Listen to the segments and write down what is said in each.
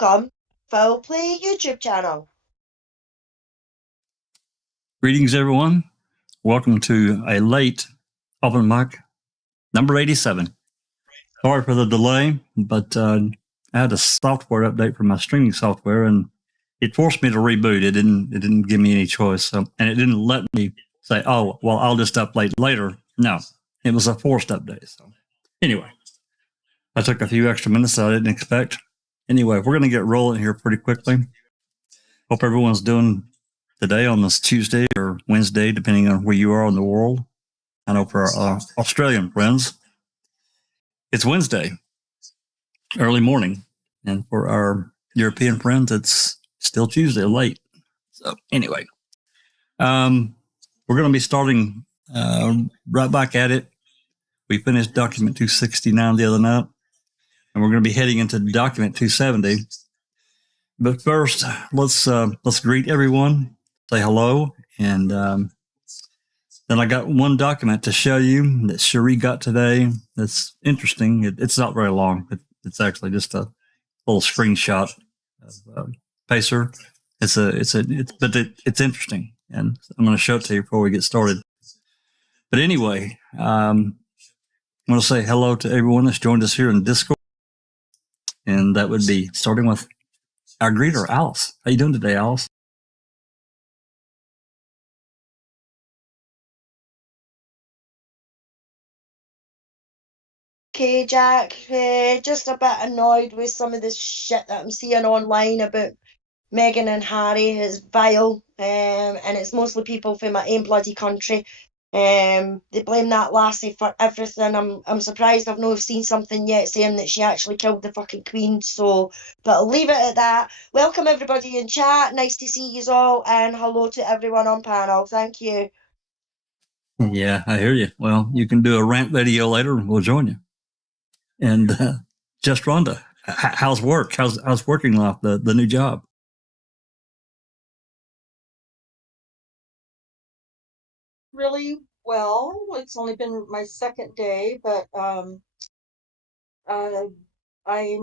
Welcome, Foul Play YouTube channel. Greetings, everyone. Welcome to a late open mic, number 87. Sorry for the delay, but I had a software update for my streaming software, and it forced me to reboot. It didn't give me any choice, and it didn't let me say, "Oh, well, I'll just upload later." No, it was a forced update. So, anyway, I took a few extra minutes that I didn't expect. Anyway, we're going to get rolling here pretty quickly. Hope everyone's doing today on this Tuesday or Wednesday, depending on where you are in the world. I know for our Australian friends, it's Wednesday, early morning. And for our European friends, it's still Tuesday, late. So anyway, we're going to be starting right back at it. We finished document 269 the other night, and we're going to be heading into document 270. But first, let's greet everyone, say hello, and then I got one document to show you that Cherie got today. That's interesting. It's not very long. It's actually just a little screenshot of Pacer. It's interesting, and I'm going to show it to you before we get started. But anyway, I'm going to say hello to everyone that's joined us here in Discord, and that would be starting with our greeter, Alice. How you doing today, Alice? Okay, Jack, just a bit annoyed with some of the shit that I'm seeing online about Meghan and Harry. Is vile, and it's mostly people from my own bloody country. They blame that lassie for everything. I'm surprised I've not seen something yet saying that she actually killed the fucking Queen. So, but I'll leave it at that. Welcome everybody in chat. Nice to see you all, and hello to everyone on panel. Thank you. Yeah, I hear you. Well, you can do a rant video later, and we'll join you. And just Rhonda, how's work? How's working life? The new job? Really well. It's only been my second day, but I'm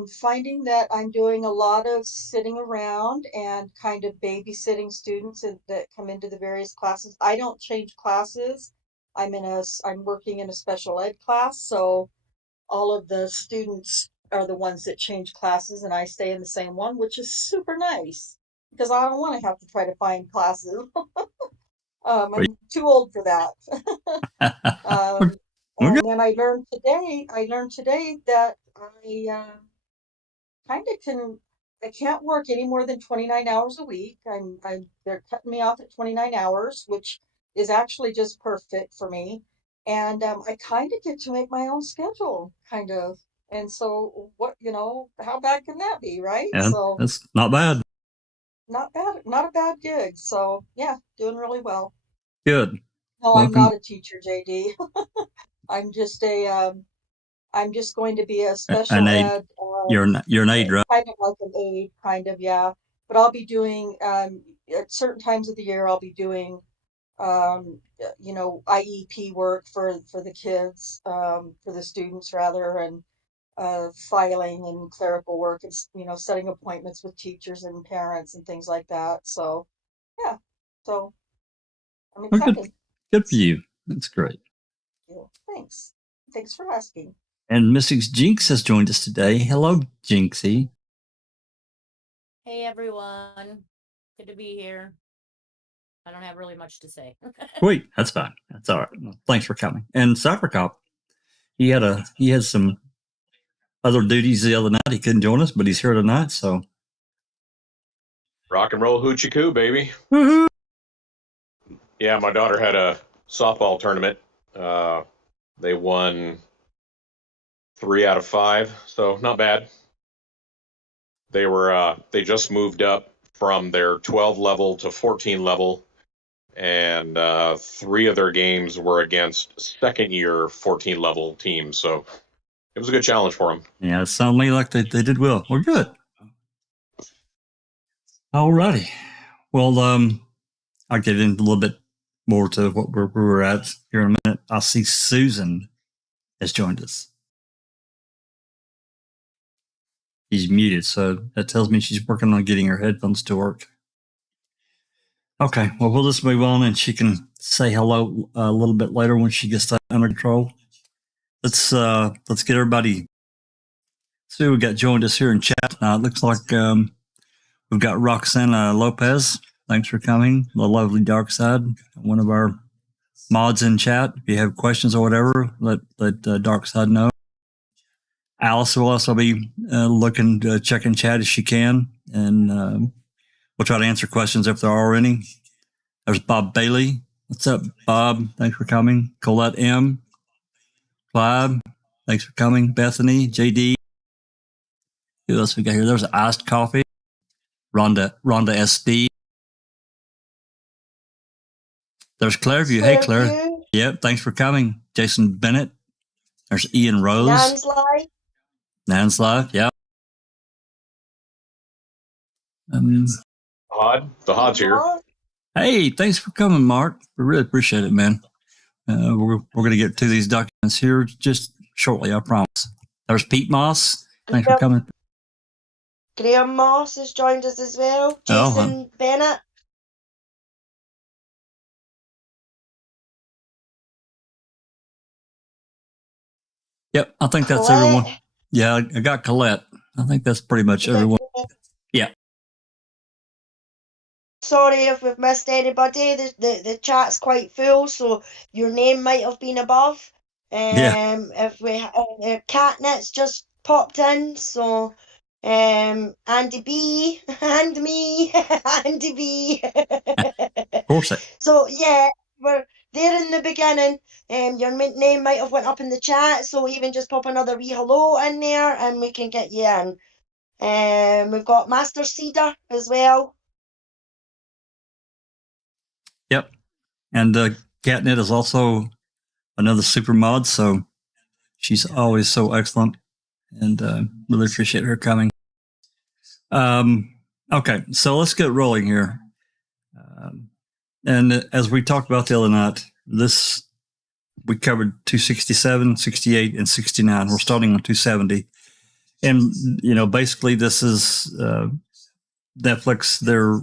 finding that I'm doing a lot of sitting around and kind of babysitting students that come into the various classes. I don't change classes. I'm working in a special ed class, so all of the students are the ones that change classes, and I stay in the same one, which is super nice because I don't want to have to try to find classes. I'm too old for that. And then I learned today that I can't work any more than 29 hours a week. They're cutting me off at 29 hours, which is actually just perfect for me. And I kind of get to make my own schedule, kind of. And so how bad can that be, right? Yeah, so that's not bad. Not a bad gig. So yeah, doing really well. Good. No, welcome. I'm not a teacher, JD. I'm just going to be a special ed. You're an aide, right? Kind of like an aide, kind of, yeah. But I'll be doing at certain times of the year. I'll be doing IEP work for the kids, for the students rather, and filing and clerical work, and setting appointments with teachers and parents and things like that. So yeah, so I'm excited. Good for you. That's great. Yeah, thanks for asking. And Mrs. Jinx has joined us today. Hello, Jinxie. Hey, everyone. Good to be here. I don't have really much to say. Wait, that's fine. That's all right. Well, thanks for coming. And Cyphercop, he had some other duties the other night. He couldn't join us, but he's here tonight. So rock and roll hoochie coo, baby. Woohoo! Yeah, my daughter had a softball tournament. They won 3 out of 5, so not bad. They just moved up from their 12 level to 14 level, and 3 of their games were against second year 14 level teams. So it was a good challenge for them. Yeah, it sounded like they did well. We're good. Alrighty. Well, I'll get into a little bit more to what we're at here in a minute. I see Susan has joined us. she's muted. So that tells me she's working on getting her headphones to work. Okay, well, we'll just move on, and she can say hello a little bit later when she gets that under control. Let's get everybody. See, we got joined us here in chat. It looks like we've got Roxana Lopez. Thanks for coming. The lovely Dark Side, one of our mods in chat. If you have questions or whatever, let Dark Side know. Alice will also be looking to check in chat if she can, and we'll try to answer questions if there are any. There's Bob Bailey. What's up, Bob? Thanks for coming. Colette M. Clive. Thanks for coming. Bethany. JD. Who else we got here? There's Iced Coffee. Rhonda SD. There's Clairview. Hey, Claire. Yep. Thanks for coming. Jason Bennett. There's Ian Rose. Nan's Live. Nan's Live. Yep. The Hod's here. Hey, thanks for coming, Mark. We really appreciate it, man. We're going to get to these documents here just shortly, I promise. There's Pete Moss. Thanks for coming. Graham Moss has joined us as well. Jason Bennett. Yep, I think that's everyone. Yeah, I got Colette. I think that's pretty much everyone. Yeah. Sorry if we've missed anybody. The chat's quite full, so your name might have been above. If we Catnet's just popped in, so Andy B and me, Andy B. Of course. So yeah, we're there in the beginning. Your name might have went up in the chat, so even just pop another wee hello in there, and we can get you in. We've got Master Cedar as well. Yep. And Catnet is also another super mod, so she's always so excellent, and really appreciate her coming. Okay, so let's get rolling here. And as we talked about the other night, we covered 267, 68, and 69. We're starting on 270. And, basically this is Netflix, they're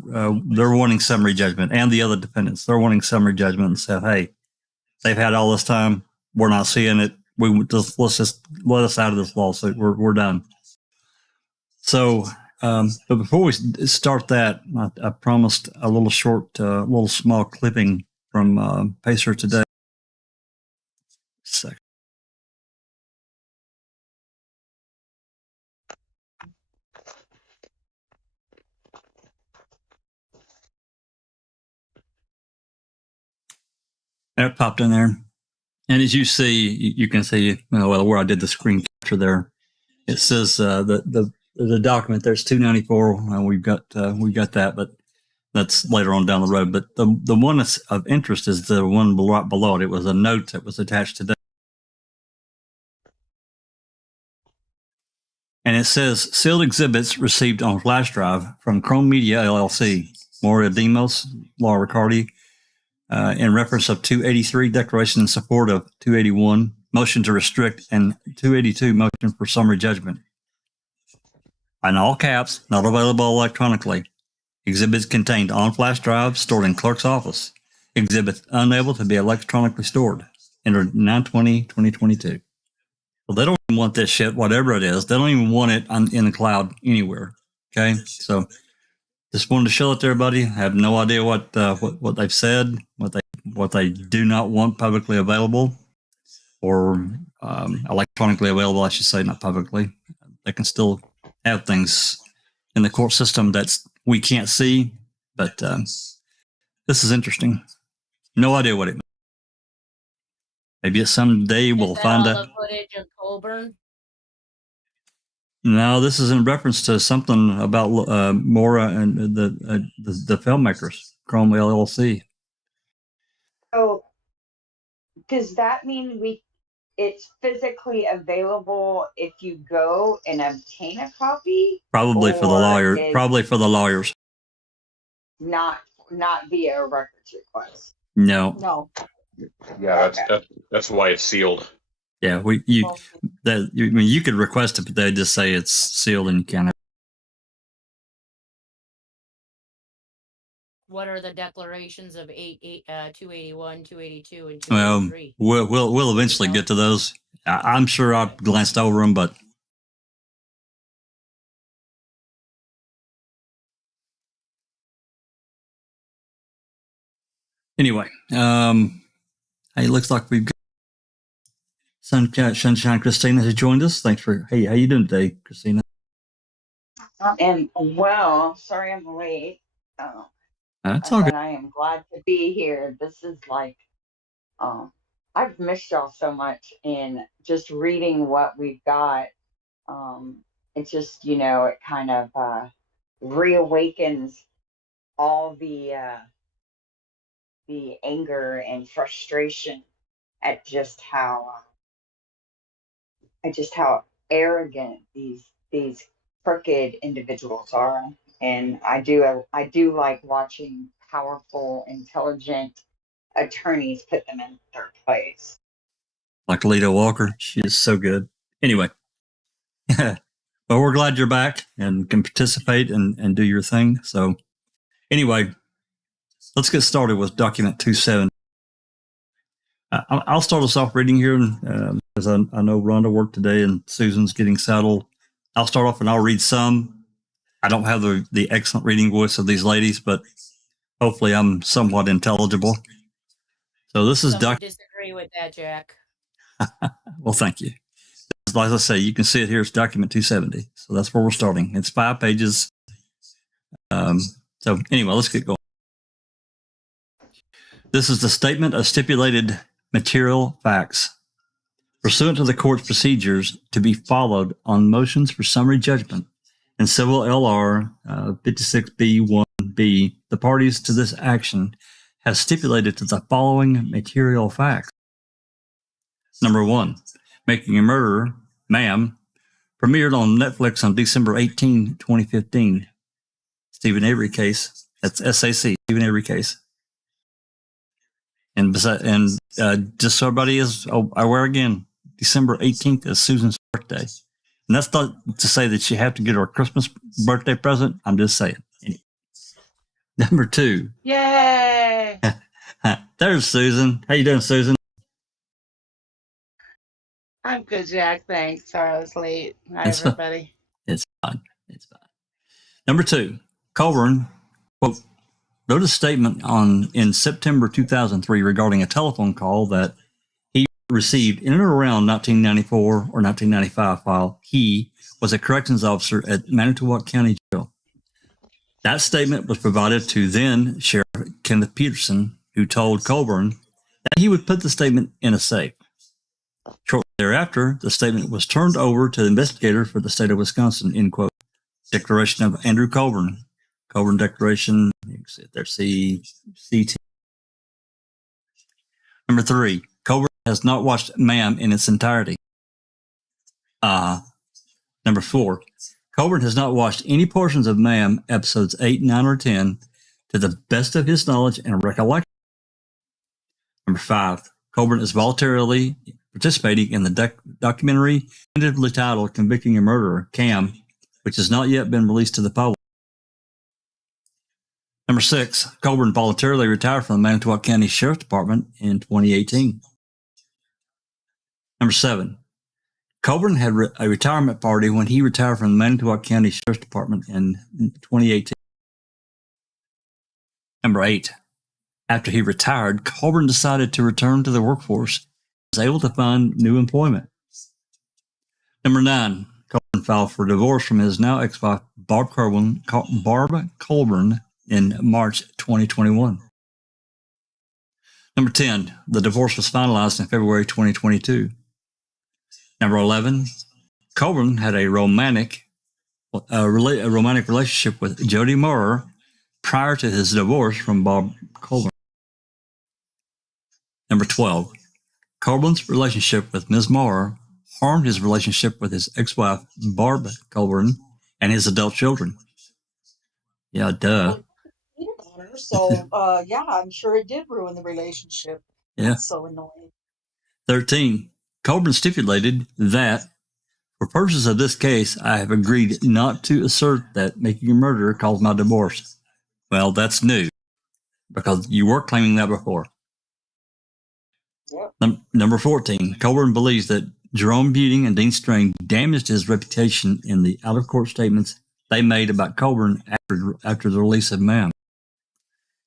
wanting summary judgment, and the other defendants, they're wanting summary judgment and said, hey, they've had all this time. We're not seeing it. Let's just let us out of this lawsuit. We're done. So, but before we start that, I promised a little short, little small clipping from Pacer today. Second. And it popped in there. And as you see, you can see where I did the screen capture there. It says the document there's 294. We've got that, but that's later on down the road. But the one that's of interest is the one right below it. It was a note that was attached to that. And it says, sealed exhibits received on flash drive from Chrome Media LLC, Moria Demos, Laura Riccardi, in reference of 283, declaration in support of 281, motion to restrict, and 282, motion for summary judgment. In all caps, not available electronically. Exhibits contained on flash drive stored in clerk's office. Exhibits unable to be electronically stored. Entered 9/20/2022. Well, they don't even want this shit, whatever it is. They don't even want it in the cloud anywhere. Okay, so just wanted to show it to everybody. I have no idea what they've said, what they do not want publicly available, or electronically available, I should say, not publicly. They can still have things in the court system that we can't see, but this is interesting. No idea what it means. Maybe someday we'll find out. The footage of Colburn? No, this is in reference to something about Mora and the filmmakers, Chrome LLC. So, does that mean it's physically available if you go and obtain a copy? Probably for the lawyer. Probably for the lawyers. Not via a records request. No. No. Yeah, that's why it's sealed. Yeah, that I mean, you could request it, but they just say it's sealed and you can't. What are the declarations of 281, 282, and Well, 283? we'll eventually get to those. I'm sure I've glanced over them, but anyway, it looks like we've got Sunshine Christina has joined us. Thanks for, hey, how you doing today, Christina? And well, sorry I'm late. That's all good. I am glad to be here. This is like, I've missed y'all so much in just reading what we've got. It just, it kind of reawakens all the anger and frustration at just how arrogant these crooked individuals are. And I do like watching powerful, intelligent attorneys put them in their place. Like Lita Walker, she is so good. Anyway, well, we're glad you're back and can participate and do your thing. So anyway, let's get started with document 270. I'll start us off reading here because I know Rhonda worked today and Susan's getting settled. I'll start off and I'll read some. I don't have the excellent reading voice of these ladies, but hopefully I'm somewhat intelligible. So this is disagree with that, Jack. Well, thank you. Like I say, you can see it here. It's document 270. So that's where we're starting. It's 5 pages. So anyway, let's get going. This is the statement of stipulated material facts pursuant to the court's procedures to be followed on motions for summary judgment in civil LR 56B1B. The parties to this action have stipulated to the following material facts. Number 1, Making a Murderer, Ma'am, premiered on Netflix on December 18, 2015. Stephen Avery case. That's SAC, Stephen Avery case. And just so everybody is aware again, December 18th is Susan's birthday. And that's not to say that you have to get her a Christmas birthday present. I'm just saying. Number 2. Yay! There's Susan. How you doing, Susan? I'm good, Jack. Thanks. Sorry I was late. Hi, everybody. It's fine. It's fine. Number 2, Colburn, quote, wrote a statement in September 2003 regarding a telephone call that he received in and around 1994 or 1995 while he was a corrections officer at Manitowoc County Jail. That statement was provided to then Sheriff Kenneth Peterson, who told Colburn that he would put the statement in a safe. Shortly thereafter, the statement was turned over to the investigator for the state of Wisconsin, end quote. Declaration of Andrew Colburn. Colburn Declaration, you can see it there, CT. Number 3, Colburn has not watched Ma'am in its entirety. Number 4, Colburn has not watched any portions of Ma'am episodes 8, 9, or 10 to the best of his knowledge and recollection. Number 5, Colburn is voluntarily participating in the documentary tentatively titled Convicting a Murderer, CAM, which has not yet been released to the public. Number 6, Colburn voluntarily retired from the Manitowoc County Sheriff's Department in 2018. Number 7, Colburn had a retirement party when he retired from the Manitowoc County Sheriff's Department in 2018. Number 8, after he retired, Colburn decided to return to the workforce and was able to find new employment. Number 9, Colburn filed for divorce from his now ex-wife, Barb Colburn, in March 2021. Number 10, the divorce was finalized in February 2022. Number 11, Colburn had a romantic relationship with Jody Maurer prior to his divorce from Bob Colburn. Number 12, Colburn's relationship with Ms. Maurer harmed his relationship with his ex-wife, Barb Colburn, and his adult children. Yeah, duh. So, yeah, I'm sure it did ruin the relationship. Yeah. That's so annoying. 13, Colburn stipulated that for purposes of this case, I have agreed not to assert that making a murder caused my divorce. Well, that's new because you were claiming that before. Yep. Number 14, Colburn believes that Jerome Buting and Dean Strang damaged his reputation in the out-of-court statements they made about Colburn after the release of Ma'am.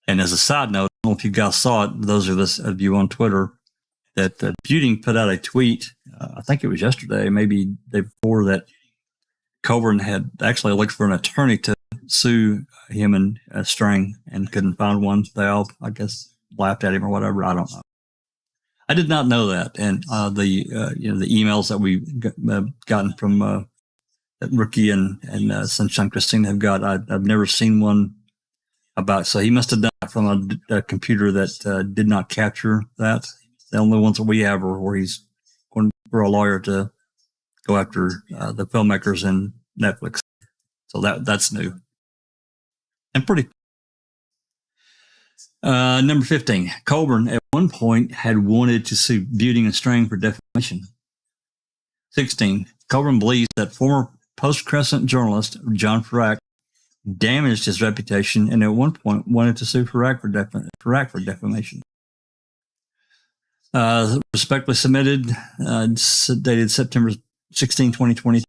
And as a side note, I don't know if you guys saw it, those of you on Twitter, that Buting put out a tweet, I think it was yesterday, maybe the day before, that Colburn had actually looked for an attorney to sue him and Strang and couldn't find one. They all, I guess, laughed at him or whatever. I don't know. I did not know that, and the emails that we've gotten from that Rookie and Sunshine Christine have got, I've never seen one about. So he must have done it from a computer that did not capture that. The only ones that we have are where he's going for a lawyer to go after the filmmakers and Netflix. So that's new and pretty. Number 15, Colburn at one point had wanted to sue Buting and Strang for defamation. 16, Colburn believes that former Post-Crescent journalist John Farrack damaged his reputation and at one point wanted to sue Farrack for defamation. Respectfully submitted, dated September 16, 2020.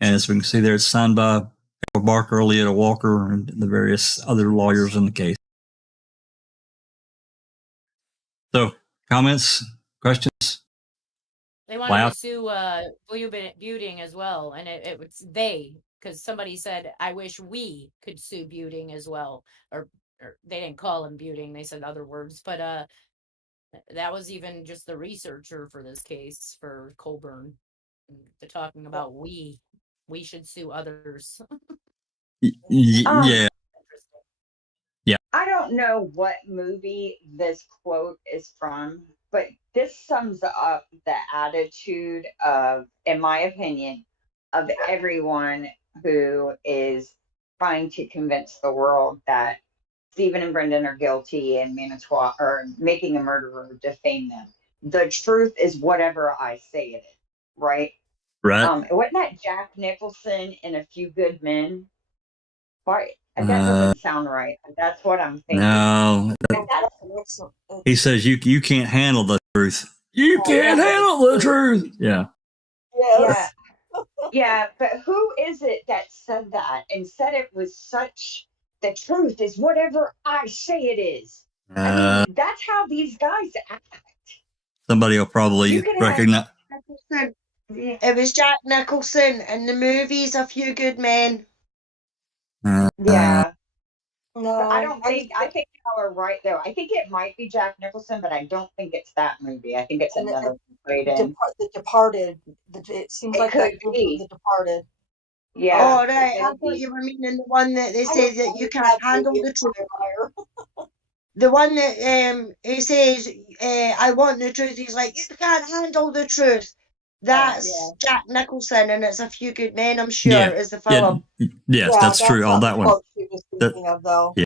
And as we can see there, it's signed by Barker, Leota Walker, and the various other lawyers in the case. So, comments, questions? They wanted Wow. to sue Buting as well, and it was they, because somebody said, I wish we could sue Buting as well. Or they didn't call him Buting, they said other words, but that was even just the researcher for this case for Colburn. They're talking about we should sue others. Yeah. Yeah. I don't know what movie this quote is from, but this sums up the attitude of, in my opinion, of everyone who is trying to convince the world that Stephen and Brendan are guilty and Manitowoc or making a murderer defame them. The truth is whatever I say it is, right? Right. Wasn't that Jack Nicholson in A Few Good Men? Why? That doesn't sound right. That's what I'm thinking. No. He says you can't handle the truth. You can't handle the truth. Yeah. Yeah. Yeah, but who is it that said that and said it was such, the truth is whatever I say it is? I mean, that's how these guys act. Somebody will probably recognize. It was Jack Nicholson in the movies A Few Good Men. Yeah. No, I think you are right though. I think it might be Jack Nicholson, but I don't think it's that movie. I think it's another one. The Departed. It seems like that movie, The Departed. Yeah. Oh, right. I thought you were meaning the one that they say that you can't handle the truth. The one that he says, I want the truth. He's like, you can't handle the truth. That's Jack Nicholson, and it's A Few Good Men, I'm sure, is the film. Yes, that's true. On that one. She was thinking of, though. Yeah.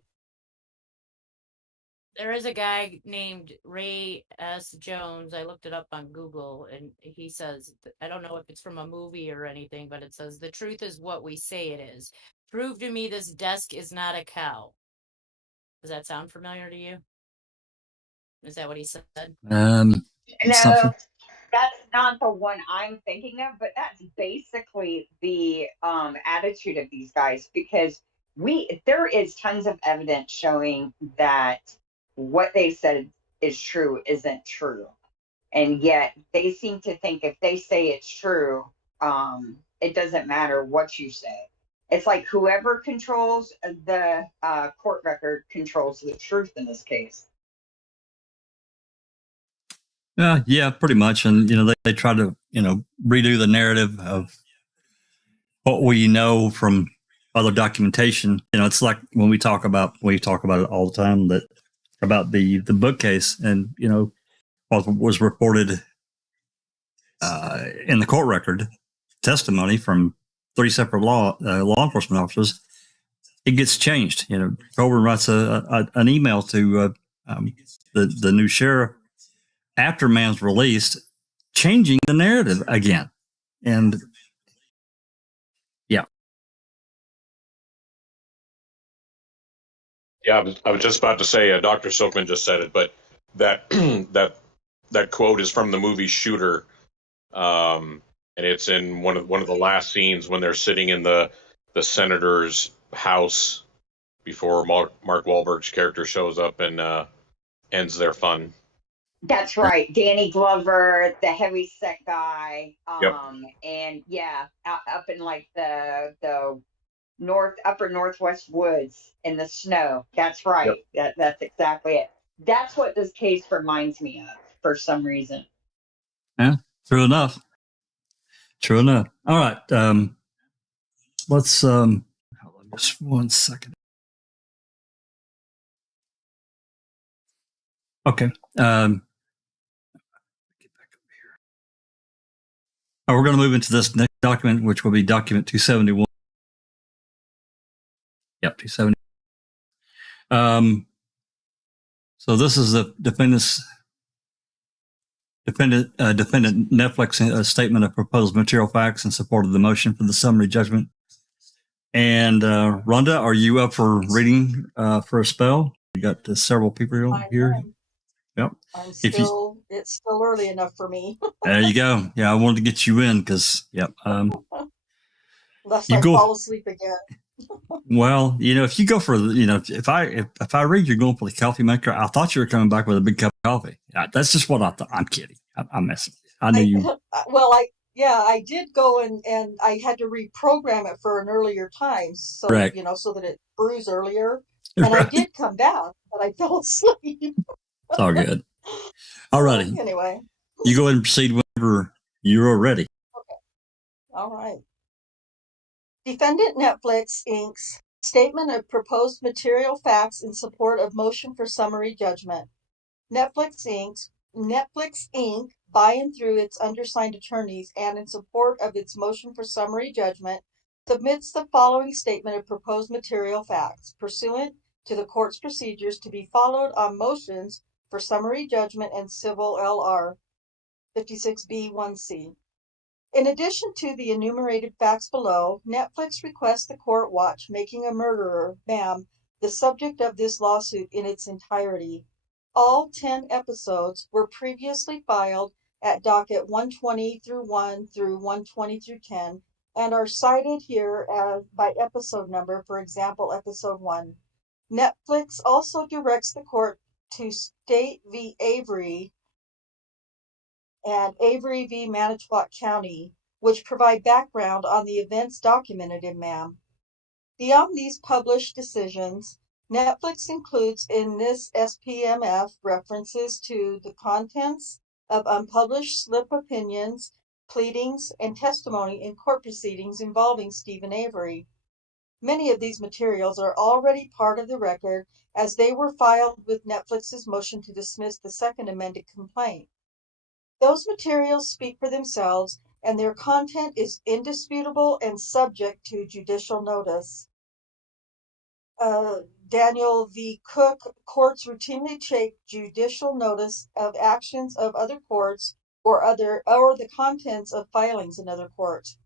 There is a guy named Ray S. Jones. I looked it up on Google, and he says, I don't know if it's from a movie or anything, but it says, the truth is what we say it is. Prove to me this desk is not a cow. Does that sound familiar to you? Is that what he said? No, that's not the one I'm thinking of, but that's basically the attitude of these guys, because there is tons of evidence showing that what they said is true isn't true. And yet they seem to think if they say it's true, it doesn't matter what you say. It's like whoever controls the court record controls the truth in this case. Yeah, pretty much. And, they try to, redo the narrative of what we know from other documentation. It's like when we talk about it all the time, that about the bookcase and, what was reported in the court record testimony from 3 separate law enforcement officers. It gets changed. Colburn writes an email to the new sheriff after man's released, changing the narrative again. And Yeah, I was just about to say, Dr. Silkman just said it, but that that quote is from the movie Shooter, and it's in one of the last scenes when they're sitting in the senator's house before Mark Wahlberg's character shows up and ends their fun. That's right. Danny Glover, the heavy set guy. Yep. And yeah, up in like the upper northwest woods in the snow. That's right. Yep. That's exactly it. That's what this case reminds me of for some reason. yeah, true enough. True enough. All right. Let's hold on just 1 second. Okay. Get back up here. We're going to move into this next document, which will be document 271. Yep, 270. So this is the defendant Netflix statement of proposed material facts in support of the motion for the summary judgment. And Rhonda, are you up for reading for a spell? You got several people here. Yep. It's still early enough for me. There you go. Yeah, I wanted to get you in because, yep. Unless I fall asleep again. Well, if you go for, if I read you're going for the coffee maker, I thought you were coming back with a big cup of coffee. That's just what I thought. I'm kidding. I'm messing. I knew you. Well, I did go and I had to reprogram it for an earlier time, so Correct. so that it brews earlier. And Right. I did come back, but I fell asleep. It's all good. All righty. Anyway, You go ahead and proceed whenever you're ready. okay. All right. Defendant Netflix Inc.'s statement of proposed material facts in support of motion for summary judgment. Netflix Inc., by and through its undersigned attorneys and in support of its motion for summary judgment, submits the following statement of proposed material facts pursuant to the court's procedures to be followed on motions for summary judgment and civil LR 56B1C. In addition to the enumerated facts below, Netflix requests the court watch Making a Murderer, Ma'am, the subject of this lawsuit in its entirety. All 10 episodes were previously filed at docket 120 through 1 through 120 through 10 and are cited here by episode number, for example, episode 1. Netflix also directs the court to State v. Avery and Avery v. Manitowoc County, which provide background on the events documented in MAM. Beyond these published decisions, Netflix includes in this SPMF references to the contents of unpublished slip opinions, pleadings, and testimony in court proceedings involving Stephen Avery. Many of these materials are already part of the record as they were filed with Netflix's motion to dismiss the second amended complaint. Those materials speak for themselves, and their content is indisputable and subject to judicial notice. Daniel V. Cook, courts routinely take judicial notice of actions of other courts or the contents of filings in other courts.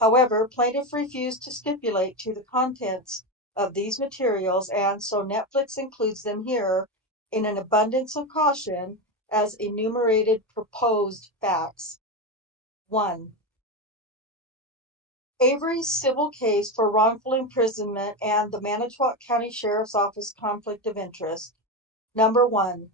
However, plaintiff refused to stipulate to the contents of these materials, and so Netflix includes them here in an abundance of caution as enumerated proposed facts. 1. Avery's civil case for wrongful imprisonment and the Manitowoc County Sheriff's Office conflict of interest. Number 1.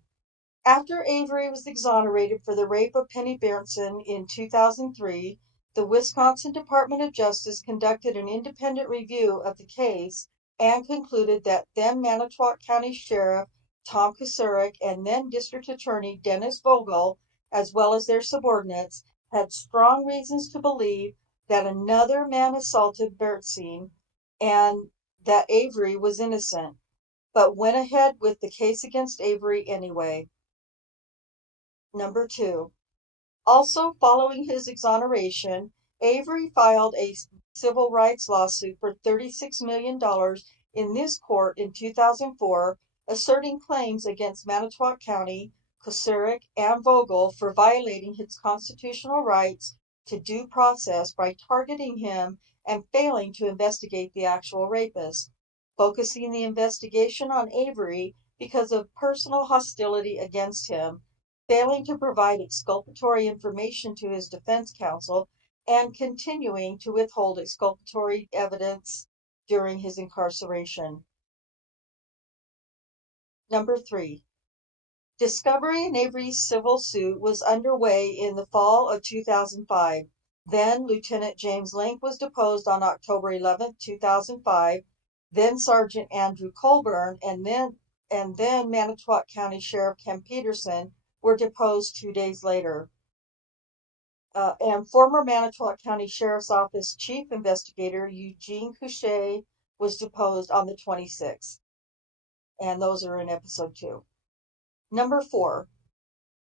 After Avery was exonerated for the rape of Penny Berntsen in 2003, the Wisconsin Department of Justice conducted an independent review of the case and concluded that then Manitowoc County Sheriff Tom Kusurik and then District Attorney Dennis Vogel, as well as their subordinates, had strong reasons to believe that another man assaulted Berntsen and that Avery was innocent, but went ahead with the case against Avery anyway. Number 2. Also following his exoneration, Avery filed a civil rights lawsuit for $36 million in this court in 2004, asserting claims against Manitowoc County, Kosurik, and Vogel for violating his constitutional rights to due process by targeting him and failing to investigate the actual rapist, focusing the investigation on Avery because of personal hostility against him, failing to provide exculpatory information to his defense counsel, and continuing to withhold exculpatory evidence during his incarceration. Number 3. Discovery in Avery's civil suit was underway in the fall of 2005. Then Lieutenant James Link was deposed on October 11, 2005. Then Sergeant Andrew Colburn and then Manitowoc County Sheriff Ken Peterson were deposed 2 days later. And former Manitowoc County Sheriff's Office Chief Investigator Eugene Couchet was deposed on the 26th. And those are in episode 2. Number 4.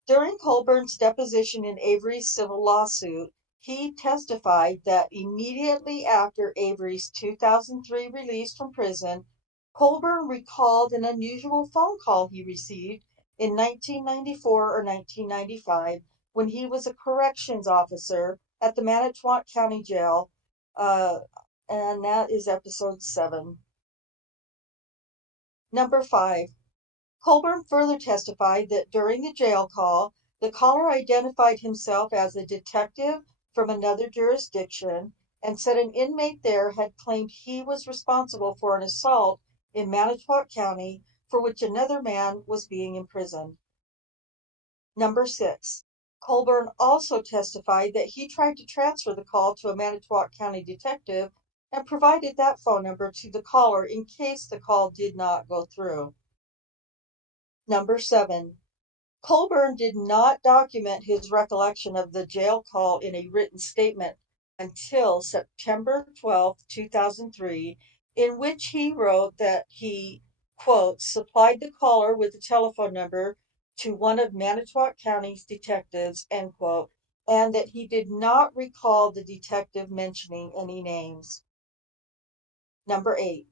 During Colburn's deposition in Avery's civil lawsuit, he testified that immediately after Avery's 2003 release from prison, Colburn recalled an unusual phone call he received in 1994 or 1995 when he was a corrections officer at the Manitowoc County Jail, and that is episode 7. Number 5. Colburn further testified that during the jail call, the caller identified himself as a detective from another jurisdiction and said an inmate there had claimed he was responsible for an assault in Manitowoc County for which another man was being imprisoned. Number 6. Colburn also testified that he tried to transfer the call to a Manitowoc County detective and provided that phone number to the caller in case the call did not go through. Number 7. Colburn did not document his recollection of the jail call in a written statement until September 12, 2003, in which he wrote that he, quote, supplied the caller with a telephone number to one of Manitowoc County's detectives, end quote, and that he did not recall the detective mentioning any names. Number 8.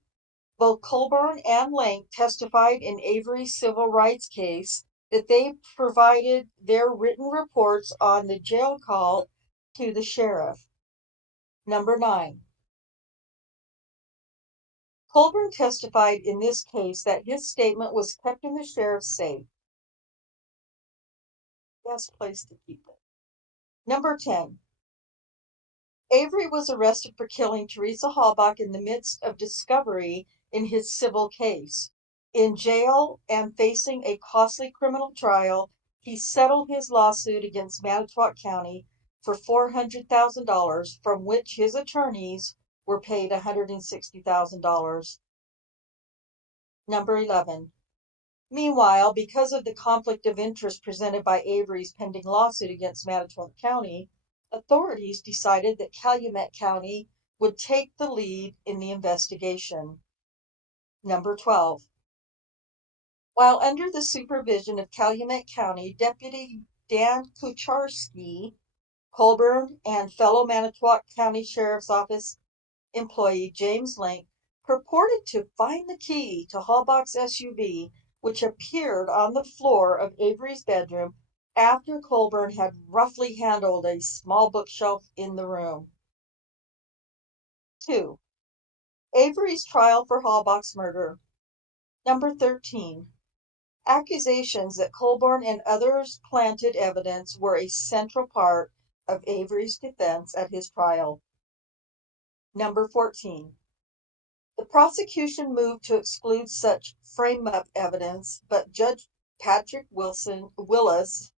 Both Colburn and Link testified in Avery's civil rights case that they provided their written reports on the jail call to the sheriff. Number 9. Colburn testified in this case that his statement was kept in the sheriff's safe. Best place to keep it. Number 10. Avery was arrested for killing Teresa Halbach in the midst of discovery in his civil case. In jail and facing a costly criminal trial, he settled his lawsuit against Manitowoc County for $400,000, from which his attorneys were paid $160,000. Number 11. Meanwhile, because of the conflict of interest presented by Avery's pending lawsuit against Manitowoc County, authorities decided that Calumet County would take the lead in the investigation. Number 12. While under the supervision of Calumet County Deputy Dan Kucharski, Colburn and fellow Manitowoc County Sheriff's Office employee James Link purported to find the key to Halbach's SUV, which appeared on the floor of Avery's bedroom after Colburn had roughly handled a small bookshelf in the room. 2. Avery's trial for Halbach's murder. Number 13. Accusations that Colborn and others planted evidence were a central part of Avery's defense at his trial. Number 14. The prosecution moved to exclude such frame-up evidence, but Judge Patrick Willis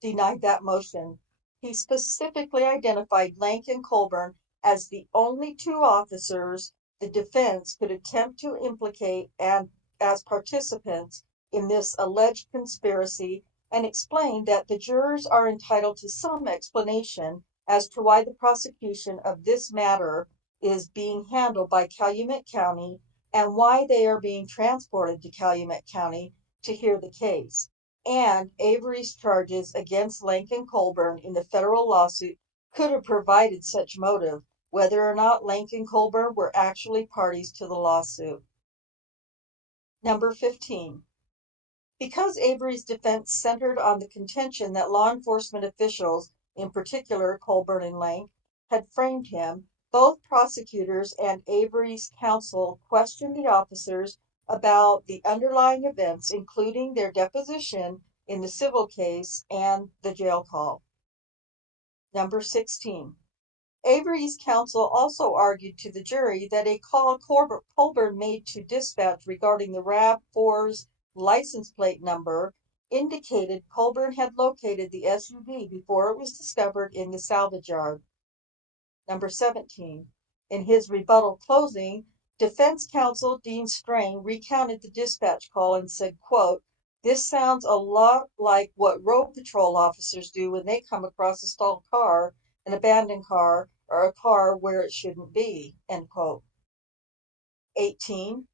denied that motion. He specifically identified Lank and Colburn as the only two officers the defense could attempt to implicate and as participants in this alleged conspiracy, and explained that the jurors are entitled to some explanation as to why the prosecution of this matter is being handled by Calumet County and why they are being transported to Calumet County to hear the case, and Avery's charges against Lank and Colburn in the federal lawsuit could have provided such motive, whether or not Lank and Colburn were actually parties to the lawsuit. Number 15. Because Avery's defense centered on the contention that law enforcement officials, in particular Colburn and Lank, had framed him, both prosecutors and Avery's counsel questioned the officers about the underlying events, including their deposition in the civil case and the jail call. Number 16. Avery's counsel also argued to the jury that a call Colburn made to dispatch regarding the RAV4's license plate number indicated Colburn had located the SUV before it was discovered in the salvage yard. Number 17. In his rebuttal closing, defense counsel Dean Strang recounted the dispatch call and said, quote, "This sounds a lot like what road patrol officers do when they come across a stalled car, an abandoned car, or a car where it shouldn't be," end quote. 18.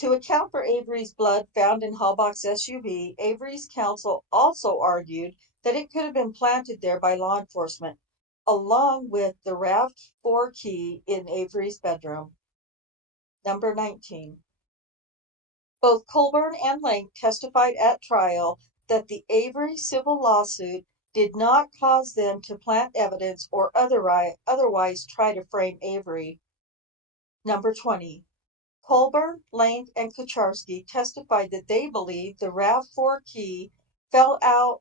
To account for Avery's blood found in Halbach's SUV, Avery's counsel also argued that it could have been planted there by law enforcement, along with the RAV4 key in Avery's bedroom. Number 19. Both Colburn and Lank testified at trial that the Avery civil lawsuit did not cause them to plant evidence or otherwise try to frame Avery. Number 20. Colburn, Lank, and Kucharski testified that they believed the RAV4 key fell out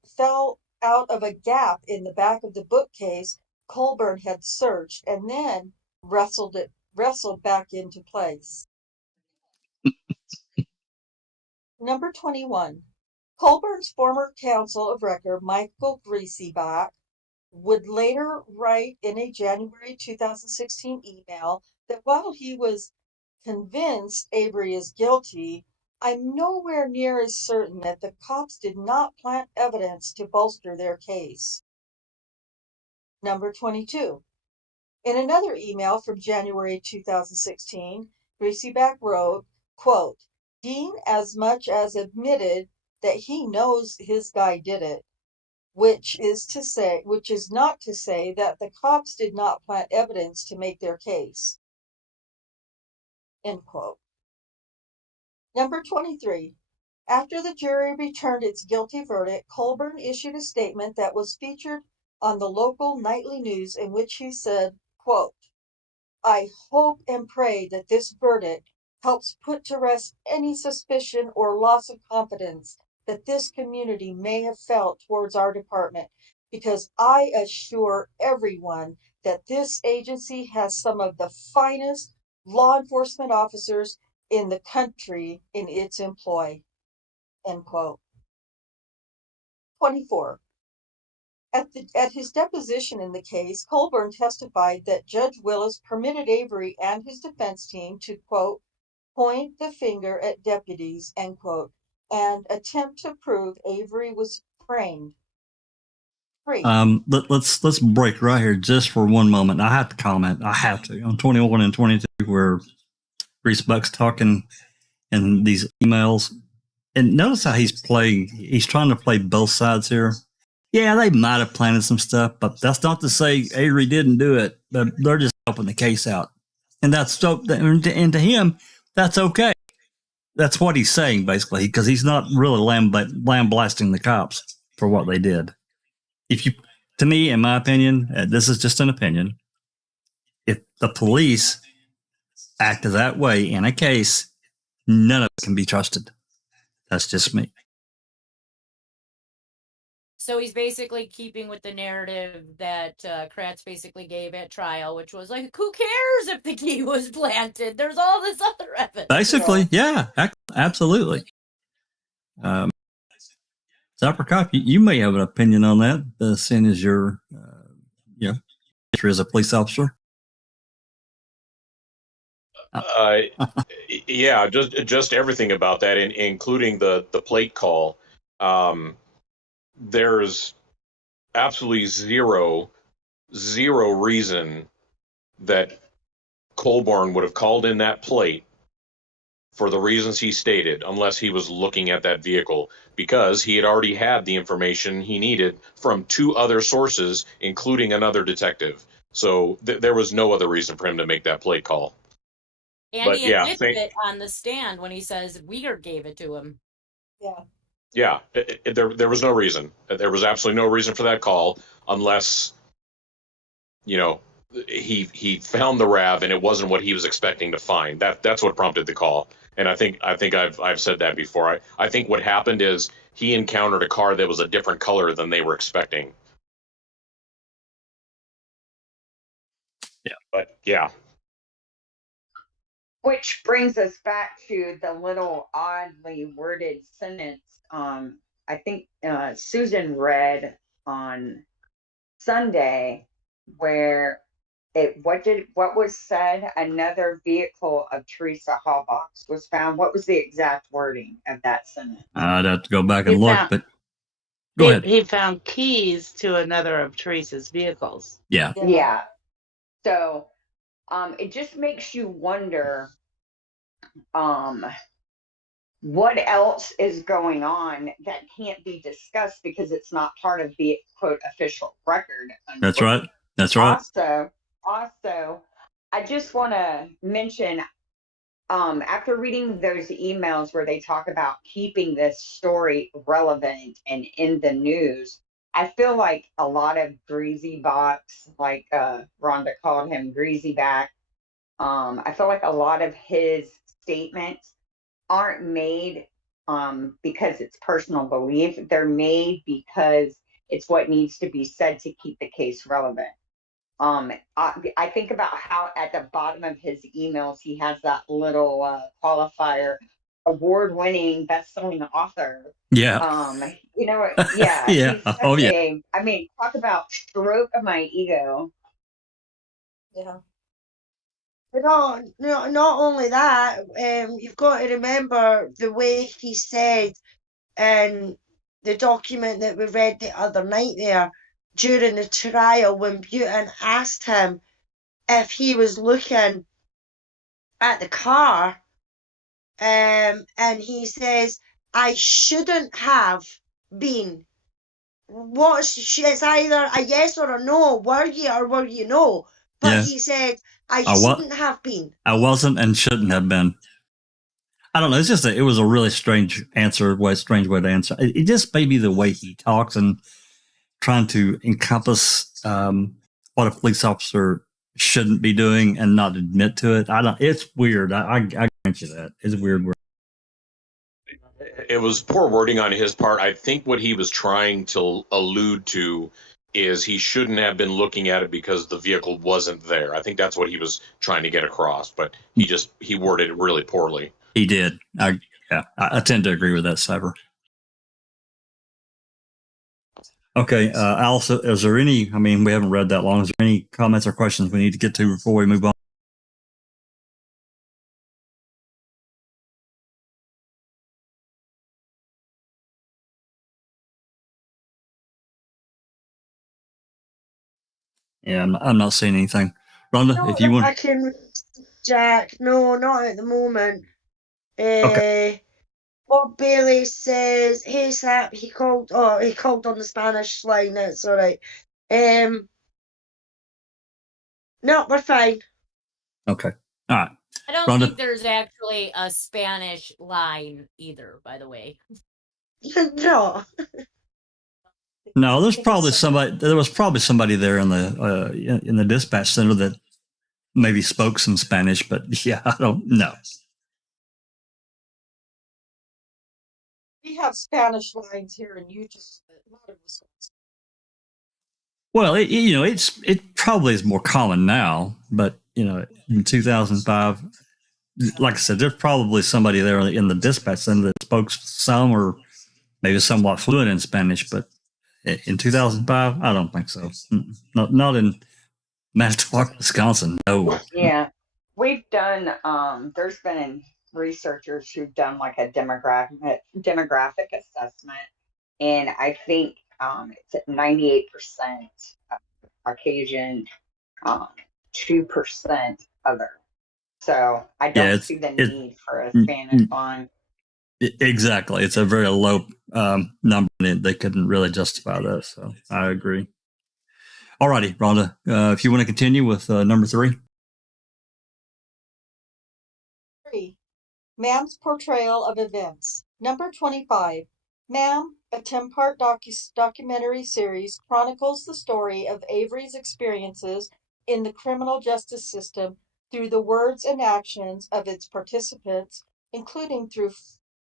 of a gap in the back of the bookcase Colburn had searched and then wrestled back into place. Number 21. Colburn's former counsel of record, Michael Griesbach, would later write in a January 2016 email that while he was convinced Avery is guilty, "I'm nowhere near as certain that the cops did not plant evidence to bolster their case." Number 22. In another email from January 2016, Griesbach wrote, quote, "Dean as much as admitted that he knows his guy did it, which is not to say that the cops did not plant evidence to make their case." End quote. Number 23. After the jury returned its guilty verdict, Colburn issued a statement that was featured on the local nightly news in which he said, quote, "I hope and pray that this verdict helps put to rest any suspicion or loss of confidence that this community may have felt towards our department, because I assure everyone that this agency has some of the finest law enforcement officers in the country in its employ." End quote. 24. At his deposition in the case, Colburn testified that Judge Willis permitted Avery and his defense team to, quote, "point the finger at deputies," end quote, and attempt to prove Avery was framed. Let's break right here just for one moment. I have to comment. I have to on 21 and 22 where Griesbach's talking in these emails, and notice how he's trying to play both sides here. Yeah, they might have planted some stuff, but that's not to say Avery didn't do it. They're just helping the case out, and and to him, that's okay. That's what he's saying basically, because he's not really lambasting the cops for what they did. To me, in my opinion, this is just an opinion. If the police act that way in a case, none of it can be trusted. That's just me. So he's basically keeping with the narrative that Kratz basically gave at trial, which was like, who cares if the key was planted? There's all this other evidence. Basically, yeah, absolutely. Zapper Cop, you may have an opinion on that, seeing as you're, history as a police officer. Yeah, just everything about that, including the plate call. There's absolutely zero reason that Colborn would have called in that plate for the reasons he stated, unless he was looking at that vehicle, because he had already had the information he needed from 2 other sources, including another detective. So there was no other reason for him to make that plate call. And he admitted it on the stand when he says Weger gave it to him. Yeah. Yeah, there was no reason. There was absolutely no reason for that call unless, you know, he found the RAV and it wasn't what he was expecting to find. That's what prompted the call. And I think I've said that before. I think what happened is he encountered a car that was a different color than they were expecting. Yeah. But yeah. Which brings us back to the little oddly worded sentence. I think Susan read on Sunday where what was said? Another vehicle of Teresa Hallbox was found. What was the exact wording of that sentence? I'd have to go back and He look, found- but go ahead. He found keys to another of Teresa's vehicles. Yeah. Yeah. So it just makes you wonder what else is going on that can't be discussed because it's not part of the quote official record. That's right. That's right. Also, I just want to mention after reading those emails where they talk about keeping this story relevant and in the news, I feel like a lot of greasy box, like Rhonda called him greasy back. I feel like a lot of his statements aren't made because it's personal belief. They're made because it's what needs to be said to keep the case relevant. I think about how at the bottom of his emails he has that little qualifier, award-winning, best-selling author. Yeah. You know what? Yeah. Yeah. Oh, yeah. I mean, talk about stroke of my ego. Yeah. But not only that, you've got to remember the way he said in the document that we read the other night there during the trial when Butin asked him if he was looking at the car, and he says, I shouldn't have been. It's either a yes or a no. Were you or were you no? But Yeah. he said, I I shouldn't have been. I wasn't and shouldn't have been. I don't know. It's just it was a really strange answer, strange way to answer. It just may be the way he talks and trying to encompass what a police officer shouldn't be doing and not admit to it. It's weird. I grant you that. It's weird. It was poor wording on his part. I think what he was trying to allude to is he shouldn't have been looking at it because the vehicle wasn't there. I think that's what he was trying to get across, but he worded it really poorly. He did. I tend to agree with that, Cyber. Okay, Alice, is there any, I mean, we haven't read that long. Is there any comments or questions we need to get to before we move on? Yeah, I'm not seeing anything. Rhonda, Not if you that want. I can, Jack. No, not at the moment. Okay. Bob Bailey says, "Hey Sap, he called on the Spanish line. That's all right. No, we're fine." Okay. All right. I don't Rhonda? think there's actually a Spanish line either, by the way. No. No, there was probably somebody there in the dispatch center that maybe spoke some Spanish, but yeah, I don't know. We have Spanish lines here in Utah, but not in Wisconsin. Well, it probably is more common now, but in 2005, like I said, there's probably somebody there in the dispatch center that spoke some or maybe somewhat fluent in Spanish, but in 2005, I don't think so. Not in Manitowoc, Wisconsin. No. Yeah, we've done. There's been researchers who've done like a demographic assessment, and I think it's at 98% Caucasian, 2% other. So I don't see the need for a Spanish line. Exactly, it's a very low number. They couldn't really justify that, so I agree. All righty, Rhonda, if you want to continue with number 3. 3. Man's portrayal of events. Number 25. Ma'am, a 10-part documentary series, chronicles the story of Avery's experiences in the criminal justice system through the words and actions of its participants, including through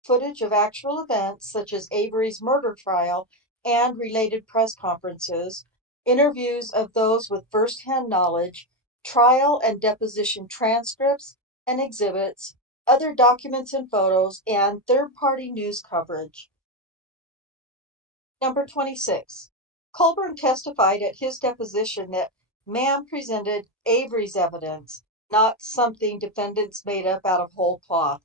footage of actual events such as Avery's murder trial and related press conferences, interviews of those with first-hand knowledge, trial and deposition transcripts and exhibits, other documents and photos, and third-party news coverage. Number 26. Colburn testified at his deposition that Ma'am presented Avery's evidence, not something defendants made up out of whole cloth.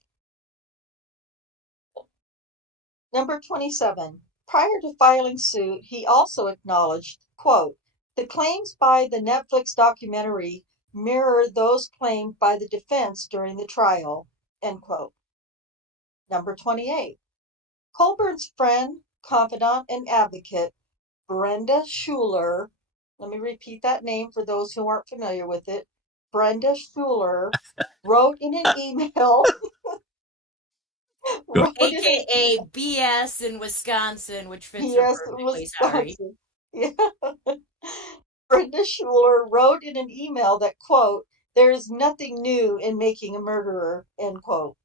Number 27. Prior to filing suit, he also acknowledged, quote, the claims by the Netflix documentary mirror those claimed by the defense during the trial, end quote. Number 28. Colburn's friend, confidant, and advocate, Brenda Schuler, let me repeat that name for those who aren't familiar with it. Brenda Schuler wrote in an email, Go. AKA BS in Wisconsin, which fits her P.S. perfectly. Sorry. Wisconsin. Yeah. Brenda Schuler wrote in an email that, quote, there is nothing new in making a murderer, end quote.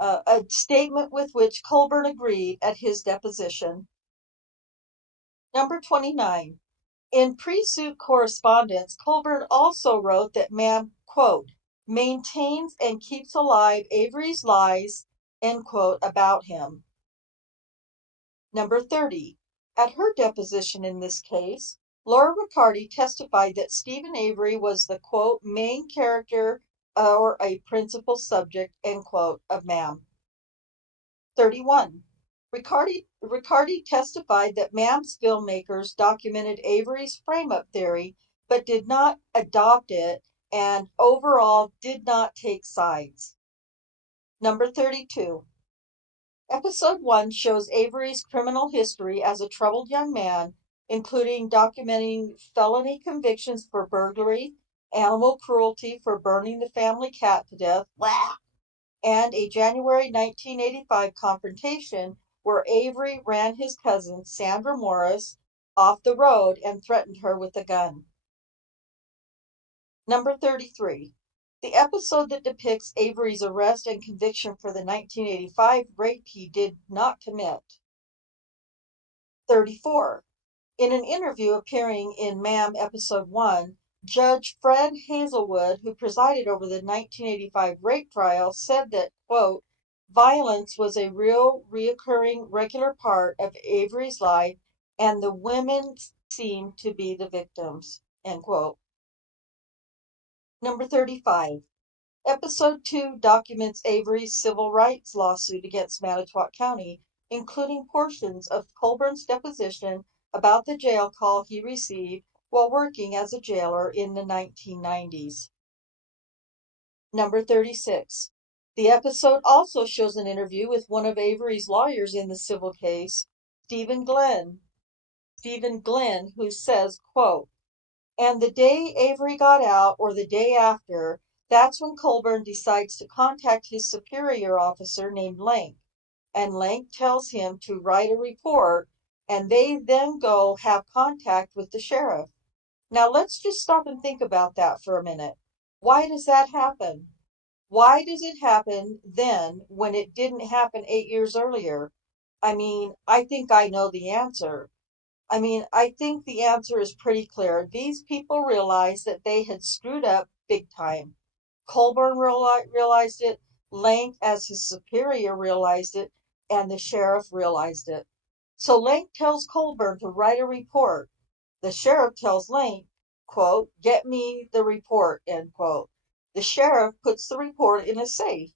A statement with which Colburn agreed at his deposition. Number 29. In pre-suit correspondence, Colburn also wrote that Ma'am, quote, maintains and keeps alive Avery's lies, end quote, about him. Number 30. At her deposition in this case, Laura Riccardi testified that Stephen Avery was the, quote, main character or a principal subject, end quote, of Ma'am. 31. Riccardi testified that Ma'am's filmmakers documented Avery's frame-up theory, but did not adopt it and overall did not take sides. Number 32. Episode 1 shows Avery's criminal history as a troubled young man, including documenting felony convictions for burglary, animal cruelty for burning the family cat to death, and a January 1985 confrontation where Avery ran his cousin, Sandra Morris, off the road and threatened her with a gun. Number 33. The episode that depicts Avery's arrest and conviction for the 1985 rape he did not commit. 34. In an interview appearing in Ma'am Episode 1, Judge Fred Hazelwood, who presided over the 1985 rape trial, said that, quote, violence was a reoccurring regular part of Avery's life, and the women seemed to be the victims, end quote. Number 35. Episode 2 documents Avery's civil rights lawsuit against Manitowoc County, including portions of Colburn's deposition about the jail call he received while working as a jailer in the 1990s. Number 36. The episode also shows an interview with one of Avery's lawyers in the civil case, Stephen Glenn, who says, quote, and the day Avery got out or the day after, that's when Colburn decides to contact his superior officer named Lank, and Lank tells him to write a report, and they then go have contact with the sheriff. Now let's just stop and think about that for a minute. Why does that happen? Why does it happen then when it didn't happen 8 years earlier? I think I know the answer. I think the answer is pretty clear. These people realized that they had screwed up big time. Colburn realized it, Lank, as his superior, realized it, and the sheriff realized it. So Lank tells Colburn to write a report. The sheriff tells Lank, quote, get me the report, end quote. The sheriff puts the report in a safe.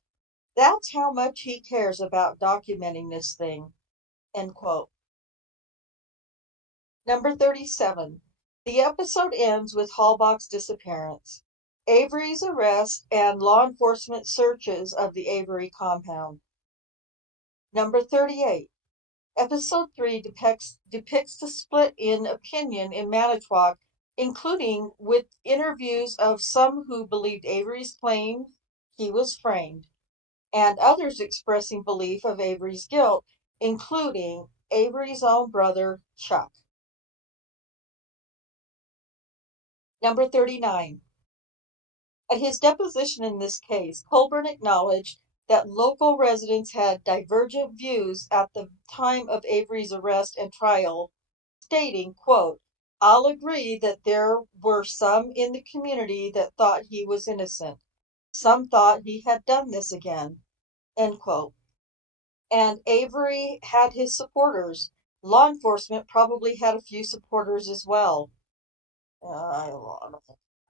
That's how much he cares about documenting this thing, end quote. Number 37. The episode ends with Halbach's disappearance, Avery's arrest, and law enforcement searches of the Avery compound. Number 38. Episode 3 depicts the split in opinion in Manitowoc, including with interviews of some who believed Avery's claim he was framed, and others expressing belief of Avery's guilt, including Avery's own brother, Chuck. Number 39. At his deposition in this case, Colburn acknowledged that local residents had divergent views at the time of Avery's arrest and trial, stating, quote, "I'll agree that there were some in the community that thought he was innocent. Some thought he had done this again," end quote. And Avery had his supporters. Law enforcement probably had a few supporters as well. I don't know.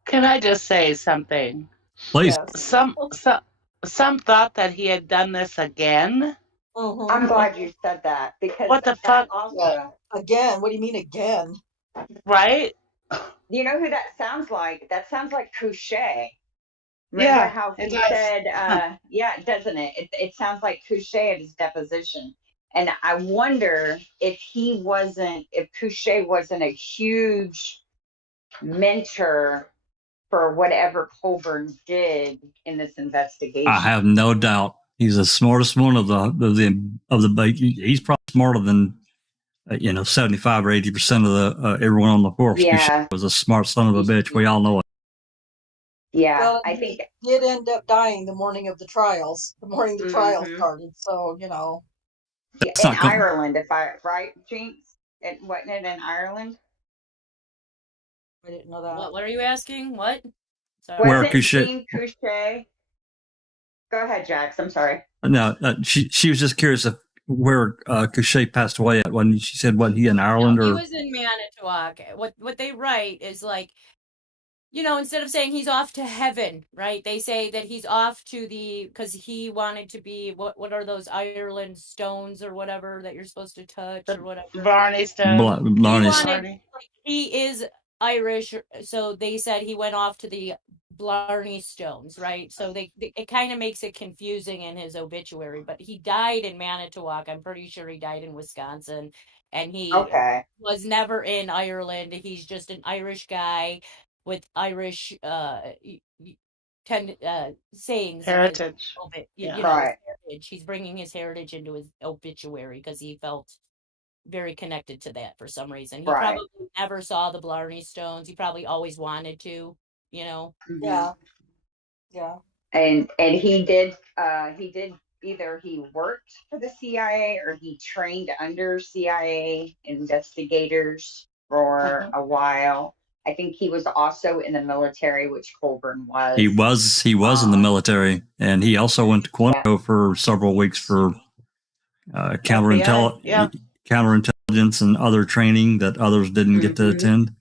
Can I just say something? Please. Yes. Some thought that he had done this again. Mhm. I'm glad you said that, because What the that fuck? also, Yeah. Again, what do you mean again? Right? you know who that sounds like? That sounds like Couché. Remember Yeah, how it he does. said, yeah, doesn't it? It sounds like Couché at his deposition. And I wonder if Couché wasn't a huge mentor for whatever Colburn did in this investigation. I have no doubt he's the smartest one of the he's probably smarter than 75 or 80% of the everyone on the force. Yeah. Was a smart son of a bitch. We all know it. Yeah, Well, I think he did end up dying the morning of the trials, the morning the trial Mhm. started. So, in not com- Ireland, right, Jinx? Wasn't it in Ireland? I didn't know that. What are you asking? What? Sorry. Where Wasn't Couché- Jean Couché? Go ahead, Jax. I'm sorry. No, she was just curious of where Couché passed away at when she said what he in Ireland No, he or was in Manitowoc. What they write is like, instead of saying he's off to heaven, right? They say that he's off to because he wanted to be, what are those Ireland stones or whatever that you're supposed to touch or whatever? Blarney Stone. Blarney. He is Irish, so they said he went off to the Blarney Stones, right? So it kind of makes it confusing in his obituary, but he died in Manitowoc. I'm pretty sure he died in Wisconsin, and he was never in Ireland. He's just an Irish guy with Irish sayings, Heritage. his Right. heritage. He's bringing his heritage into his obituary because he felt very connected to that for some reason. He probably never saw the Blarney Stones. He probably always wanted to, Yeah. Yeah. And he did either he worked for the CIA or he trained under CIA investigators for a while. I think he was also in the military, which Colburn was. He was in the military, and he also went to Quantico for several weeks for counterintelligence and other training that others didn't get to attend.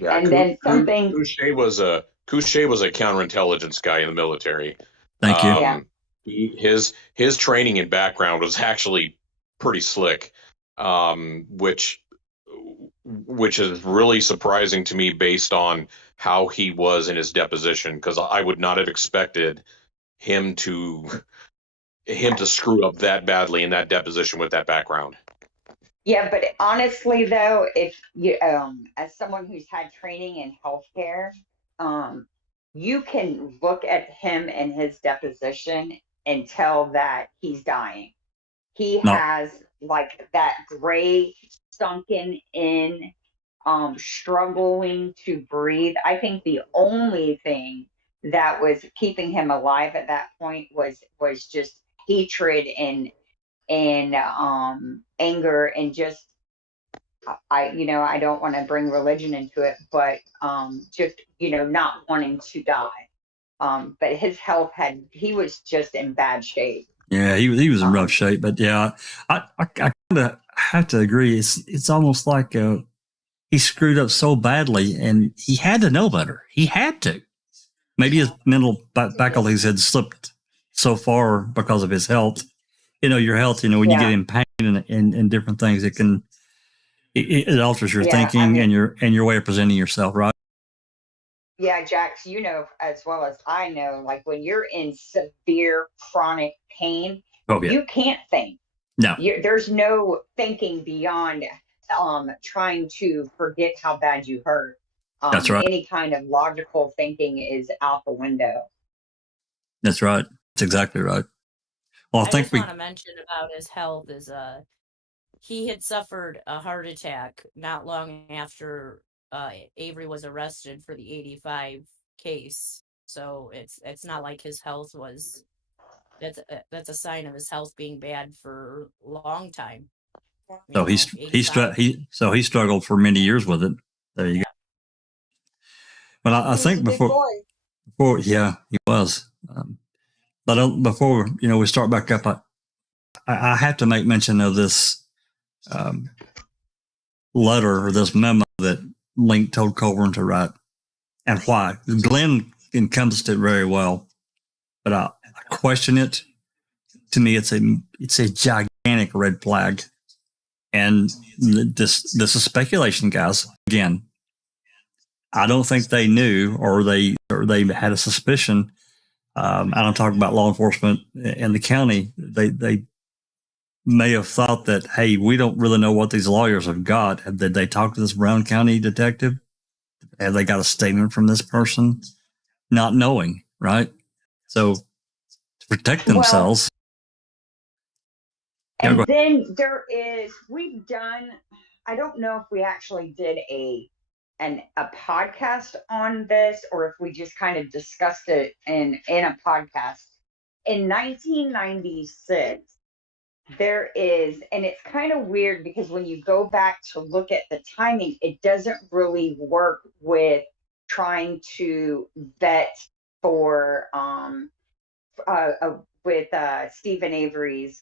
Yeah, and then something. Couché was a counterintelligence guy in the military. Thank you. His training and background was actually pretty slick, which is really surprising to me based on how he was in his deposition, because I would not have expected him to screw up that badly in that deposition with that background. Yeah, but honestly, though, if you, as someone who's had training in healthcare, you can look at him and his deposition and tell that he's dying. He has like that gray, sunken in, struggling to breathe. I think the only thing that was keeping him alive at that point was just hatred and anger, and just I don't want to bring religion into it, but just not wanting to die. But his health he was just in bad shape. Yeah, he was in rough shape, but yeah, I kind of have to agree. It's almost like he screwed up so badly, and he had to know better. He had to. Maybe his mental faculties had slipped so far because of his health. Your health. When you get in pain and different things, it alters your thinking and your way of presenting yourself, right? Yeah, Jax, as well as I know, like when you're in severe chronic pain, you can't think. No, there's no thinking beyond trying to forget how bad you hurt. That's right. Any kind of logical thinking is out the window. That's right. That's exactly right. Well, I think just we. want to mention about his health is he had suffered a heart attack not long after Avery was arrested for the 85 case. So it's not like his health was that's a sign of his health being bad for a long time. So he 85. he struggled for many years with it. There you go. But I He was think a big boy. before yeah, he was. But before we start back up, I have to make mention of this letter or this memo that Link told Colburn to write, and why. Glenn encompassed it very well, but I question it. To me, it's a gigantic red flag, and this is speculation, guys. Again, I don't think they knew or they had a suspicion. I don't talk about law enforcement in the county. They may have thought that, hey, we don't really know what these lawyers have got. Did they talk to this Brown County detective? Have they got a statement from this person? Not knowing, right? So to protect themselves. And then we've done, I don't know if we actually did a podcast on this or if we just kind of discussed it in a podcast. In 1996, there is, and it's kind of weird because when you go back to look at the timing, it doesn't really work with trying to vet for with Stephen Avery's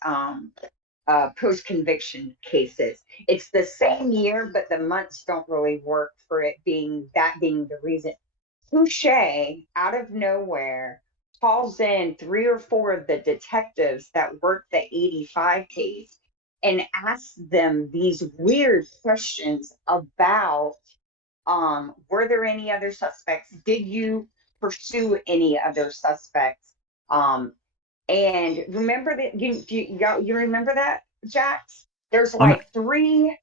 post-conviction cases. It's the same year, but the months don't really work for it being the reason. Couche, out of nowhere, calls in 3 or 4 of the detectives that worked the 85 case and asks them these weird questions about were there any other suspects? Did you pursue any other suspects? And remember that you remember that, Jax? There's like three.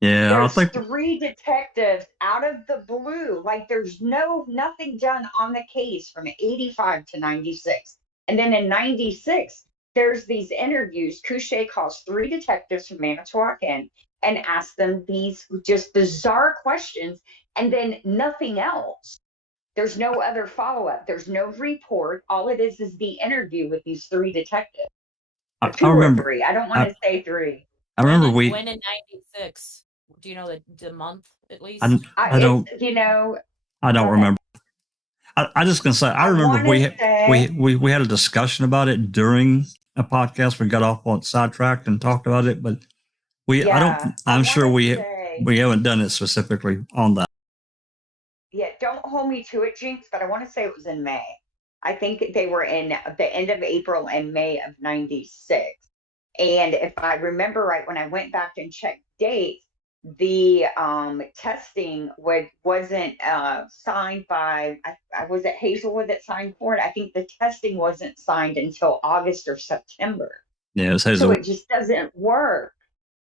Yeah, There's 3 detectives out of the blue. Like there's nothing done on the case from 85 to 96. And then in 96, there's these interviews. Couche calls 3 detectives from Manitowoc in and asks them these just bizarre questions, and then nothing else. There's no other follow-up. There's no report. All it is the interview with these 3 detectives. Two or 3. I don't want to say 3. I remember when in 96. Do you know the month at least? I don't. I don't remember. I just gonna say I remember we had a discussion about it during a podcast. We got off on sidetracked and talked about it, but I'm sure we haven't done it specifically on that. Yeah, don't hold me to it, Jinx, but I want to say it was in May. I think they were in the end of April and May of 96. And if I remember right, when I went back and checked dates, the testing wasn't signed by, was it Hazelwood that signed for it? I think the testing wasn't signed until August or September. Yeah, it was Hazelwood. So it just doesn't work.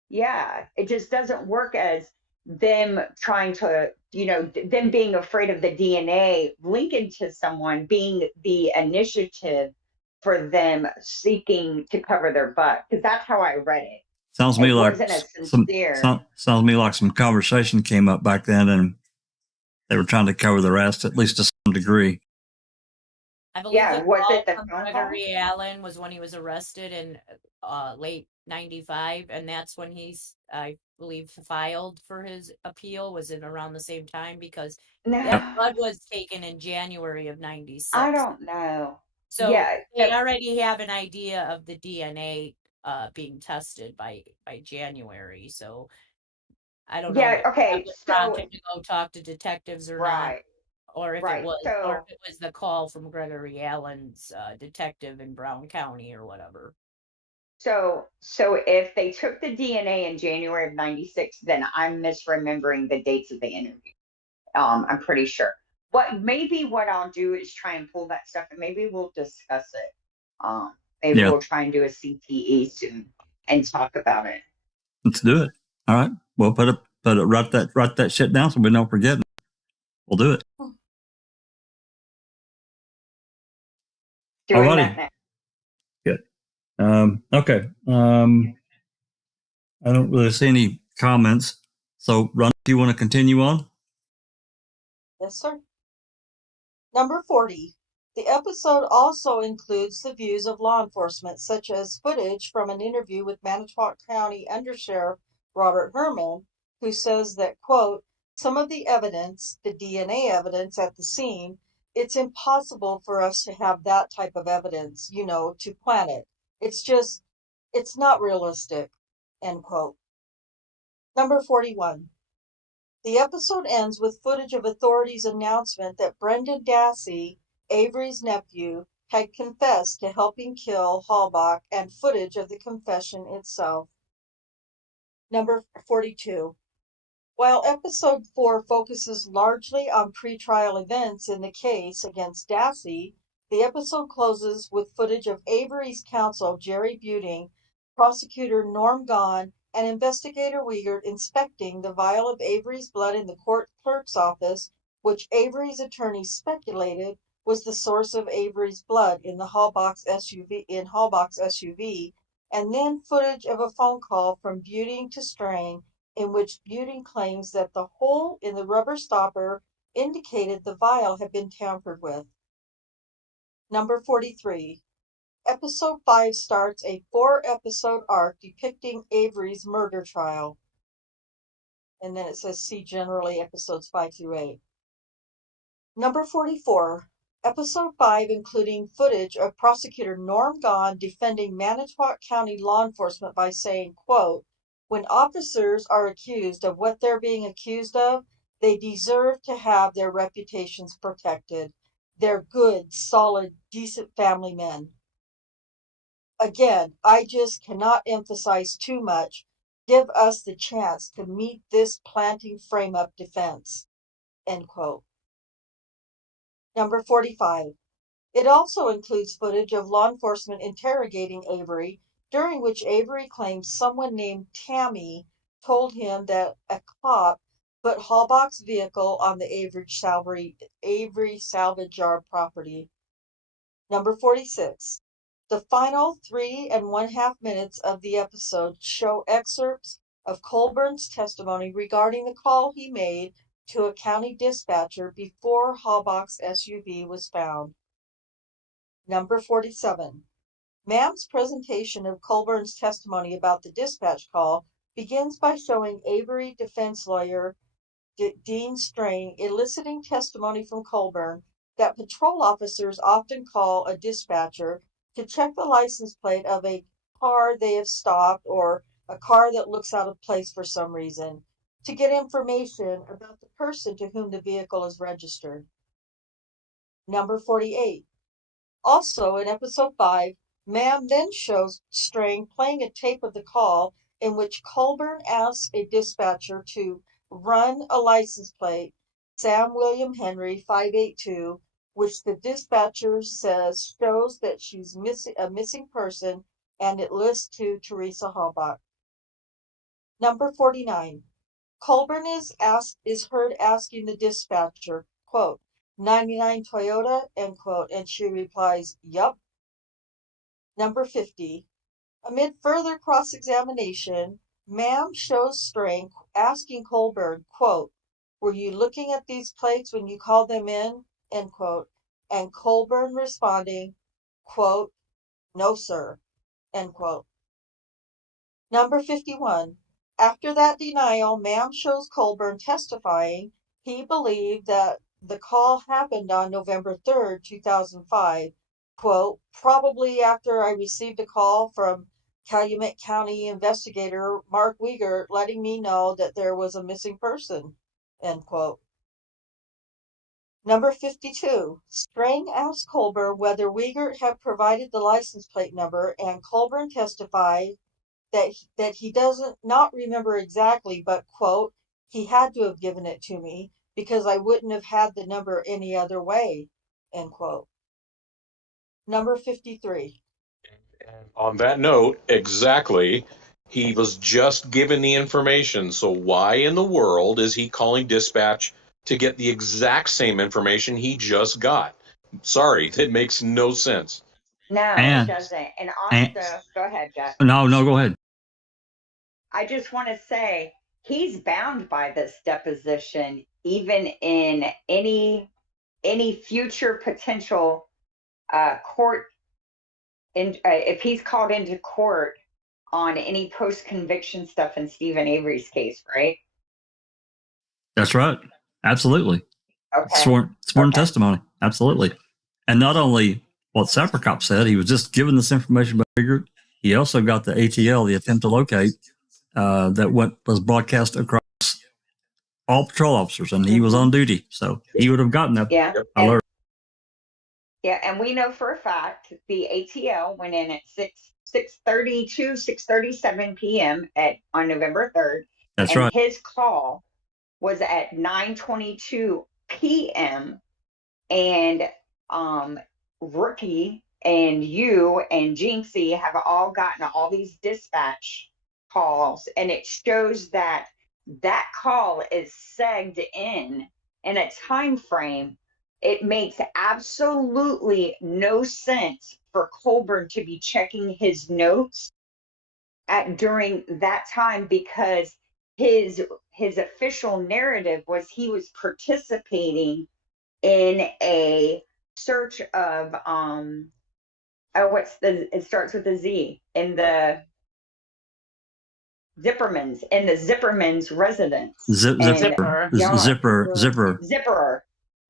Yeah, it just doesn't work as them trying to, them being afraid of the DNA linking to someone being the initiative for them seeking to cover their butt, because that's how I read it. Sounds to me like some conversation came up back then, and they were trying to cover their ass at least to some degree. I believe Gregory Allen was when he was arrested in late 95, and that's when he's, I believe, filed for his appeal was in around the same time, because that blood was taken in January of 96. I don't know. So they already have an idea of the DNA being tested by January. So I don't know. Yeah. Okay. So to go talk to detectives or not, or if it was the call from Gregory Allen's detective in Brown County or whatever. So if they took the DNA in January of 96, then I'm misremembering the dates of the interview. I'm pretty sure. What I'll do is try and pull that stuff, and maybe we'll discuss it. Maybe we'll try and do a CTE soon and talk about it. Let's do it. All right. We'll write that shit down so we don't forget. We'll do it. Doing that next. Okay. I don't really see any comments. So, Ron, do you want to continue on? Yes, sir. Number 40. The episode also includes the views of law enforcement, such as footage from an interview with Manitowoc County Undersheriff Robert Herman, who says that, quote, some of the evidence, the DNA evidence at the scene, it's impossible for us to have that type of evidence, to plant it. It's not realistic, end quote. Number 41. The episode ends with footage of authorities' announcement that Brendan Dassey, Avery's nephew, had confessed to helping kill Halbach and footage of the confession itself. Number 42. While episode 4 focuses largely on pretrial events in the case against Dassey, the episode closes with footage of Avery's counsel, Jerry Buting, prosecutor Norm Gahn, and investigator Wiegert inspecting the vial of Avery's blood in the court clerk's office, which Avery's attorneys speculated was the source of Avery's blood in the Halbach's SUV, and then footage of a phone call from Buting to Strain, in which Buting claims that the hole in the rubber stopper indicated the vial had been tampered with. Number 43. Episode 5 starts a 4-episode arc depicting Avery's murder trial. And then it says see generally episodes 5 through 8. Number 44. Episode 5 including footage of prosecutor Norm Gahn defending Manitowoc County law enforcement by saying, quote, when officers are accused of what they're being accused of, they deserve to have their reputations protected. They're good, solid, decent family men. Again, I just cannot emphasize too much. Give us the chance to meet this planting frame-up defense. End quote. Number 45. It also includes footage of law enforcement interrogating Avery, during which Avery claims someone named Tammy told him that a cop put Halbach's vehicle on the Avery salvage yard property. Number 46. The final 3.5 minutes of the episode show excerpts of Colburn's testimony regarding the call he made to a county dispatcher before Halbach's SUV was found. Number 47. Ma'am's presentation of Colburn's testimony about the dispatch call begins by showing Avery defense lawyer Dean Strain eliciting testimony from Colburn that patrol officers often call a dispatcher to check the license plate of a car they have stopped or a car that looks out of place for some reason, to get information about the person to whom the vehicle is registered. Number 48. Also in episode 5, Ma'am then shows Strain playing a tape of the call in which Colburn asks a dispatcher to run a license plate, Sam William Henry 582, which the dispatcher says shows that she's a missing person, and it lists to Teresa Halbach. Number 49. Colburn is heard asking the dispatcher, quote, 99 Toyota, end quote, and she replies, yup. Number 50. Amid further cross-examination, Ma'am shows Strain asking Colburn, quote, were you looking at these plates when you called them in, end quote, and Colburn responding, quote, no, sir, end quote. Number 51. After that denial, Ma'am shows Colburn testifying he believed that the call happened on November 3rd, 2005, quote, probably after I received a call from Calumet County investigator Mark Wiegert letting me know that there was a missing person, end quote. Number 52. Strain asked Colburn whether Wiegert had provided the license plate number, and Colburn testified that he doesn't not remember exactly, but, quote, he had to have given it to me because I wouldn't have had the number any other way, end quote. Number 53. And on that note, exactly, he was just given the information. So why in the world is he calling dispatch to get the exact same information he just got? Sorry, that makes no sense. No, it And, doesn't. And and also, go ahead, Jeff. no, go ahead. I just want to say he's bound by this deposition, even in any future potential court. If he's called into court on any post conviction stuff in Stephen Avery's case, right? That's right. Absolutely. Okay. Sworn Okay. testimony. Absolutely. And not only what Sapricop said, he was just given this information by the group. He also got the ATL, the attempt to locate, that was broadcast across all patrol officers, and he was on duty, so he would have gotten that Yeah. alert. And we know for a fact the ATL went in at 6:37 p.m. on November 3rd. That's and right. His call was at 9:22 p.m. and Rookie and you and Jinxie have all gotten all these dispatch calls, and it shows that call is segged in a time frame. It makes absolutely no sense for Colburn to be checking his notes during that time, because his official narrative was he was participating in a search of it starts with a Z, in the Zipperman's residence. Zipper.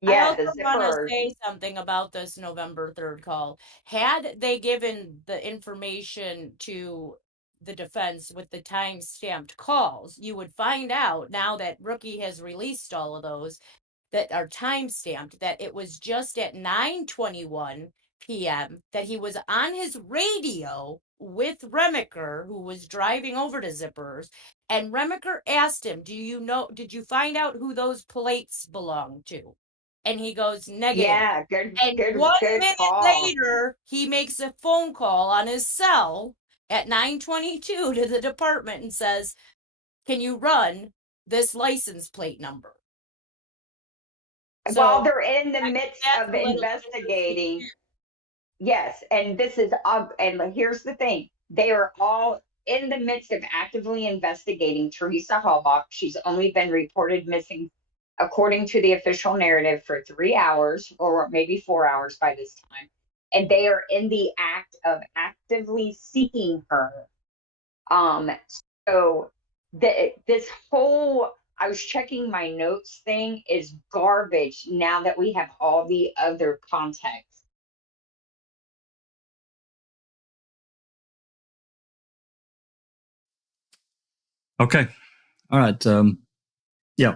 Yeah, I also the want to Zipper. say something about this November 3rd call. Had they given the information to the defense with the time-stamped calls, you would find out, now that Rookie has released all of those that are time-stamped, that it was just at 9:21 p.m. that he was on his radio with Remaker, who was driving over to Zippers, and Remaker asked him, did you find out who those plates belong to? And he goes, negative. Yeah, good 1 minute call. later, he makes a phone call on his cell at 9:22 to the department and says, can you run this license plate number? While they're in the midst that's of a little investigating. Yes, and this is and here's the thing. They are all in the midst of actively investigating Teresa Halbach. She's only been reported missing, according to the official narrative, for 3 hours or maybe 4 hours by this time. And they are in the act of actively seeking her. So this whole I was checking my notes thing is garbage now that we have all the other context. Okay. All right. Yeah. All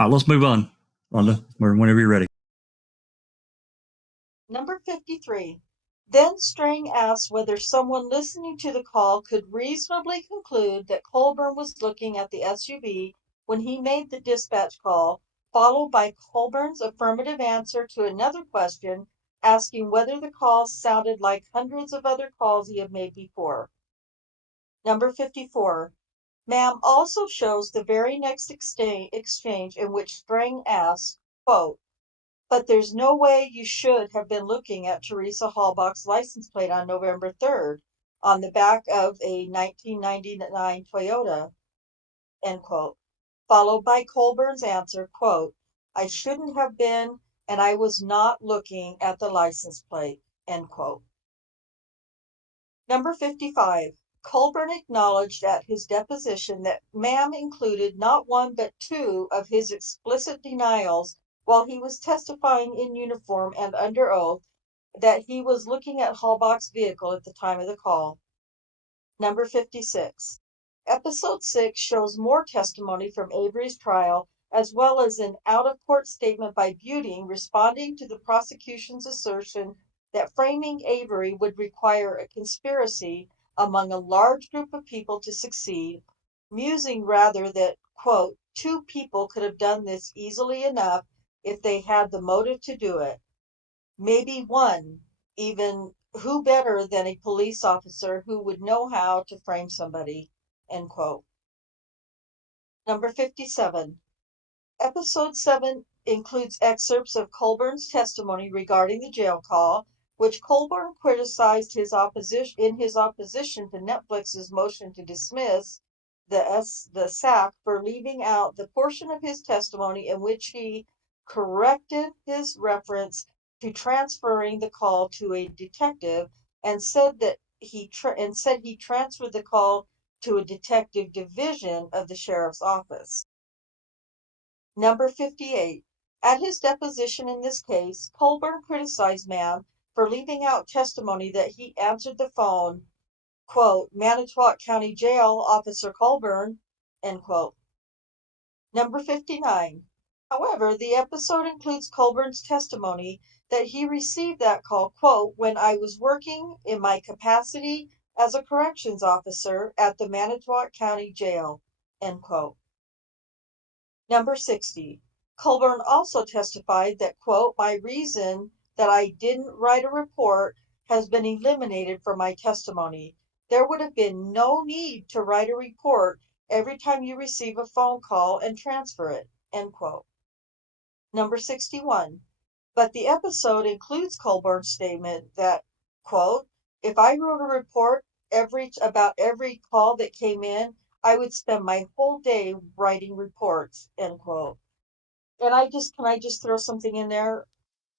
right, let's move on. Rhonda, whenever you're ready. Number 53. Then Strang asked whether someone listening to the call could reasonably conclude that Colburn was looking at the SUV when he made the dispatch call, followed by Colburn's affirmative answer to another question, asking whether the call sounded like hundreds of other calls he had made before. Number 54. Ma'am also shows the very next exchange in which Strang asks, quote, but there's no way you should have been looking at Teresa Halbach's license plate on November 3rd on the back of a 1999 Toyota, end quote. Followed by Colburn's answer, quote, I shouldn't have been, and I was not looking at the license plate, end quote. Number 55. Colburn acknowledged at his deposition that Ma'am included not one but two of his explicit denials while he was testifying in uniform and under oath that he was looking at Halbach's vehicle at the time of the call. Number 56. Episode 6 shows more testimony from Avery's trial, as well as an out-of-court statement by Buting responding to the prosecution's assertion that framing Avery would require a conspiracy among a large group of people to succeed, musing rather that, quote, two people could have done this easily enough if they had the motive to do it. Maybe one, even, who better than a police officer who would know how to frame somebody, end quote. Number 57. Episode 7 includes excerpts of Colburn's testimony regarding the jail call, which Colborn criticized his opposition to Netflix's motion to dismiss the SAC for leaving out the portion of his testimony in which he corrected his reference to transferring the call to a detective and said that he transferred the call to a detective division of the sheriff's office. Number 58. At his deposition in this case, Colburn criticized Mann for leaving out testimony that he answered the phone, quote, Manitowoc County Jail, Officer Colburn, end quote. Number 59. However, the episode includes Colburn's testimony that he received that call, quote, when I was working in my capacity as a corrections officer at the Manitowoc County Jail, end quote. Number 60. Colburn also testified that, quote, my reason that I didn't write a report has been eliminated from my testimony. There would have been no need to write a report every time you receive a phone call and transfer it, end quote. Number 61. But the episode includes Colburn's statement that, quote, if I wrote a report about every call that came in, I would spend my whole day writing reports, end quote. And can I just throw something in there?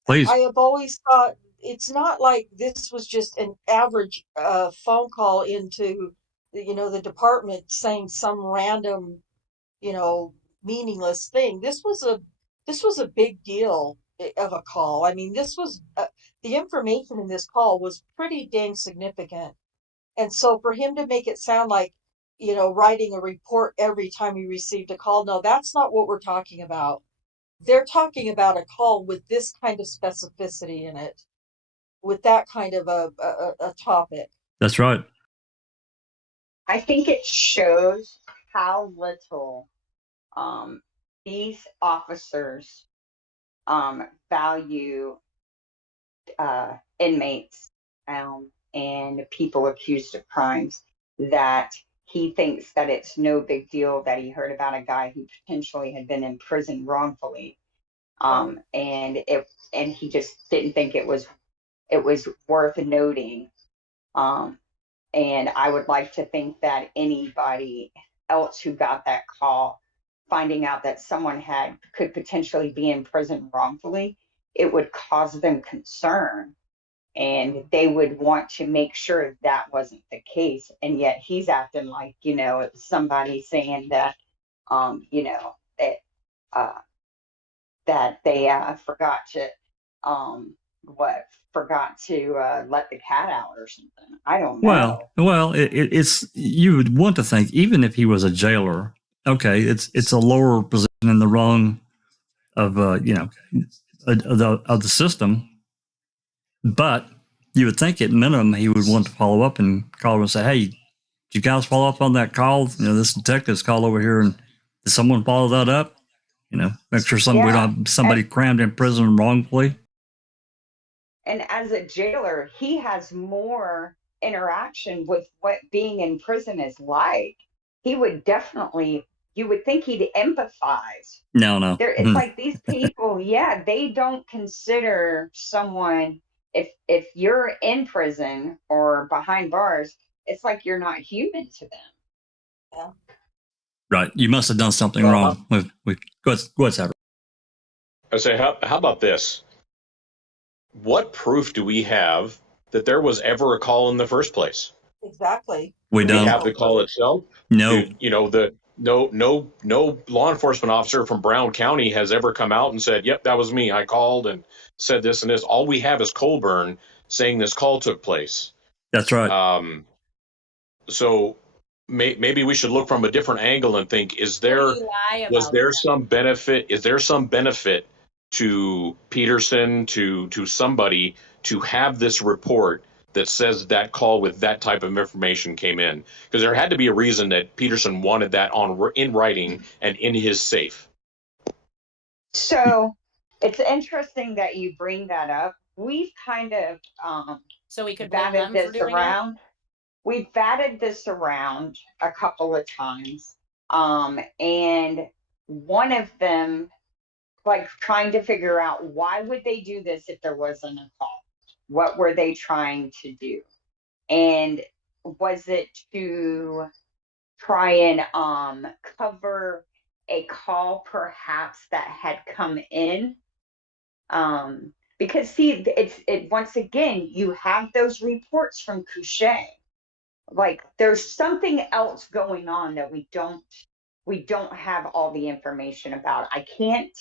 Please. I have always thought it's not like this was just an average phone call into the department saying some random, meaningless thing. This was a big deal of a call. I mean, this was the information in this call was pretty dang significant. And so for him to make it sound like, writing a report every time he received a call, no, that's not what we're talking about. They're talking about a call with this kind of specificity in it, with that kind of a topic. That's right. I think it shows how little these officers value inmates and people accused of crimes, that he thinks that it's no big deal that he heard about a guy who potentially had been in prison wrongfully. And he just didn't think it was worth noting. And I would like to think that anybody else who got that call, finding out that someone could potentially be in prison wrongfully, it would cause them concern. And they would want to make sure that wasn't the case. And yet he's acting like, it was somebody saying that, that they forgot to let the cat out or something. I don't know. Well, it's you would want to think, even if he was a jailer, okay, it's a lower position in the rung of of the system, but you would think at minimum he would want to follow up and call and say, hey, did you guys follow up on that call? This detective's called over here, and did someone follow that up? Make sure we don't have somebody crammed in prison wrongfully. And as a jailer, he has more interaction with what being in prison is like. He would definitely, you would think he'd empathize. No. It's like these people, they don't consider someone, if you're in prison or behind bars, it's like you're not human to them. Yeah. Right. You must have done something wrong. Go ahead, Avery. I say, how about this? What proof do we have that there was ever a call in the first place? Exactly. We don't have the call itself. No. No law enforcement officer from Brown County has ever come out and said, yep, that was me. I called and said this and this. All we have is Colburn saying this call took place. That's right. So maybe we should look from a different angle and think, is there some benefit to Peterson, to somebody to have this report that says that call with that type of information came in? Because there had to be a reason that Peterson wanted that in writing and in his safe. So it's interesting that you bring that up. We've kind of so we could batted this around. We've batted this around a couple of times. And one of them, like trying to figure out, why would they do this if there wasn't a call? What were they trying to do? And was it to try and cover a call perhaps that had come in? Because see, it once again, you have those reports from Couché. Like there's something else going on that we don't have all the information about. I can't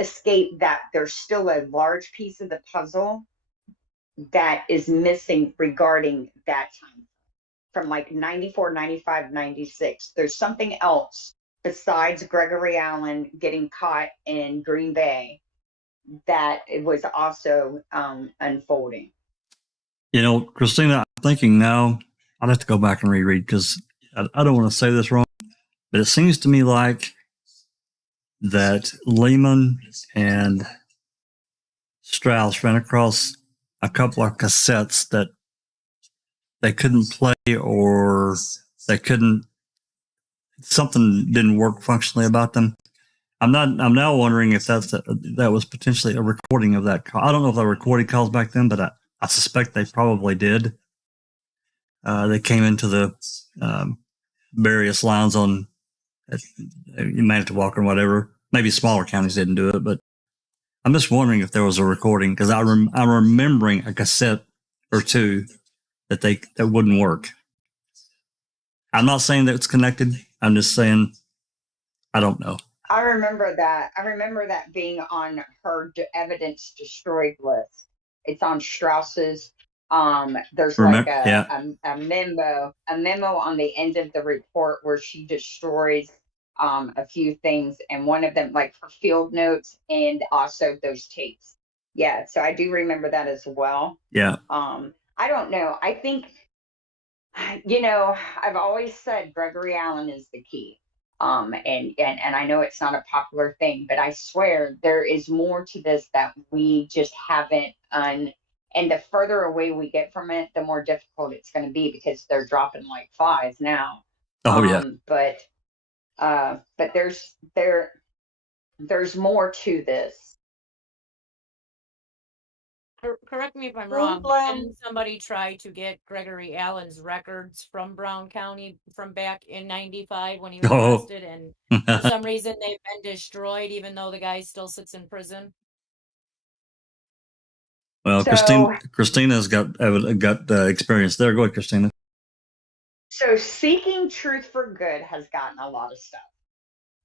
escape that there's still a large piece of the puzzle that is missing regarding that time from like 94, 95, 96. There's something else besides Gregory Allen getting caught in Green Bay that it was also unfolding. You know, Christina, I'm thinking now, I'll have to go back and reread because I don't want to say this wrong, but it seems to me like that Lehman and Strauss ran across a couple of cassettes that they couldn't play or something didn't work functionally about them. I'm now wondering if that was potentially a recording of that call. I don't know if they recorded calls back then, but I suspect they probably did. They came into the various lines on Manitowoc or whatever. Maybe smaller counties didn't do it, but I'm just wondering if there was a recording because I'm remembering a cassette or two that wouldn't work. I'm not saying that it's connected. I'm just saying I don't know. I remember that. I remember that being on her evidence destroyed list. It's on Strauss's. There's like a memo on the end of the report where she destroys a few things, and one of them like her field notes and also those tapes. Yeah, so I do remember that as well. Yeah. I don't know. I think, you know, I've always said Gregory Allen is the key. And I know it's not a popular thing, but I swear there is more to this that we just haven't and the further away we get from it, the more difficult it's going to be because they're dropping like flies now. Oh yeah. But there's more to this. Correct me if I'm wrong, but didn't somebody try to get Gregory Allen's records from Brown County from back in 95 when he was arrested, and for some reason they've been destroyed even though the guy still sits in prison? Well, Christina's got experience there. Go ahead, Christina. So Seeking Truth for Good has gotten a lot of stuff.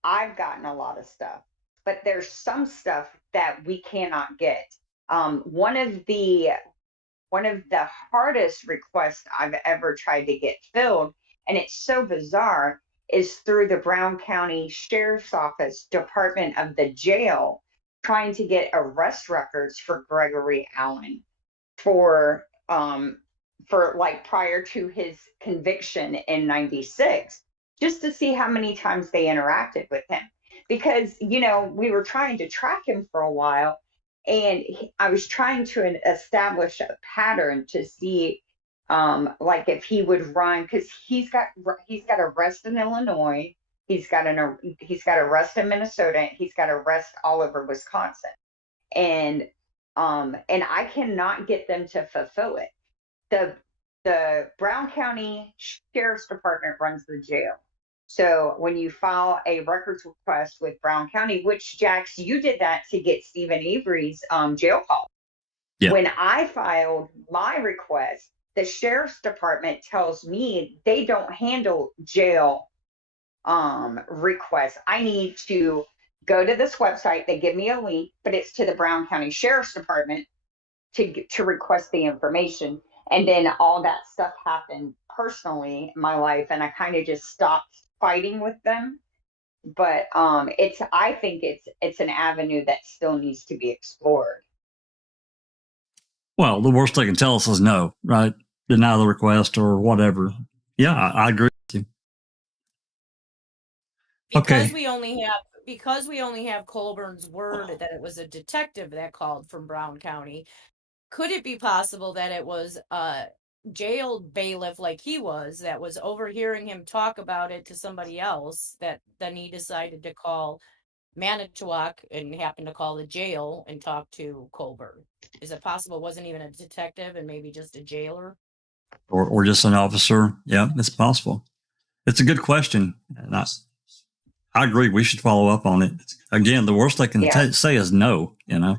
I've gotten a lot of stuff, but there's some stuff that we cannot get. One of the hardest requests I've ever tried to get filled, and it's so bizarre, is through the Brown County Sheriff's Office, Department of the Jail, trying to get arrest records for Gregory Allen for like prior to his conviction in 96, just to see how many times they interacted with him. Because, you know, we were trying to track him for a while, and I was trying to establish a pattern to see like if he would run, because he's got arrest in Illinois, he's got arrest in Minnesota, he's got arrest all over Wisconsin, and I cannot get them to fulfill it. The Brown County Sheriff's Department runs the jail. So when you file a records request with Brown County, which Jax, you did that to get Stephen Avery's jail call. Yeah. When I filed my request, the Sheriff's Department tells me they don't handle jail requests. I need to go to this website. They give me a link, but it's to the Brown County Sheriff's Department to request the information. And then all that stuff happened personally in my life, and I kind of just stopped fighting with them. But I think it's an avenue that still needs to be explored. Well, the worst they can tell us is no, right? Deny the request or whatever. Yeah, I agree with you. Because we only have Colburn's word that it was a detective that called from Brown County. Could it be possible that it was a jail bailiff like he was that was overhearing him talk about it to somebody else that then he decided to call Manitowoc and happened to call the jail and talk to Colburn? Is it possible it wasn't even a detective and maybe just a jailer? Or just an officer? Yeah, it's possible. It's a good question. And I agree. We should follow up on it. Again, the worst they can say is no, you know.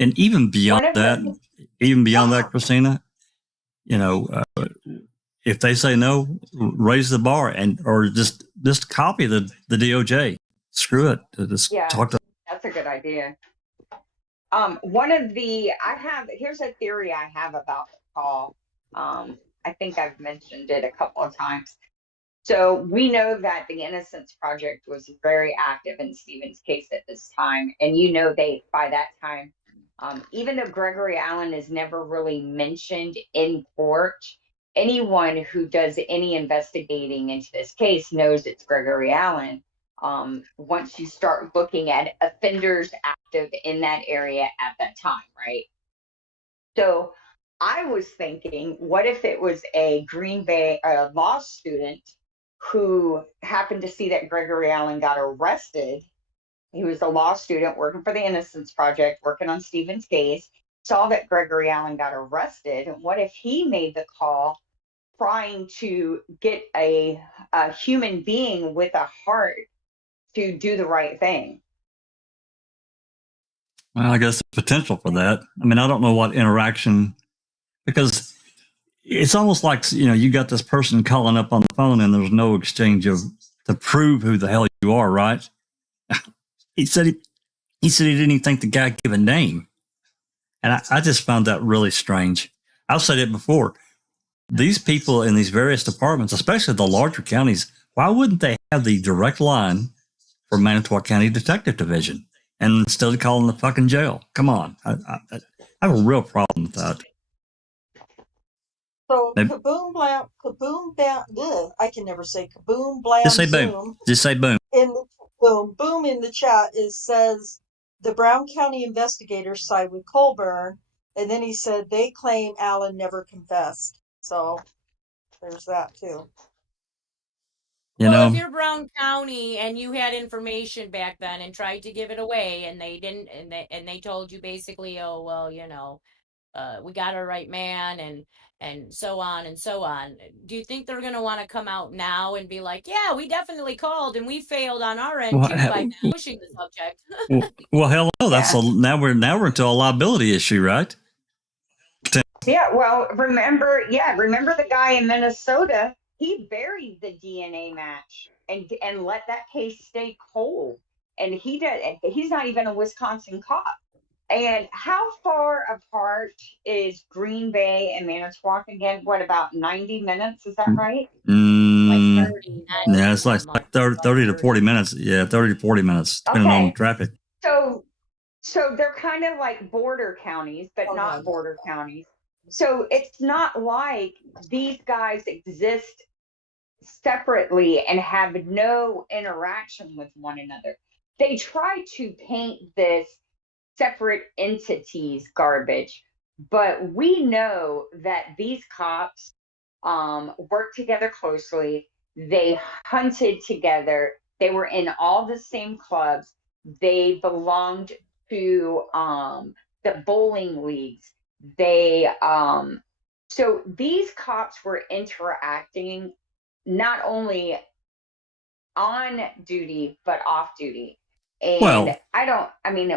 And even beyond that, Christina, you know, if they say no, raise the bar and or just copy the DOJ. Screw it. Just talk to. That's a good idea. Here's a theory I have about the call. I think I've mentioned it a couple of times. So we know that the Innocence Project was very active in Stephen's case at this time. And you know, by that time, even though Gregory Allen is never really mentioned in court, anyone who does any investigating into this case knows it's Gregory Allen. Once you start looking at offenders active in that area at that time, right? So I was thinking, what if it was a Green Bay law student who happened to see that Gregory Allen got arrested? He was a law student working for the Innocence Project, working on Stephen's case, saw that Gregory Allen got arrested. And what if he made the call trying to get a human being with a heart to do the right thing? Well, I guess the potential for that. I mean, I don't know what interaction, because it's almost like, you know, you got this person calling up on the phone and there's no exchange to prove who the hell you are, right? He said he didn't even think the guy gave a name. And I just found that really strange. I've said it before. These people in these various departments, especially the larger counties, why wouldn't they have the direct line for Manitowoc County Detective Division and instead of calling the fucking jail? Come on. I have a real problem with that. So kaboom blam, I can never say kaboom blam. Just say boom. Just say boom. Boom in the chat says the Brown County investigators side with Colburn, and then he said they claim Allen never confessed. So there's that too. Well, if you're Brown County and you had information back then and tried to give it away, and they didn't, and they told you basically, oh well, you know, we got our right man, and so on and so on. Do you think they're going to want to come out now and be like, yeah, we definitely called and we failed on our end too by pushing the subject? Well, hell no. Now we're into a liability issue, right? Yeah. Well, remember the guy in Minnesota. He buried the DNA match and let that case stay cold. And he's not even a Wisconsin cop. And how far apart is Green Bay and Manitowoc again? What, about 90 minutes? Is that right? Like 30. Yeah, it's like 30 to 40 minutes. Yeah, 30 to 40 minutes, depending on traffic. So they're kind of like border counties, but not border counties. So it's not like these guys exist separately and have no interaction with one another. They try to paint this separate entities garbage, but we know that these cops work together closely. They hunted together. They were in all the same clubs. They belonged to the bowling leagues. So these cops were interacting not only on duty but off duty. And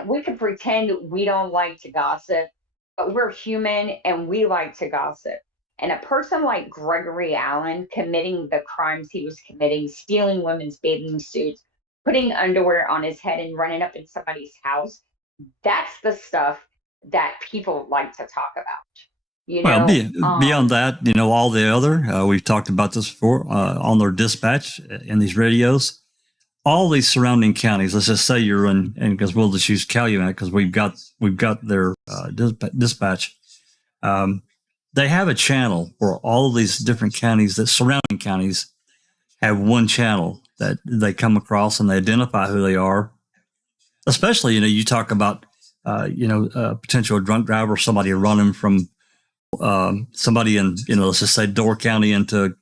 we could pretend we don't like to gossip, but we're human and we like to gossip. And a person like Gregory Allen committing the crimes he was committing, stealing women's bathing suits, putting underwear on his head and running up in somebody's house, that's the stuff that people like to talk about. You know, beyond that, you know, all the other, we've talked about this before, on their dispatch in these radios, all these surrounding counties, let's just say you're in, and because we'll just use Calumet because we've got their dispatch. They have a channel for all of these different counties, that surrounding counties have one channel that they come across and they identify who they are. Especially, you know, you talk about, potential drunk driver, somebody running from somebody in, you know, let's just say Door County into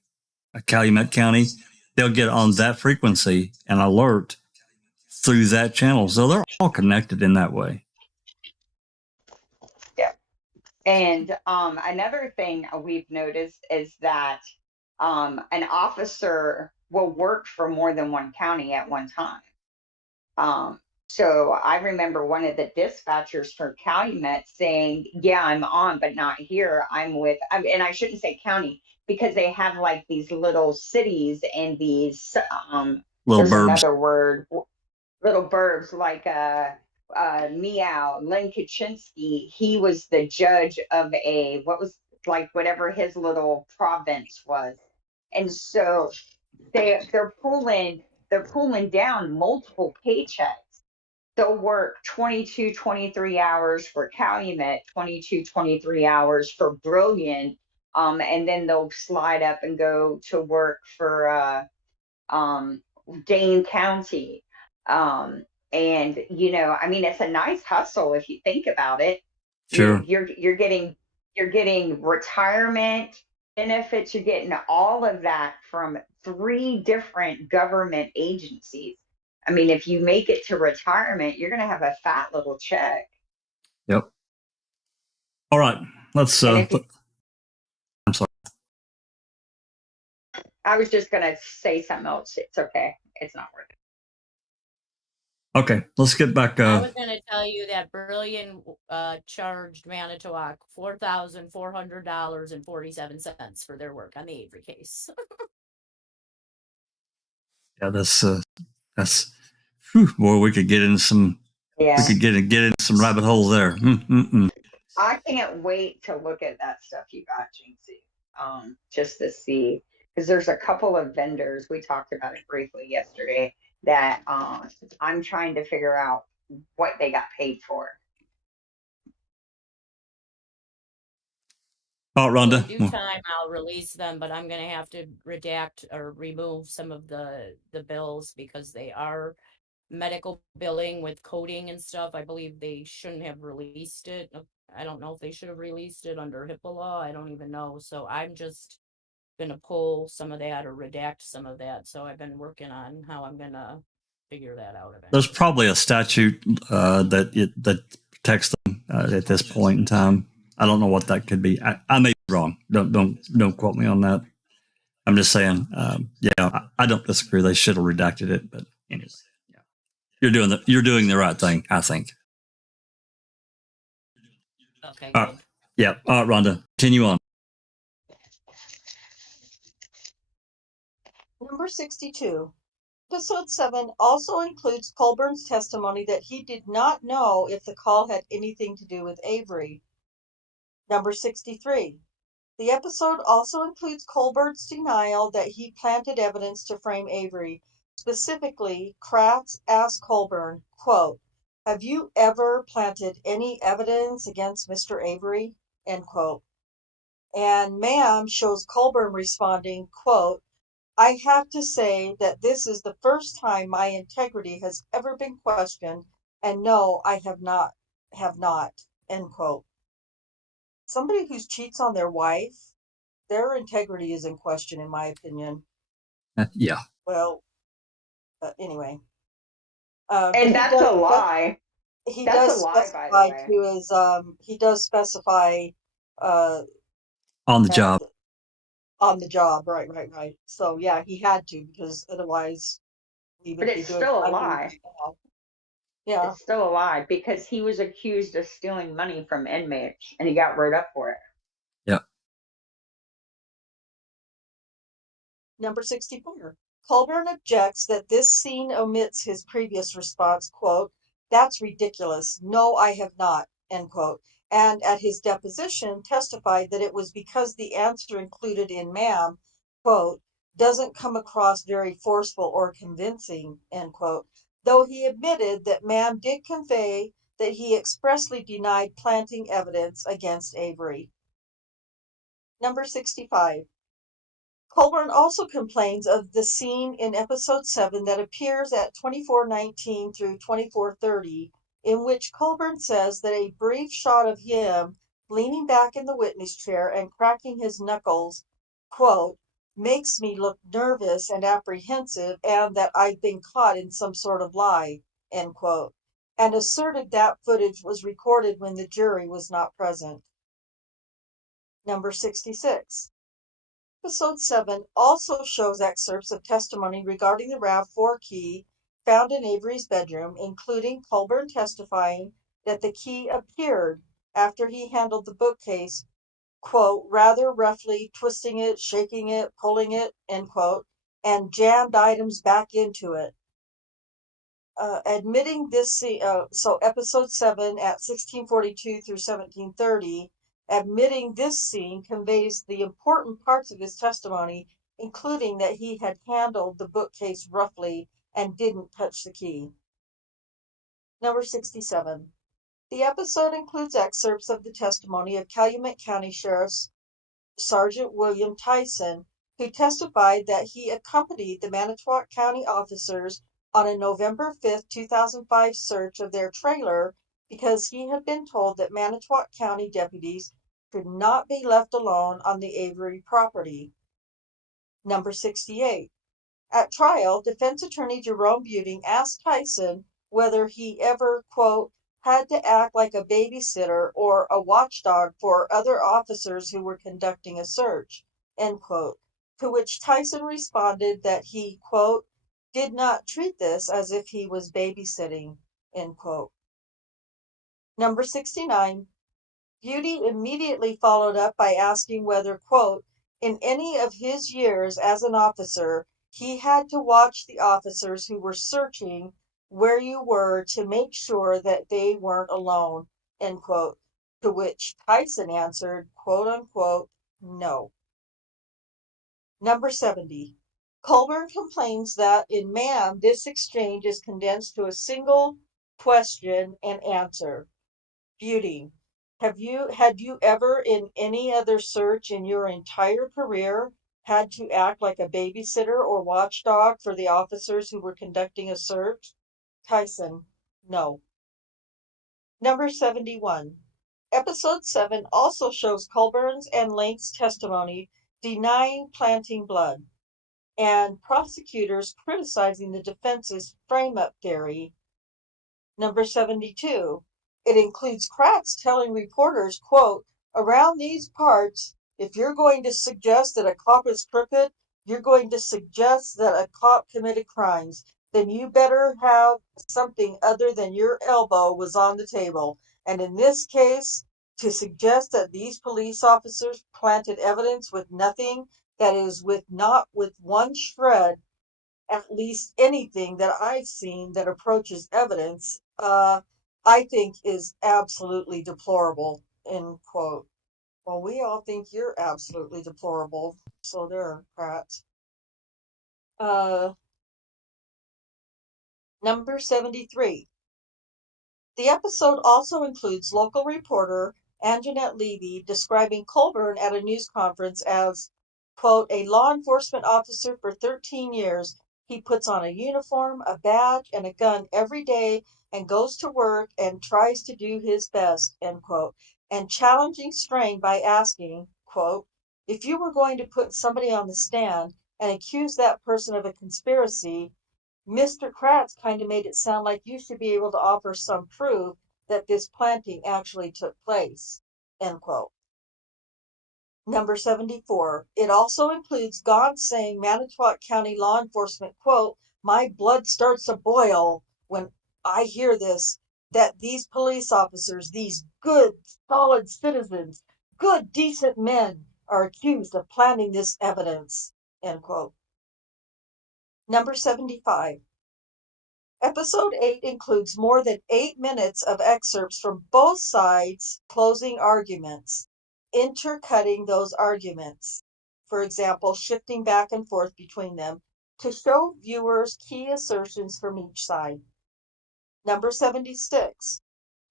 Calumet County. They'll get on that frequency and alert through that channel. So they're all connected in that way. Yeah. And another thing we've noticed is that an officer will work for more than one county at one time. So I remember one of the dispatchers for Calumet saying, yeah, I'm on, but not here. And I shouldn't say county because they have like these little cities and these, Little there's burbs. another word, little burbs like Meow, Len Kaczynski. He was the judge of whatever his little province was. And so they're pulling down multiple paychecks. They'll work 22, 23 hours for Calumet, 22, 23 hours for Brilliant, and then they'll slide up and go to work for Dane County. And I mean, it's a nice hustle if you think about it. Sure. You're getting retirement benefits. You're getting all of that from 3 different government agencies. I mean, if you make it to retirement, you're going to have a fat little check. Yep. All right. Let's. I'm sorry. I was just going to say something else. It's okay. It's not worth it. Okay, let's get back. I was going to tell you that Brilliant charged Manitowoc $4,400.47 for their work on the Avery case. Yeah, that's. Boy, we could get into some. Yeah. We could get into some rabbit holes there. I can't wait to look at that stuff you got, Jinxie. Just to see, because there's a couple of vendors, we talked about it briefly yesterday, that I'm trying to figure out what they got paid for. Oh, Rhonda. In due time, I'll release them, but I'm going to have to redact or remove some of the bills because they are medical billing with coding and stuff. I believe they shouldn't have released it. I don't know if they should have released it under HIPAA law. I don't even know. So I'm just going to pull some of that or redact some of that. So I've been working on how I'm going to figure that out eventually. There's probably a statute that protects them at this point in time. I don't know what that could be. I may be wrong. Don't quote me on that. I'm just saying. I don't disagree. They should have redacted it, but anyway, yeah, you're doing the right thing, I think. Okay. All right. Yeah. All right, Rhonda, continue on. Number 62. Episode 7 also includes Colburn's testimony that he did not know if the call had anything to do with Avery. Number 63. The episode also includes Colburn's denial that he planted evidence to frame Avery. Specifically, Kratz asked Colburn, quote, "Have you ever planted any evidence against Mr. Avery?" End quote. And Ma'am shows Colburn responding, quote, "I have to say that this is the first time my integrity has ever been questioned, and no, I have not, end quote. Somebody who cheats on their wife, their integrity is in question, in my opinion. Yeah. Well, anyway. And that's a lie. He That's does a lie, specify by the way. to his, he does specify On the job. On the job, right. So yeah, he had to, because otherwise he would But be it's doing still a under lie. the law. Yeah. It's still a lie because he was accused of stealing money from inmates and he got wrote up for it. Yeah. Number 64. Colburn objects that this scene omits his previous response, quote, "That's ridiculous. No, I have not," end quote. And at his deposition testified that it was because the answer included in Ma'am, quote, "doesn't come across very forceful or convincing," end quote. Though he admitted that Ma'am did convey that he expressly denied planting evidence against Avery. Number 65. Colburn also complains of the scene in episode 7 that appears at 2419 through 2430, in which Colburn says that a brief shot of him leaning back in the witness chair and cracking his knuckles, quote, "makes me look nervous and apprehensive, and that I've been caught in some sort of lie," end quote, and asserted that footage was recorded when the jury was not present. Number 66. Episode 7 also shows excerpts of testimony regarding the RAV4 key found in Avery's bedroom, including Colburn testifying that the key appeared after he handled the bookcase, quote, rather roughly, twisting it, shaking it, pulling it, end quote, and jammed items back into it. Admitting this, so episode 7 at 1642 through 1730, admitting this scene conveys the important parts of his testimony, including that he had handled the bookcase roughly and didn't touch the key. Number 67. The episode includes excerpts of the testimony of Calumet County Sheriff's Sergeant William Tyson, who testified that he accompanied the Manitowoc County officers on a November 5, 2005 search of their trailer because he had been told that Manitowoc County deputies could not be left alone on the Avery property. Number 68. At trial, defense attorney Jerome Buting asked Tyson whether he ever, quote, had to act like a babysitter or a watchdog for other officers who were conducting a search, end quote, to which Tyson responded that he, quote, did not treat this as if he was babysitting, end quote. Number 69. Beauty immediately followed up by asking whether, quote, in any of his years as an officer, he had to watch the officers who were searching where you were to make sure that they weren't alone, end quote, to which Tyson answered, quote unquote, no. Number 70. Colburn complains that in Mann, this exchange is condensed to a single question and answer. Beauty. Had you ever in any other search in your entire career had to act like a babysitter or watchdog for the officers who were conducting a search? Tyson, no. Number 71. Episode 7 also shows Colburn's and Lank's testimony denying planting blood, and prosecutors criticizing the defense's frame-up theory. Number 72. It includes Kratz telling reporters, quote, around these parts, if you're going to suggest that a cop is crooked, you're going to suggest that a cop committed crimes, then you better have something other than your elbow was on the table. And in this case, to suggest that these police officers planted evidence with nothing, that is, not with one shred, at least anything that I've seen that approaches evidence, I think is absolutely deplorable, end quote. Well, we all think you're absolutely deplorable, so there, Pratt. Number 73. The episode also includes local reporter Anjanette Levy describing Colburn at a news conference as, quote, a law enforcement officer for 13 years. He puts on a uniform, a badge, and a gun every day and goes to work and tries to do his best, end quote, and challenging Strain by asking, quote, if you were going to put somebody on the stand and accuse that person of a conspiracy, Mr. Kratz kind of made it sound like you should be able to offer some proof that this planting actually took place, end quote. Number 74. It also includes Gaunt saying Manitowoc County law enforcement, quote, my blood starts to boil when I hear this, that these police officers, these good, solid citizens, good, decent men, are accused of planting this evidence, end quote. Number 75. Episode 8 includes more than 8 minutes of excerpts from both sides' closing arguments, intercutting those arguments, for example, shifting back and forth between them to show viewers key assertions from each side. Number 76.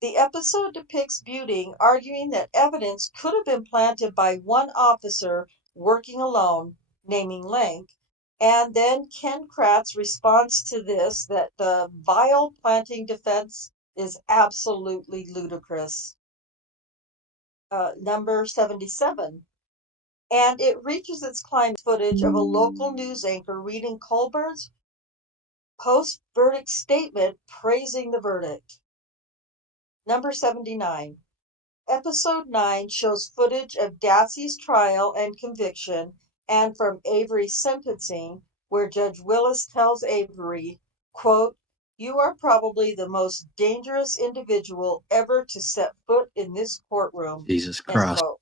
The episode depicts Buting arguing that evidence could have been planted by one officer working alone, naming Lank, and then Ken Kratz responds to this that the vile planting defense is absolutely ludicrous. Number 77. And it reaches its climax footage of a local news anchor reading Colburn's Post-verdict statement praising the verdict. Number 79. Episode 9 shows footage of Dassey's trial and conviction and from Avery's sentencing, where Judge Willis tells Avery, quote, "You are probably the most dangerous individual ever to set foot in this courtroom." Jesus End Christ. quote.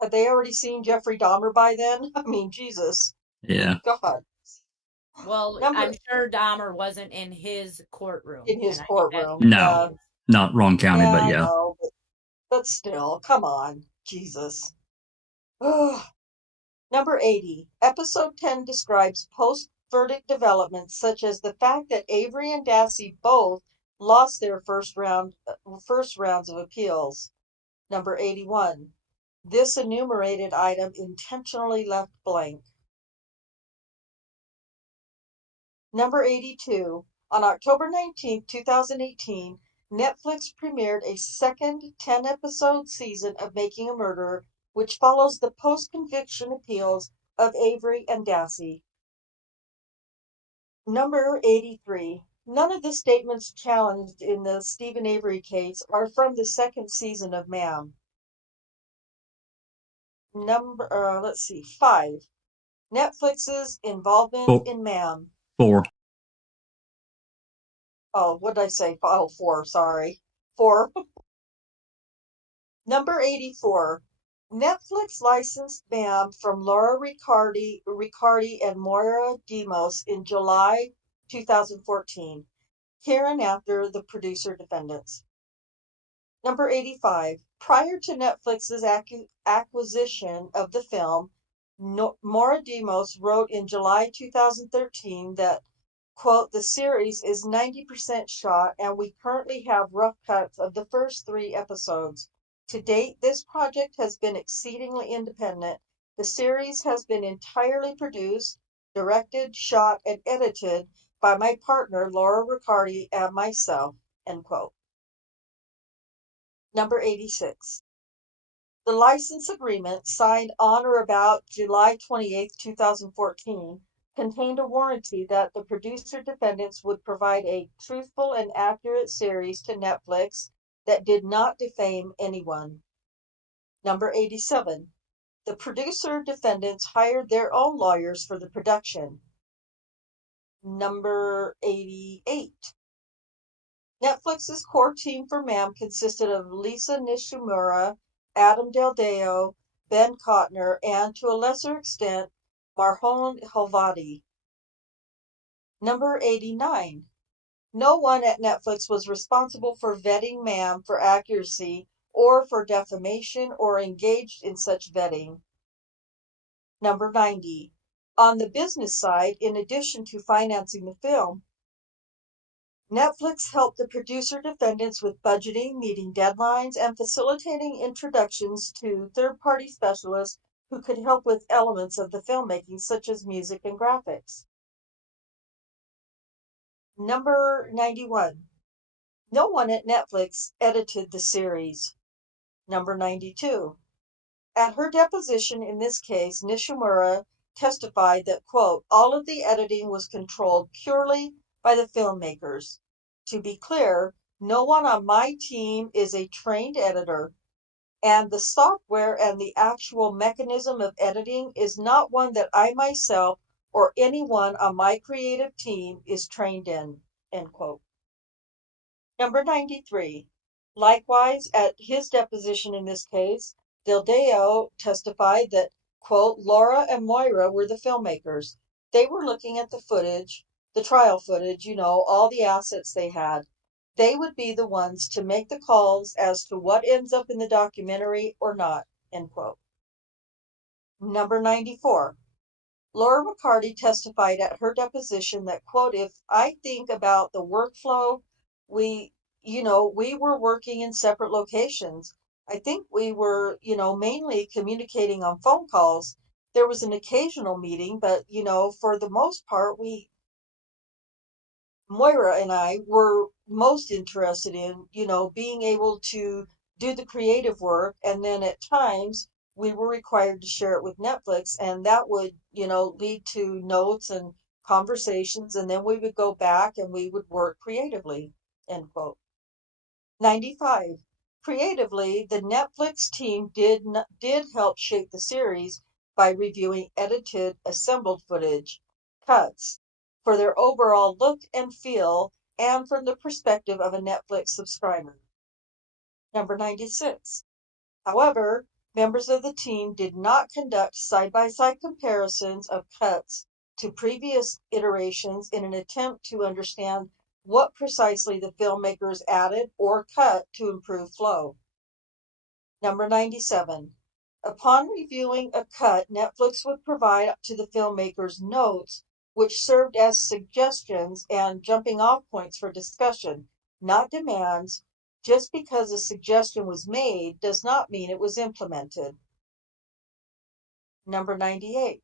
Had they already seen Jeffrey Dahmer by then? I mean, Jesus. Yeah. God. Well, I'm sure Dahmer wasn't in his courtroom. In his and I think courtroom. No. Yeah. Not wrong county, Yeah, but I yeah. know, but still, come on. Jesus. Ugh. Number 80. Episode 10 describes post-verdict developments such as the fact that Avery and Dassey both lost their first rounds of appeals. Number 81. This enumerated item intentionally left blank. Number 82. On October 19, 2018, Netflix premiered a second 10-episode season of Making a Murderer, which follows the post-conviction appeals of Avery and Dassey. Number 83. None of the statements challenged in the Stephen Avery case are from the second season of MAM. Let's see, 5. Netflix's involvement in MAM. 4. Oh, what did I say? Oh, 4, sorry. 4. Number 84. Netflix licensed MAM from Laura Riccardi and Moira Demos in July 2014, hereinafter the producer defendants. Number 85. Prior to Netflix's acquisition of the film, Maura Demos wrote in July 2013 that, quote, "The series is 90% shot and we currently have rough cuts of the first 3 episodes. To date, this project has been exceedingly independent. The series has been entirely produced, directed, shot, and edited by my partner Laura Riccardi and myself," end quote. Number 86. The license agreement, signed on or about July 28, 2014, contained a warranty that the producer defendants would provide a truthful and accurate series to Netflix that did not defame anyone. Number 87. The producer defendants hired their own lawyers for the production. Number 88. Netflix's core team for MAM consisted of Lisa Nishimura, Adam Deldeo, Ben Kotner, and, to a lesser extent, Marhon Helvati. Number 89. No one at Netflix was responsible for vetting MAM for accuracy or for defamation or engaged in such vetting. Number 90. On the business side, in addition to financing the film, Netflix helped the producer defendants with budgeting, meeting deadlines, and facilitating introductions to third-party specialists who could help with elements of the filmmaking, such as music and graphics. Number 91. No one at Netflix edited the series. Number 92. At her deposition in this case, Nishimura testified that, quote, "All of the editing was controlled purely by the filmmakers. To be clear, no one on my team is a trained editor, and the software and the actual mechanism of editing is not one that I myself or anyone on my creative team is trained in," end quote. Number 93. Likewise, at his deposition in this case, Deldeo testified that, quote, "Laura and Moira were the filmmakers. They were looking at the footage, the trial footage, all the assets they had. They would be the ones to make the calls as to what ends up in the documentary or not," end quote. Number 94. Laura Riccardi testified at her deposition that, quote, "If I think about the workflow, we were working in separate locations. I think we were, mainly communicating on phone calls. There was an occasional meeting, but, for the most part, Moira and I were most interested in, being able to do the creative work. And then at times we were required to share it with Netflix. And that would, lead to notes and conversations, and then we would go back and we would work creatively, end quote. 95. Creatively, the Netflix team did help shape the series by reviewing edited, assembled footage, cuts, for their overall look and feel, and from the perspective of a Netflix subscriber. Number 96. However, members of the team did not conduct side-by-side comparisons of cuts to previous iterations in an attempt to understand what precisely the filmmakers added or cut to improve flow. Number 97. Upon reviewing a cut, Netflix would provide to the filmmakers notes which served as suggestions and jumping off points for discussion, not demands. Just because a suggestion was made does not mean it was implemented. Number 98.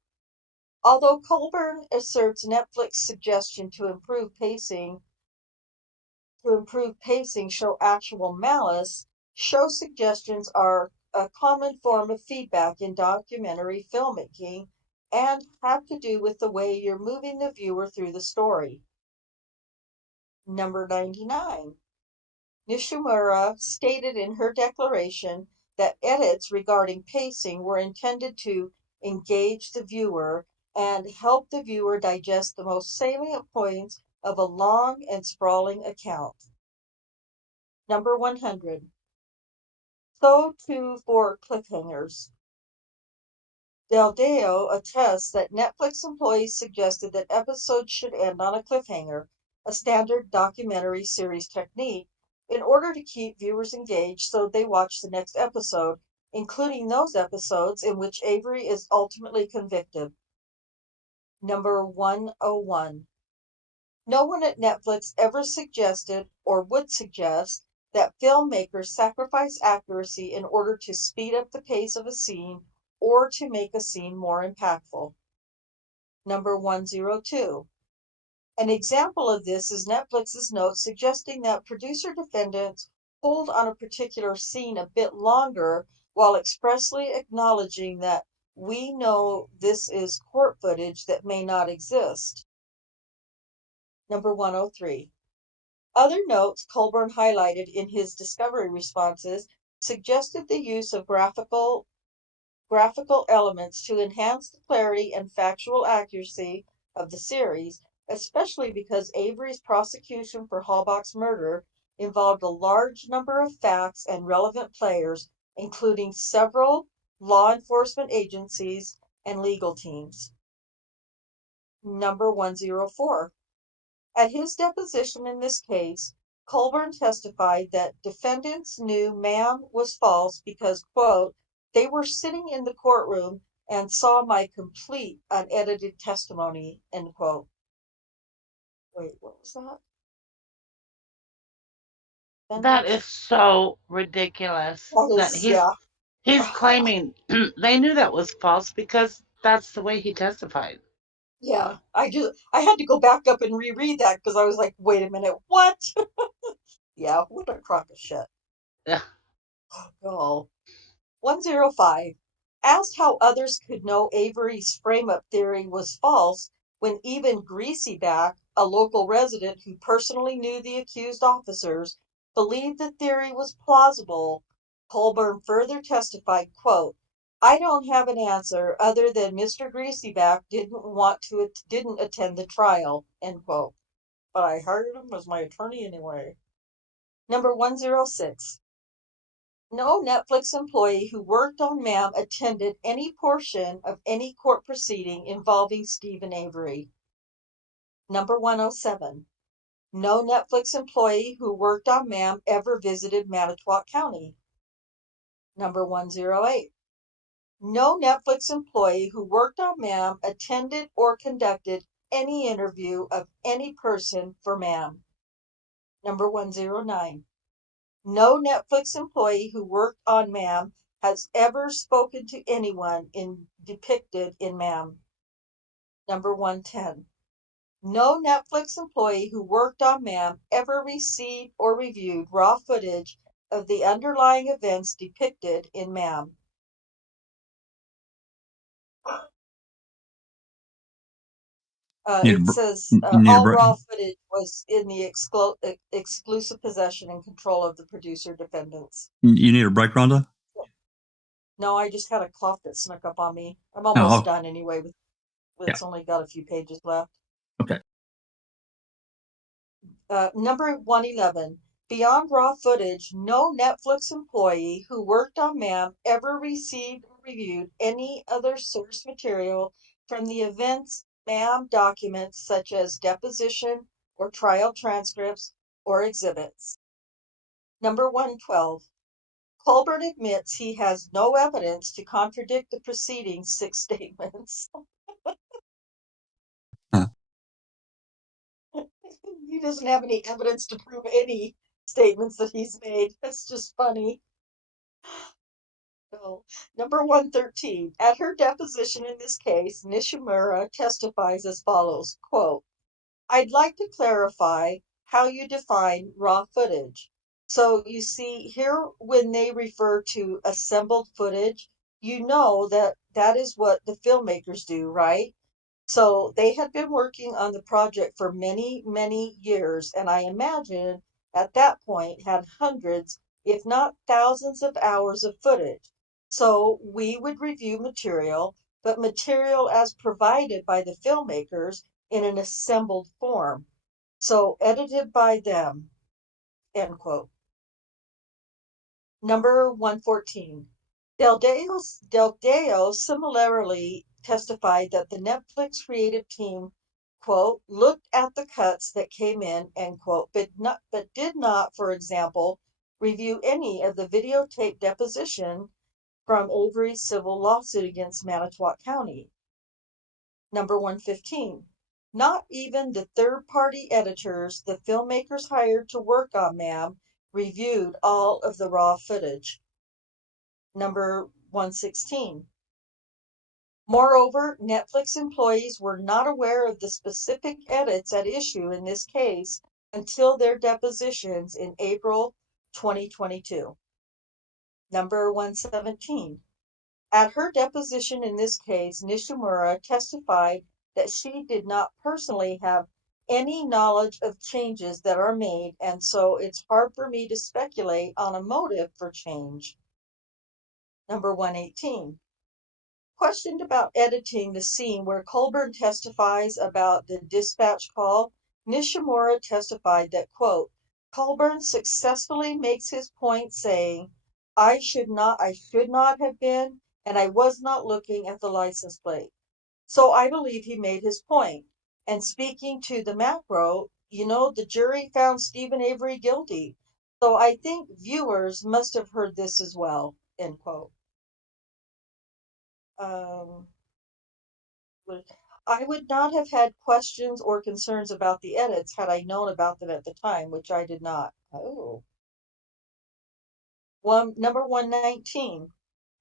Although Colburn asserts Netflix's suggestion to improve pacing show actual malice, show suggestions are a common form of feedback in documentary filmmaking and have to do with the way you're moving the viewer through the story. Number 99. Nishimura stated in her declaration that edits regarding pacing were intended to engage the viewer and help the viewer digest the most salient points of a long and sprawling account. Number 100. So too for cliffhangers. Deldeo attests that Netflix employees suggested that episodes should end on a cliffhanger, a standard documentary series technique, in order to keep viewers engaged so they watch the next episode, including those episodes in which Avery is ultimately convicted. Number 101. No one at Netflix ever suggested or would suggest that filmmakers sacrifice accuracy in order to speed up the pace of a scene or to make a scene more impactful. Number 102. An example of this is Netflix's note suggesting that producer defendants hold on a particular scene a bit longer while expressly acknowledging that we know this is court footage that may not exist. Number 103. Other notes Colburn highlighted in his discovery responses suggested the use of graphical elements to enhance the clarity and factual accuracy of the series, especially because Avery's prosecution for Halbach's murder involved a large number of facts and relevant players, including several law enforcement agencies and legal teams. Number 104. At his deposition in this case, Colburn testified that defendants knew ma'am was false because, quote, they were sitting in the courtroom and saw my complete unedited testimony, end quote. Wait, what was that? That is so ridiculous That that is, yeah. he's claiming they knew that was false because that's the way he testified. Yeah, I had to go back up and reread that because I was like, wait a minute, what? Yeah, what a crock of shit. Yeah. Oh. 105. Asked how others could know Avery's frame-up theory was false when even Greasyback, a local resident who personally knew the accused officers, believed the theory was plausible, Colburn further testified, quote, I don't have an answer other than Mr. Greasyback didn't attend the trial, end quote. But I hired him as my attorney anyway. Number 106. No Netflix employee who worked on ma'am attended any portion of any court proceeding involving Stephen Avery. Number 107. No Netflix employee who worked on ma'am ever visited Manitowoc County. Number 108. No Netflix employee who worked on ma'am attended or conducted any interview of any person for ma'am. Number 109. No Netflix employee who worked on ma'am has ever spoken to anyone depicted in ma'am. Number 110. No Netflix employee who worked on ma'am ever received or reviewed raw footage of the underlying events depicted in ma'am. You need It a, says you need a all break. raw footage was in the exclusive possession and control of the producer defendants. You need a break, Rhonda? No, I just had a cough that snuck up on me. I'm Oh, almost done anyway. yeah. It's only got a few pages left. Okay. Number 111. Beyond raw footage, no Netflix employee who worked on MAM ever received or reviewed any other source material from the events MAM documents such as deposition or trial transcripts or exhibits. Number 112. Colburn admits he has no evidence to contradict the preceding 6 statements. Huh. He doesn't have any evidence to prove any statements that he's made. That's just funny. So, number 113. At her deposition in this case, Nishimura testifies as follows, quote, I'd like to clarify how you define raw footage. So you see here when they refer to assembled footage, you know that that is what the filmmakers do, right? So they had been working on the project for many, many years, and I imagine at that point had hundreds, if not thousands of hours of footage. So we would review material, but material as provided by the filmmakers in an assembled form. So edited by them, end quote. Number 114. Deldeo similarly testified that the Netflix creative team, quote, looked at the cuts that came in, end quote, but did not, for example, review any of the videotape deposition from Avery's civil lawsuit against Manitowoc County. Number 115. Not even the third-party editors the filmmakers hired to work on MAM reviewed all of the raw footage. Number 116. Moreover, Netflix employees were not aware of the specific edits at issue in this case until their depositions in April 2022. Number 117. At her deposition in this case, Nishimura testified that she did not personally have any knowledge of changes that are made, and so it's hard for me to speculate on a motive for change. Number 118. Questioned about editing the scene where Colburn testifies about the dispatch call, Nishimura testified that, quote, Colburn successfully makes his point saying, I should not have been, and I was not looking at the license plate. So I believe he made his point. And speaking to the macro, the jury found Stephen Avery guilty. So I think viewers must have heard this as well, end quote. I would not have had questions or concerns about the edits had I known about them at the time, which I did not. Oh. Number 119.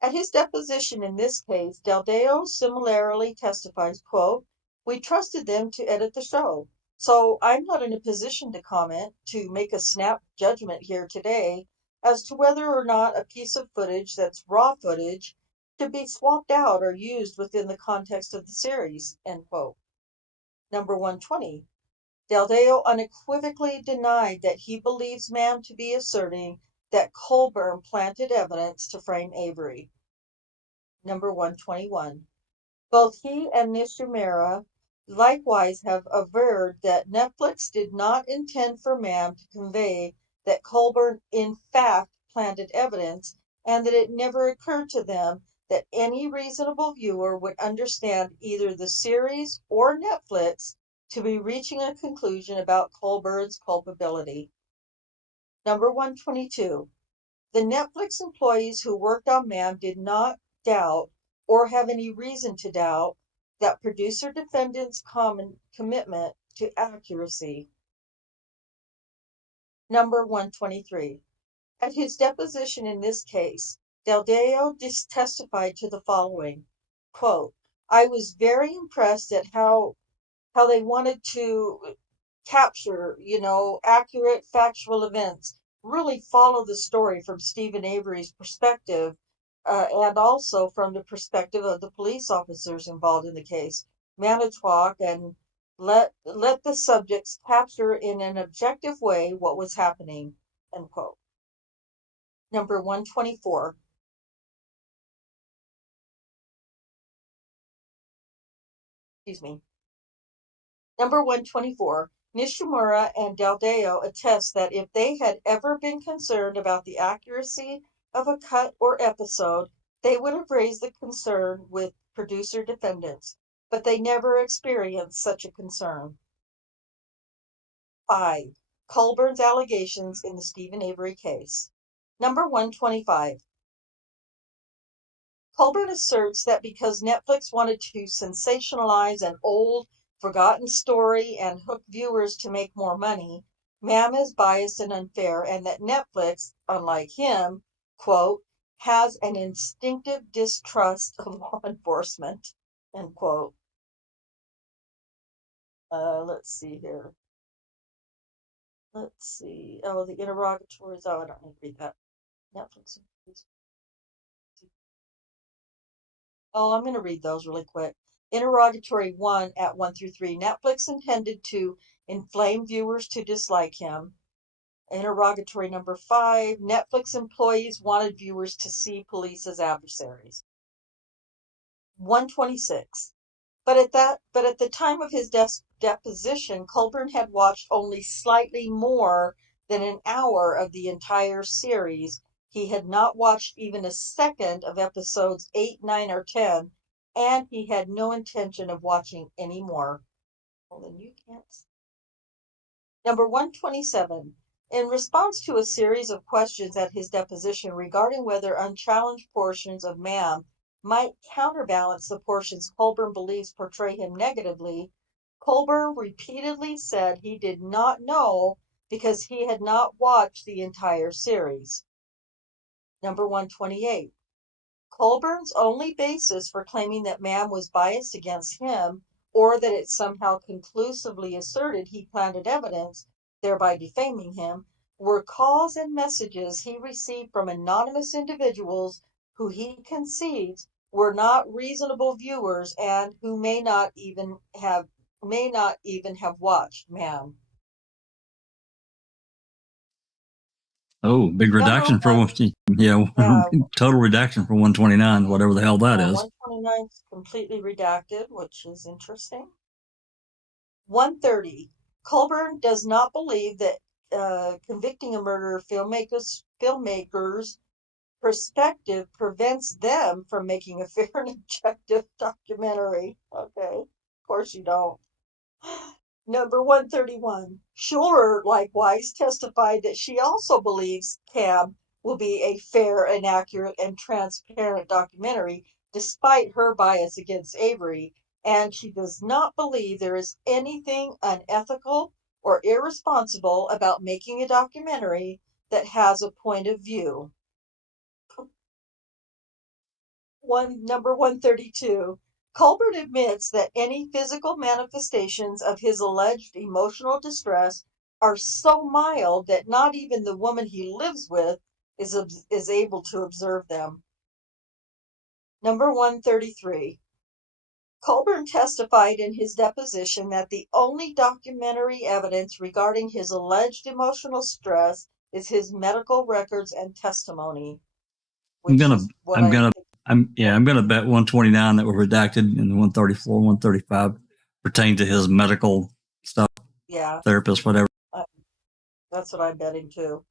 At his deposition in this case, Deldeo similarly testifies, quote, we trusted them to edit the show. So I'm not in a position to comment, to make a snap judgment here today as to whether or not a piece of footage that's raw footage should be swapped out or used within the context of the series, end quote. Number 120. Deldeo unequivocally denied that he believes MAM to be asserting that Colburn planted evidence to frame Avery. Number 121. Both he and Nishimura likewise have averred that Netflix did not intend for MAM to convey that Colburn in fact planted evidence, and that it never occurred to them that any reasonable viewer would understand either the series or Netflix to be reaching a conclusion about Colburn's culpability. Number 122. The Netflix employees who worked on MAM did not doubt or have any reason to doubt that producer defendants' common commitment to accuracy. Number 123. At his deposition in this case, Deldeo testified to the following, quote, I was very impressed at how they wanted to capture, accurate factual events, really follow the story from Stephen Avery's perspective, and also from the perspective of the police officers involved in the case, Manitowoc and Let the subjects capture in an objective way what was happening, end quote. Number 124. Excuse me. Number 124. Nishimura and Deldeo attest that if they had ever been concerned about the accuracy of a cut or episode, they would have raised the concern with producer defendants, but they never experienced such a concern. 5. Colburn's allegations in the Stephen Avery case. Number 125. Colburn asserts that because Netflix wanted to sensationalize an old, forgotten story and hook viewers to make more money, Mam is biased and unfair, and that Netflix, unlike him, quote, has an instinctive distrust of law enforcement, end quote. Let's see here. Let's see. Oh, the interrogatories. Oh, I don't need to read that. Netflix. Oh, I'm going to read those really quick. Interrogatory 1 at 1 through 3. Netflix intended to inflame viewers to dislike him. Interrogatory number 5. Netflix employees wanted viewers to see police as adversaries. 126. But at the time of his deposition, Colburn had watched only slightly more than an hour of the entire series. He had not watched even a second of episodes 8, 9, or 10, and he had no intention of watching any more. Well, then you can't. Number 127. In response to a series of questions at his deposition regarding whether unchallenged portions of Mam might counterbalance the portions Colburn believes portray him negatively, Colburn repeatedly said he did not know because he had not watched the entire series. Number 128. Colburn's only basis for claiming that Mam was biased against him, or that it somehow conclusively asserted he planted evidence, thereby defaming him, were calls and messages he received from anonymous individuals who he concedes were not reasonable viewers and who may not even have watched Mam. Oh, big redaction for yeah, total redaction for 129, whatever the hell that is. 129 is completely redacted, which is interesting. 130. Colburn does not believe that convicting a murderer filmmaker's perspective prevents them from making a fair and objective documentary. Okay, of course you don't. Number 131. Schuler likewise testified that she also believes Cam will be a fair and accurate and transparent documentary despite her bias against Avery, and she does not believe there is anything unethical or irresponsible about making a documentary that has a point of view. Number 132. Colburn admits that any physical manifestations of his alleged emotional distress are so mild that not even the woman he lives with is able to observe them. Number 133. Colburn testified in his deposition that the only documentary evidence regarding his alleged emotional stress is his medical records and testimony. I'm gonna bet 129 that were redacted and the 134, 135 pertain to his medical stuff. Yeah. Therapist, whatever. That's what I'm betting too.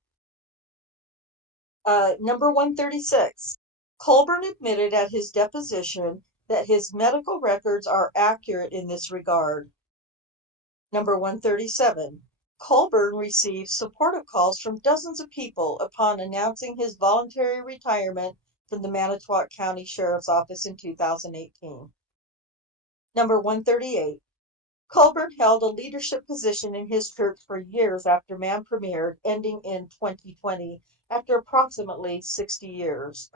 Number 136. Colburn admitted at his deposition that his medical records are accurate in this regard. Number 137. Colburn received supportive calls from dozens of people upon announcing his voluntary retirement from the Manitowoc County Sheriff's Office in 2018. Number 138. Colburn held a leadership position in his church for years after Mam premiered, ending in 2020 after approximately 6 years.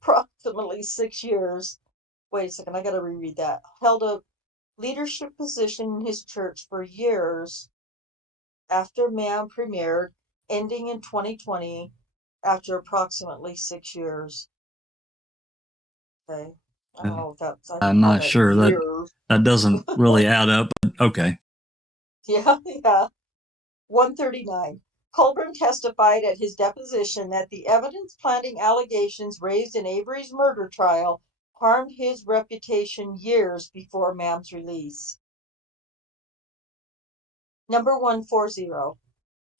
Approximately 6 years. Wait a second, I gotta reread that. Held a leadership position in his church for years after Mam premiered, ending in 2020 after approximately 6 years. Okay. Oh, that's, I I'm call not that sure years. that doesn't really add up, but okay. Yeah, yeah. 139. Colburn testified at his deposition that the evidence planting allegations raised in Avery's murder trial harmed his reputation years before Ma'am's release. Number 140.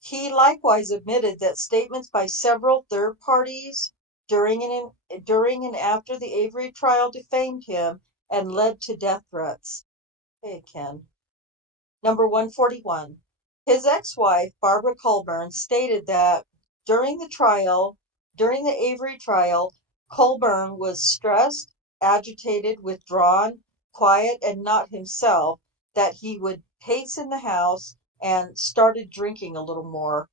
He likewise admitted that statements by several third parties during and after the Avery trial defamed him and led to death threats. Hey, Ken. Number 141. His ex-wife, Barbara Colburn, stated that during the Avery trial, Colburn was stressed, agitated, withdrawn, quiet, and not himself, that he would pace in the house and started drinking a little more,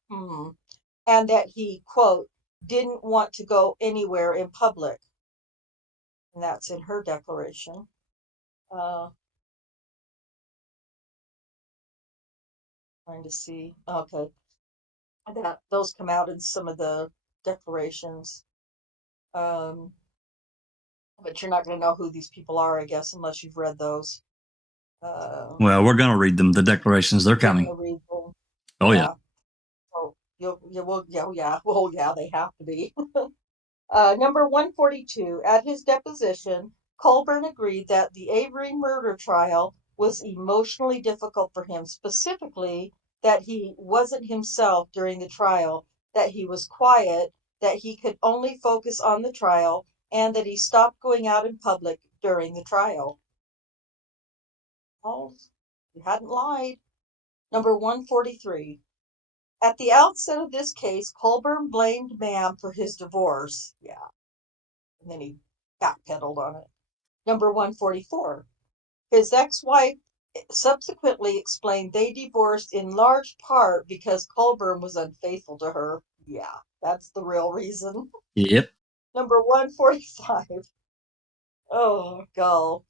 and that he, quote, didn't want to go anywhere in public. And that's in her declaration. Trying to see. Okay. Those come out in some of the declarations. But you're not going to know who these people are, I guess, unless you've read those. Well, we're going to read them. The declarations, they're coming. Read them. Oh, yeah. Oh, yeah, they have to be. Number 142. At his deposition, Colburn agreed that the Avery murder trial was emotionally difficult for him, specifically that he wasn't himself during the trial, that he was quiet, that he could only focus on the trial, and that he stopped going out in public during the trial. Oh, he hadn't lied. Number 143. At the outset of this case, Colburn blamed Ma'am for his divorce. Yeah. And then he backpedaled on it. Number 144. His ex-wife subsequently explained they divorced in large part because Colburn was unfaithful to her. Yeah, that's the real reason. Yep. Number 145. Oh, God.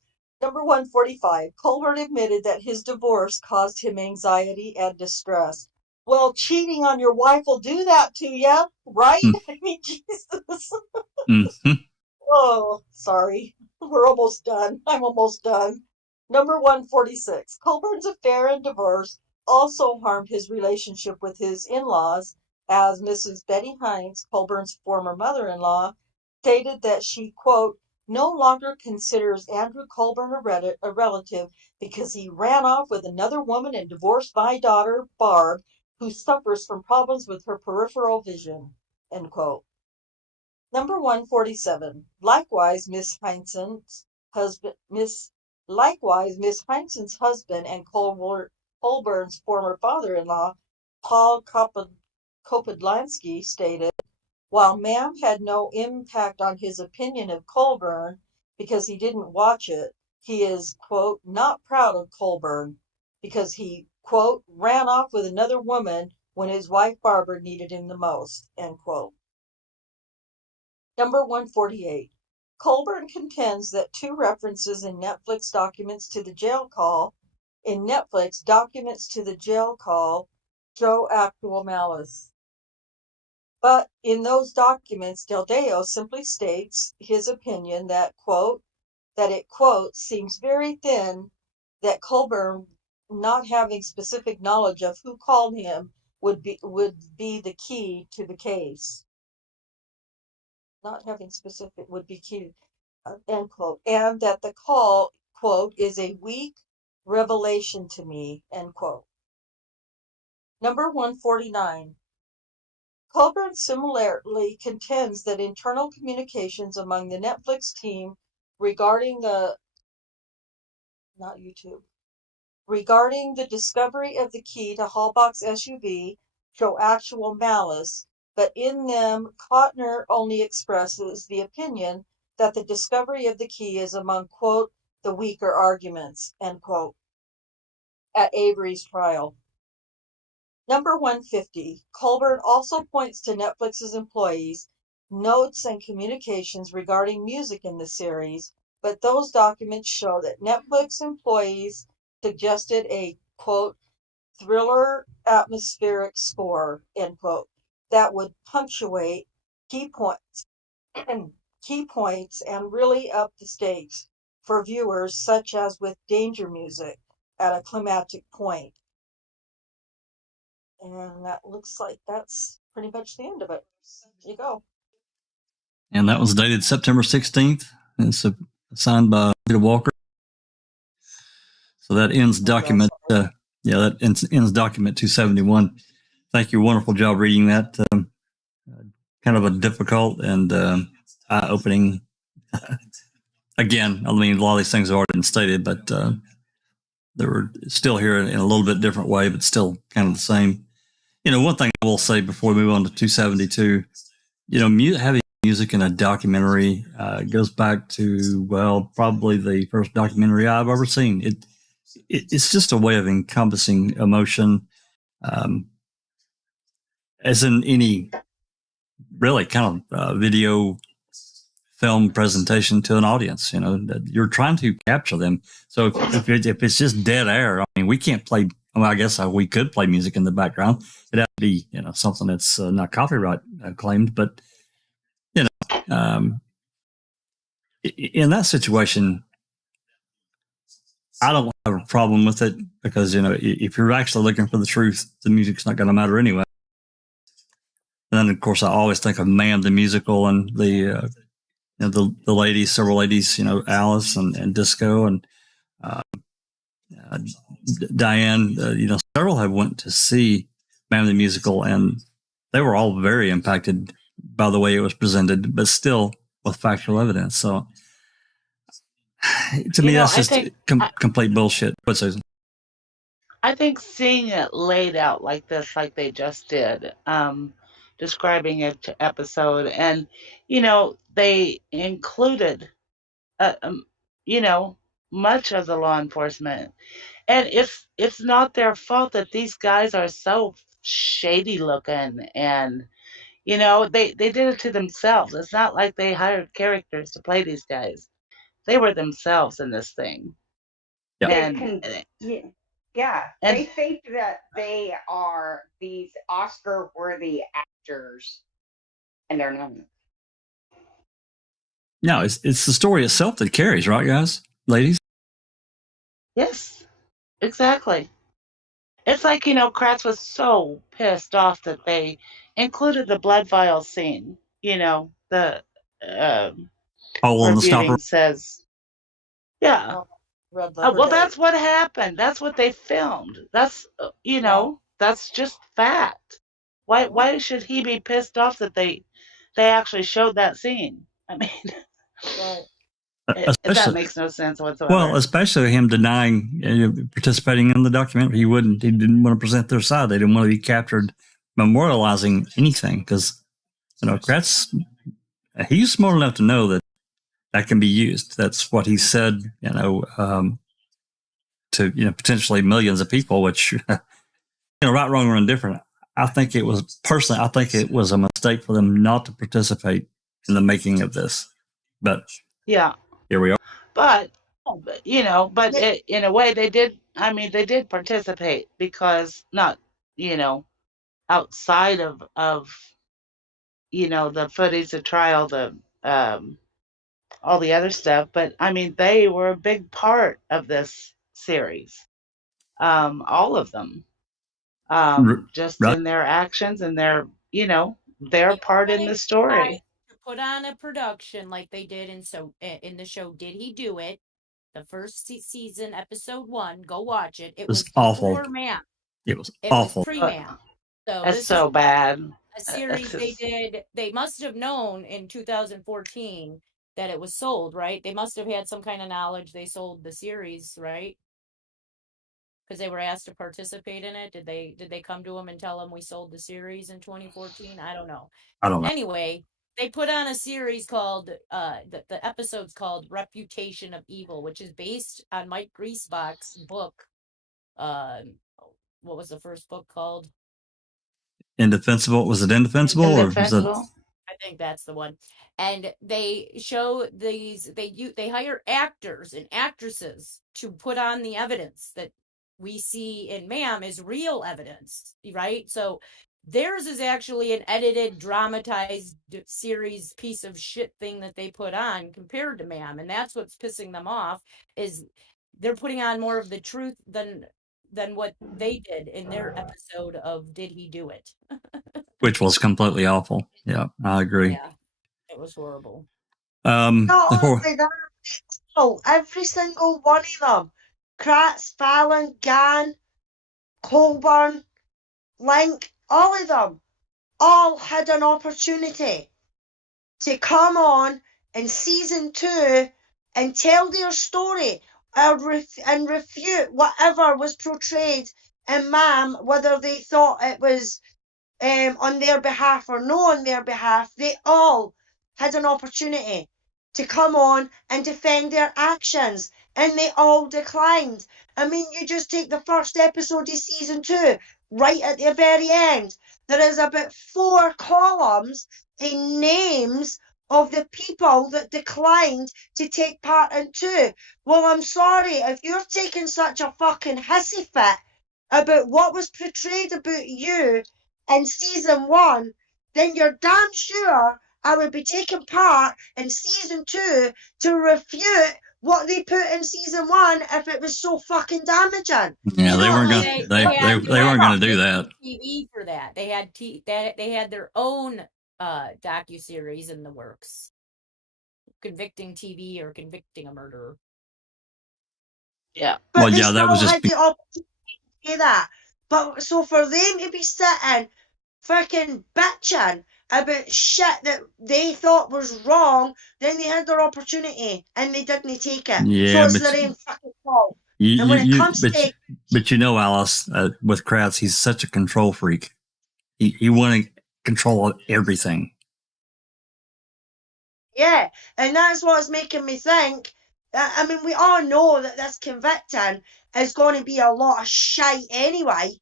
Number 145. Colburn admitted that his divorce caused him anxiety and distress. Well, cheating on your wife will do that to you, right? I mean, Jesus. Mm-hmm. Oh, sorry. We're almost done. I'm almost done. Number 146. Colburn's affair and divorce also harmed his relationship with his in-laws, as Mrs. Betty Heinz, Colburn's former mother-in-law, stated that she, quote, no longer considers Andrew Colburn a relative because he ran off with another woman and divorced my daughter, Barb, who suffers from problems with her peripheral vision, end quote. Number 147. Likewise, Miss Heinzen's husband and Colburn's former father-in-law, Paul Kopadlansky, stated, while Ma'am had no impact on his opinion of Colburn because he didn't watch it, he is, quote, not proud of Colburn because he, quote, ran off with another woman when his wife Barbara needed him the most, end quote. Number 148. Colburn contends that two references in Netflix documents to the jail call show actual malice. But in those documents, Deldeo simply states his opinion that, quote, seems very thin that Colburn not having specific knowledge of who called him would be the key to the case. Not having specific would be key, end quote, and that the call, quote, is a weak revelation to me, end quote. Number 149. Colburn similarly contends that internal communications among the Netflix team regarding the discovery of the key to Hallbach's SUV show actual malice, but in them Kottner only expresses the opinion that the discovery of the key is among, quote, the weaker arguments, end quote, at Avery's trial. Number 150. Colburn also points to Netflix's employees' notes and communications regarding music in the series, but those documents show that Netflix employees suggested a, quote, thriller atmospheric score, end quote, that would punctuate key points key points and really up the stakes for viewers, such as with danger music at a climactic point. And that looks like that's pretty much the end of it. There you go. And that was dated September 16th. And it's signed by Peter Walker. So that ends document. That ends document 271. Thank you. Wonderful job reading that. Kind of a difficult and eye-opening. Again, I mean, a lot of these things have already been stated, but they were still here in a little bit different way, but still kind of the same. One thing I will say before we move on to 272, having music in a documentary goes back to, well, probably the first documentary I've ever seen. It's just a way of encompassing emotion, as in any really kind of video film presentation to an audience. That you're trying to capture them. So if it's just dead air, I mean, we can't play. Well, I guess we could play music in the background. It'd have to be something that's not copyright claimed, but in that situation, I don't have a problem with it because, if you're actually looking for the truth, the music's not going to matter anyway. And then, of course, I always think of Ma'am the musical and the ladies, several ladies, Alice and Disco and Diane. Several have went to see Ma'am the musical, and they were all very impacted by the way it was presented, but still with factual evidence. So to me, that's just complete bullshit. What, Susan? I think seeing it laid out like this, like they just did, describing it episode, and they included, much of the law enforcement, and it's not their fault that these guys are so shady looking, and they did it to themselves. It's not like they hired characters to play these guys. They were themselves in this thing. Yep. And they think that they are these Oscar-worthy actors, and they're not. No, it's the story itself that carries, right, guys, ladies? Yes, exactly. It's like, Kratz was so pissed off that they included the blood vial scene. The on the stopper says, yeah. Well, that's what happened. That's what they filmed. That's, that's just fact. Why should he be pissed off that they actually showed that scene? I mean, that makes no sense whatsoever. Well, especially him denying participating in the documentary. He didn't want to present their side. They didn't want to be captured memorializing anything because, Kratz, he's smart enough to know that can be used. That's what he said, to, potentially millions of people, which, right, wrong, or indifferent. I think it was a mistake for them not to participate in the making of this. But yeah, here we are. But in a way they did. I mean, they did participate because not, outside of the footage, the trial, the all the other stuff. But I mean, they were a big part of this series. All of them. Just in their actions and their part in the story. To put on a production like they did in the show Did He Do It? The first season, episode 1. Go watch it. It was awful. Man. It was awful. Was pre-Man. So that's so bad. A series they did. They must have known in 2014 that it was sold, right? They must have had some kind of knowledge they sold the series, right? Because they were asked to participate in it. Did they come to him and tell him we sold the series in 2014? I don't know. Anyway, they put on a series called the episode's called Reputation of Evil, which is based on Mike Griesbach's book. What was the first book called? Indefensible. Was it Indefensible? Or was it... I think that's the one. And they show these. They hire actors and actresses to put on the evidence that we see in Ma'am is real evidence, right? So Theirs is actually an edited, dramatized series piece of shit thing that they put on compared to Ma'am, and that's what's pissing them off. Is they're putting on more of the truth than what they did in their episode of Did He Do It? Which was completely awful. Yeah, I agree. Yeah, it was horrible. Not only that, every single one of them, Kratz, Fallon, Gann, Colburn, Link, all of them, all had an opportunity to come on in season 2 and tell their story and refute whatever was portrayed in Ma'am, whether they thought it was on their behalf or no on their behalf. They all had an opportunity to come on and defend their actions, and they all declined. I mean, you just take the first episode of season 2, right at the very end. There is about 4 columns in names of the people that declined to take part in 2. Well, I'm sorry, if you're taking such a fucking hissy fit about what was portrayed about you in season 1, then you're damn sure I would be taking part in season 2 to refute what they put in season 1 if it was so fucking damaging. Yeah, they weren't going. They weren't going to do that. TV for that. They had their own docuseries in the works, convicting TV or convicting a murderer. Yeah. But well, they yeah, that was just had the opportunity to say that. But so for them to be sitting fucking bitching about shit that they thought was wrong, then they had their opportunity and they didn't take it. Yeah, so it's their own fucking fault. And when it comes to but you know, Alice, with Kratz, he's such a control freak. He wanted control of everything. Yeah, and that's what's making me think. I mean, we all know that this convicting is going to be a lot of shite anyway,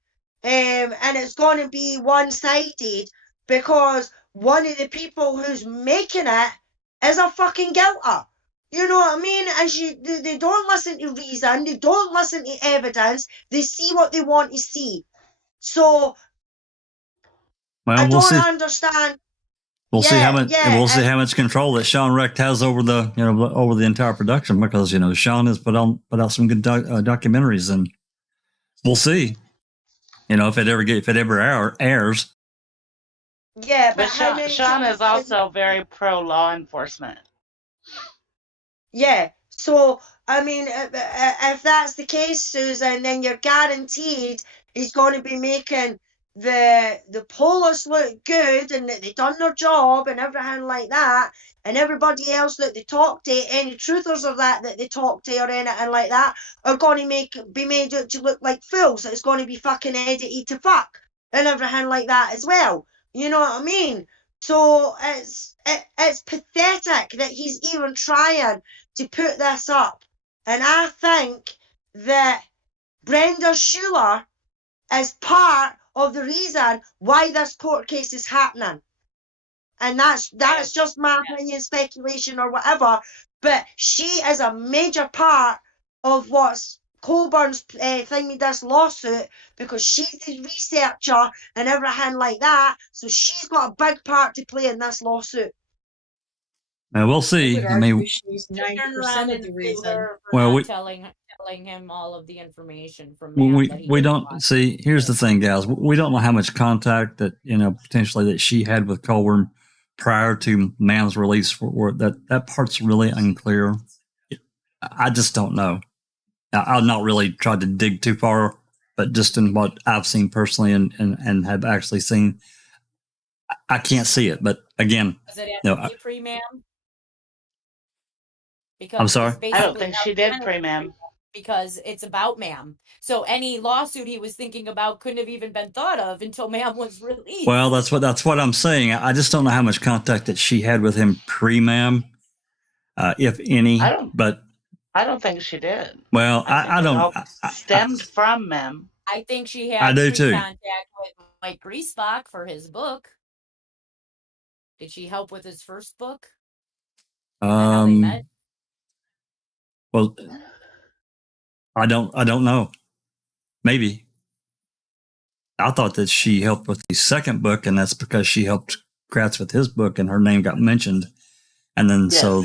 and it's going to be one-sided because one of the people who's making it is a fucking guilty. You know what I mean? And they don't listen to reason, they don't listen to evidence, they see what they want to see. So I don't understand. We'll see how much control that Sean Recht has over the entire production, because Sean has put out some good documentaries, and we'll see. If it ever airs. Yeah, but Sean is also very pro law enforcement. Yeah, so I mean, if that's the case, Susan, then you're guaranteed he's going to be making the police look good and that they done their job and everything like that, and everybody else that they talk to, any truthers of that they talk to or anything like that, are going to be made to look like fools. It's going to be fucking edited to fuck and everything like that as well. You know what I mean? So it's pathetic that he's even trying to put this up. And I think that Brenda Schuler is part of the reason why this court case is happening. And that's just my opinion, speculation or whatever, but she is a major part of what's Colburn's thing with this lawsuit, because she's the researcher and everything like that, so she's got a big part to play in this lawsuit. We'll see. I mean, she's 90% of the reason. Well, telling him all of the information from we don't see. Here's the thing, guys. We don't know how much contact that potentially that she had with Colburn prior to Ma'am's release. For that part's really unclear. I just don't know. I'll not really try to dig too far, but just in what I've seen personally and have actually seen, I can't see it. But again, does it have to be pre-Ma'am? Because I'm sorry? I don't think she did pre-Ma'am. Because it's about Ma'am. So any lawsuit he was thinking about couldn't have even been thought of until Ma'am was released. Well, that's what I'm saying. I just don't know how much contact that she had with him pre-Ma'am, if any. I don't think she did. Well, I don't. Stemmed from Ma'am. I think she had contact with Mike Griesbach for his book. Did she help with his first book? Well, I don't know. Maybe. I thought that she helped with the second book, and that's because she helped Kratz with his book, and her name got mentioned. And then so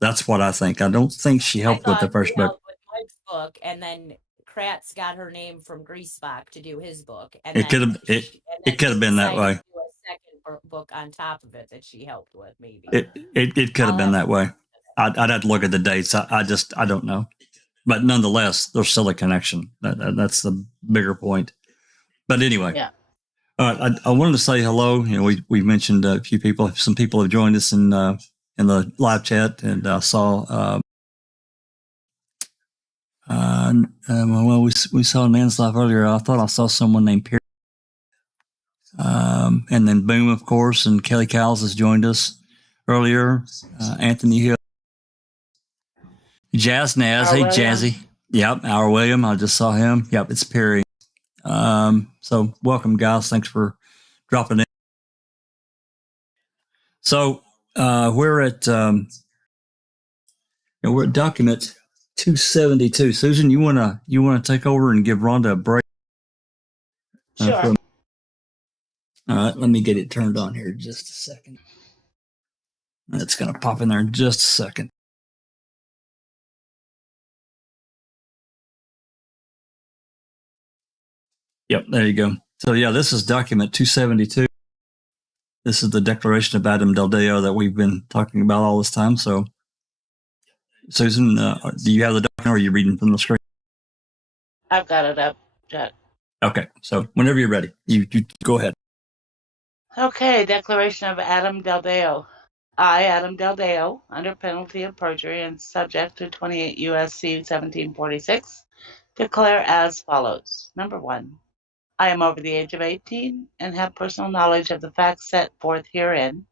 that's what I think. I don't think she helped with the first book. With Mike's book, and then Kratz got her name from Griesbach to do his book, and it could have been that way. To do a second book on top of it that she helped with, maybe. It could have been that way. I'd have to look at the dates. I don't know, but nonetheless, there's still a connection. That's the bigger point. But anyway, all right. I wanted to say hello. You know, we mentioned a few people. Some people have joined us in the live chat, and I saw. Well, we saw Nan's live earlier. I thought I saw someone named Pierre. And then Boom, of course, and Kelly Cowles has joined us earlier. Anthony Hill. Jazz Naz. Hey, Jazzy. Yep, our William. I just saw him. Yep, it's Perry. So welcome, guys. Thanks for dropping in. So we're at document 272. Susan, you wanna take over and give Rhonda a break? Sure. All right, let me get it turned on here just a second. It's gonna pop in there in just a second. Yep, there you go. So yeah, this is document 272. This is the declaration of Adam Deldeo that we've been talking about all this time. So, Susan, do you have the document, or are you reading from the screen? I've got it up, Jack. Okay, so whenever you're ready, you go ahead. Okay, declaration of Adam Deldeo. I, Adam Deldeo, under penalty of perjury and subject to 28 U.S.C. 1746, declare as follows. Number 1, I am over the age of 18 and have personal knowledge of the facts set forth herein.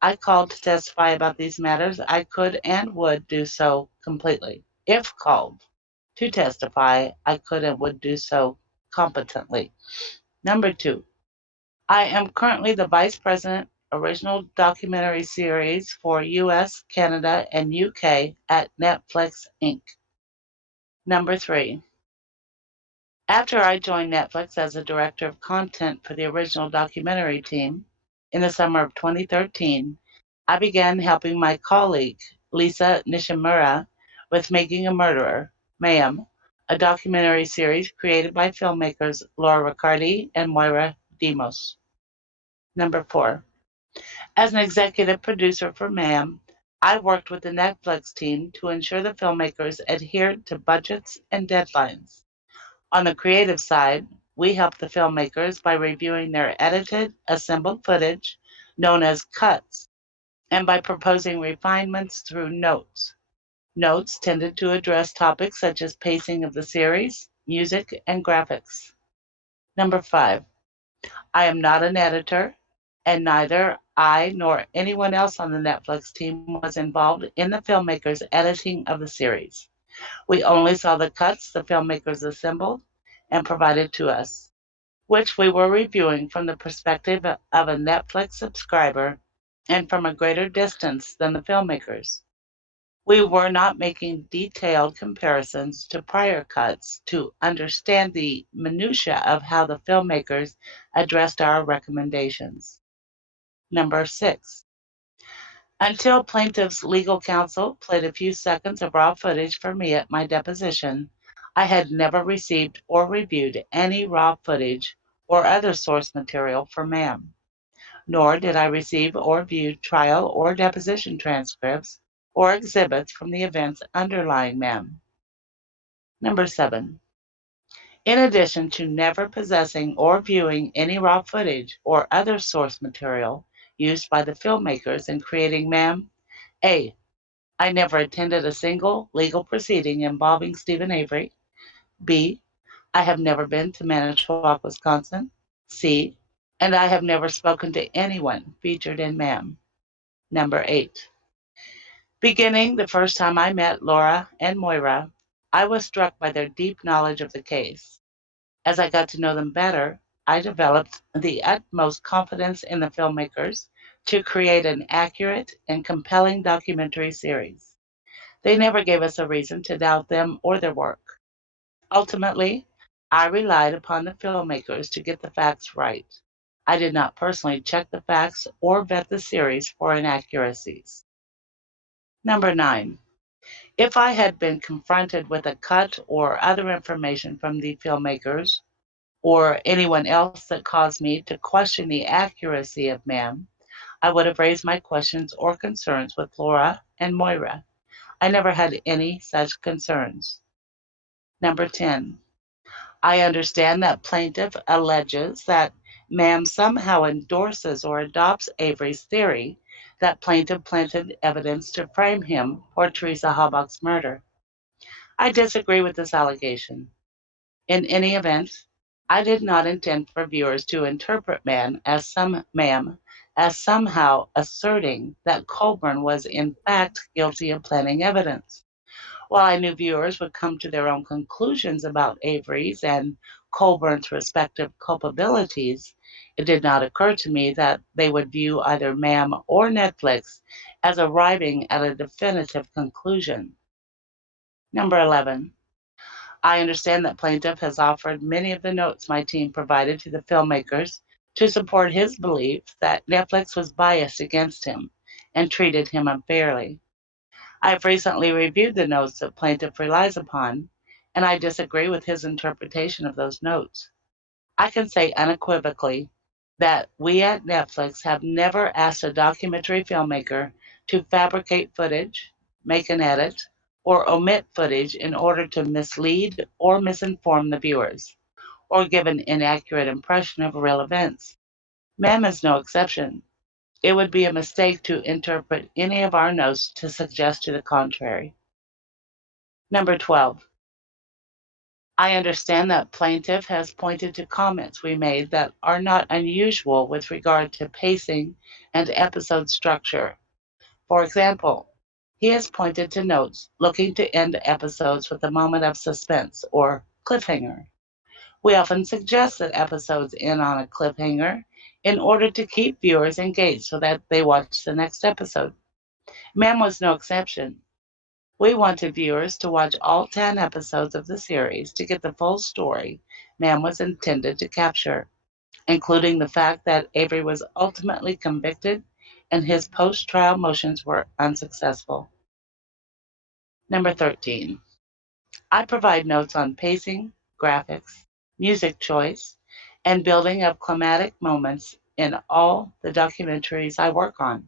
I called to testify about these matters. I could and would do so completely. If called to testify, I could and would do so competently. Number 2, I am currently the Vice President, Original Documentary Series for US, Canada, and UK at Netflix, Inc. Number 3, after I joined Netflix as a Director of Content for the Original Documentary team in the summer of 2013, I began helping my colleague, Lisa Nishimura, with Making a Murderer, Ma'am, a documentary series created by filmmakers Laura Riccardi and Moira Demos. Number 4, as an executive producer for Ma'am, I worked with the Netflix team to ensure the filmmakers adhered to budgets and deadlines. On the creative side, we helped the filmmakers by reviewing their edited, assembled footage, known as cuts, and by proposing refinements through notes. Notes tended to address topics such as pacing of the series, music, and graphics. Number 5, I am not an editor, and neither I nor anyone else on the Netflix team was involved in the filmmakers' editing of the series. We only saw the cuts the filmmakers assembled and provided to us, which we were reviewing from the perspective of a Netflix subscriber and from a greater distance than the filmmakers. We were not making detailed comparisons to prior cuts to understand the minutiae of how the filmmakers addressed our recommendations. Number 6, until plaintiff's legal counsel played a few seconds of raw footage for me at my deposition, I had never received or reviewed any raw footage or other source material for Ma'am, nor did I receive or view trial or deposition transcripts or exhibits from the events underlying Ma'am. Number 7, in addition to never possessing or viewing any raw footage or other source material used by the filmmakers in creating Ma'am, A, I never attended a single legal proceeding involving Stephen Avery. B, I have never been to Manitowoc, Wisconsin. C, and I have never spoken to anyone featured in Ma'am. Number 8, beginning the first time I met Laura and Moira, I was struck by their deep knowledge of the case. As I got to know them better, I developed the utmost confidence in the filmmakers to create an accurate and compelling documentary series. They never gave us a reason to doubt them or their work. Ultimately, I relied upon the filmmakers to get the facts right. I did not personally check the facts or vet the series for inaccuracies. Number 9. If I had been confronted with a cut or other information from the filmmakers or anyone else that caused me to question the accuracy of MAM, I would have raised my questions or concerns with Laura and Moira. I never had any such concerns. Number 10. I understand that plaintiff alleges that MAM somehow endorses or adopts Avery's theory that plaintiff planted evidence to frame him for Teresa Halbach's murder. I disagree with this allegation. In any event, I did not intend for viewers to interpret MAM as somehow asserting that Colburn was in fact guilty of planting evidence. While I knew viewers would come to their own conclusions about Avery's and Colburn's respective culpabilities, it did not occur to me that they would view either MAM or Netflix as arriving at a definitive conclusion. Number 11. I understand that plaintiff has offered many of the notes my team provided to the filmmakers to support his belief that Netflix was biased against him and treated him unfairly. I have recently reviewed the notes that plaintiff relies upon, and I disagree with his interpretation of those notes. I can say unequivocally that we at Netflix have never asked a documentary filmmaker to fabricate footage, make an edit, or omit footage in order to mislead or misinform the viewers, or give an inaccurate impression of real events. MAM is no exception. It would be a mistake to interpret any of our notes to suggest to the contrary. Number 12. I understand that plaintiff has pointed to comments we made that are not unusual with regard to pacing and episode structure. For example, he has pointed to notes looking to end episodes with a moment of suspense or cliffhanger. We often suggest that episodes end on a cliffhanger in order to keep viewers engaged so that they watch the next episode. MAM was no exception. We wanted viewers to watch all 10 episodes of the series to get the full story MAM was intended to capture, including the fact that Avery was ultimately convicted and his post-trial motions were unsuccessful. Number 13. I provide notes on pacing, graphics, music choice, and building of climatic moments in all the documentaries I work on.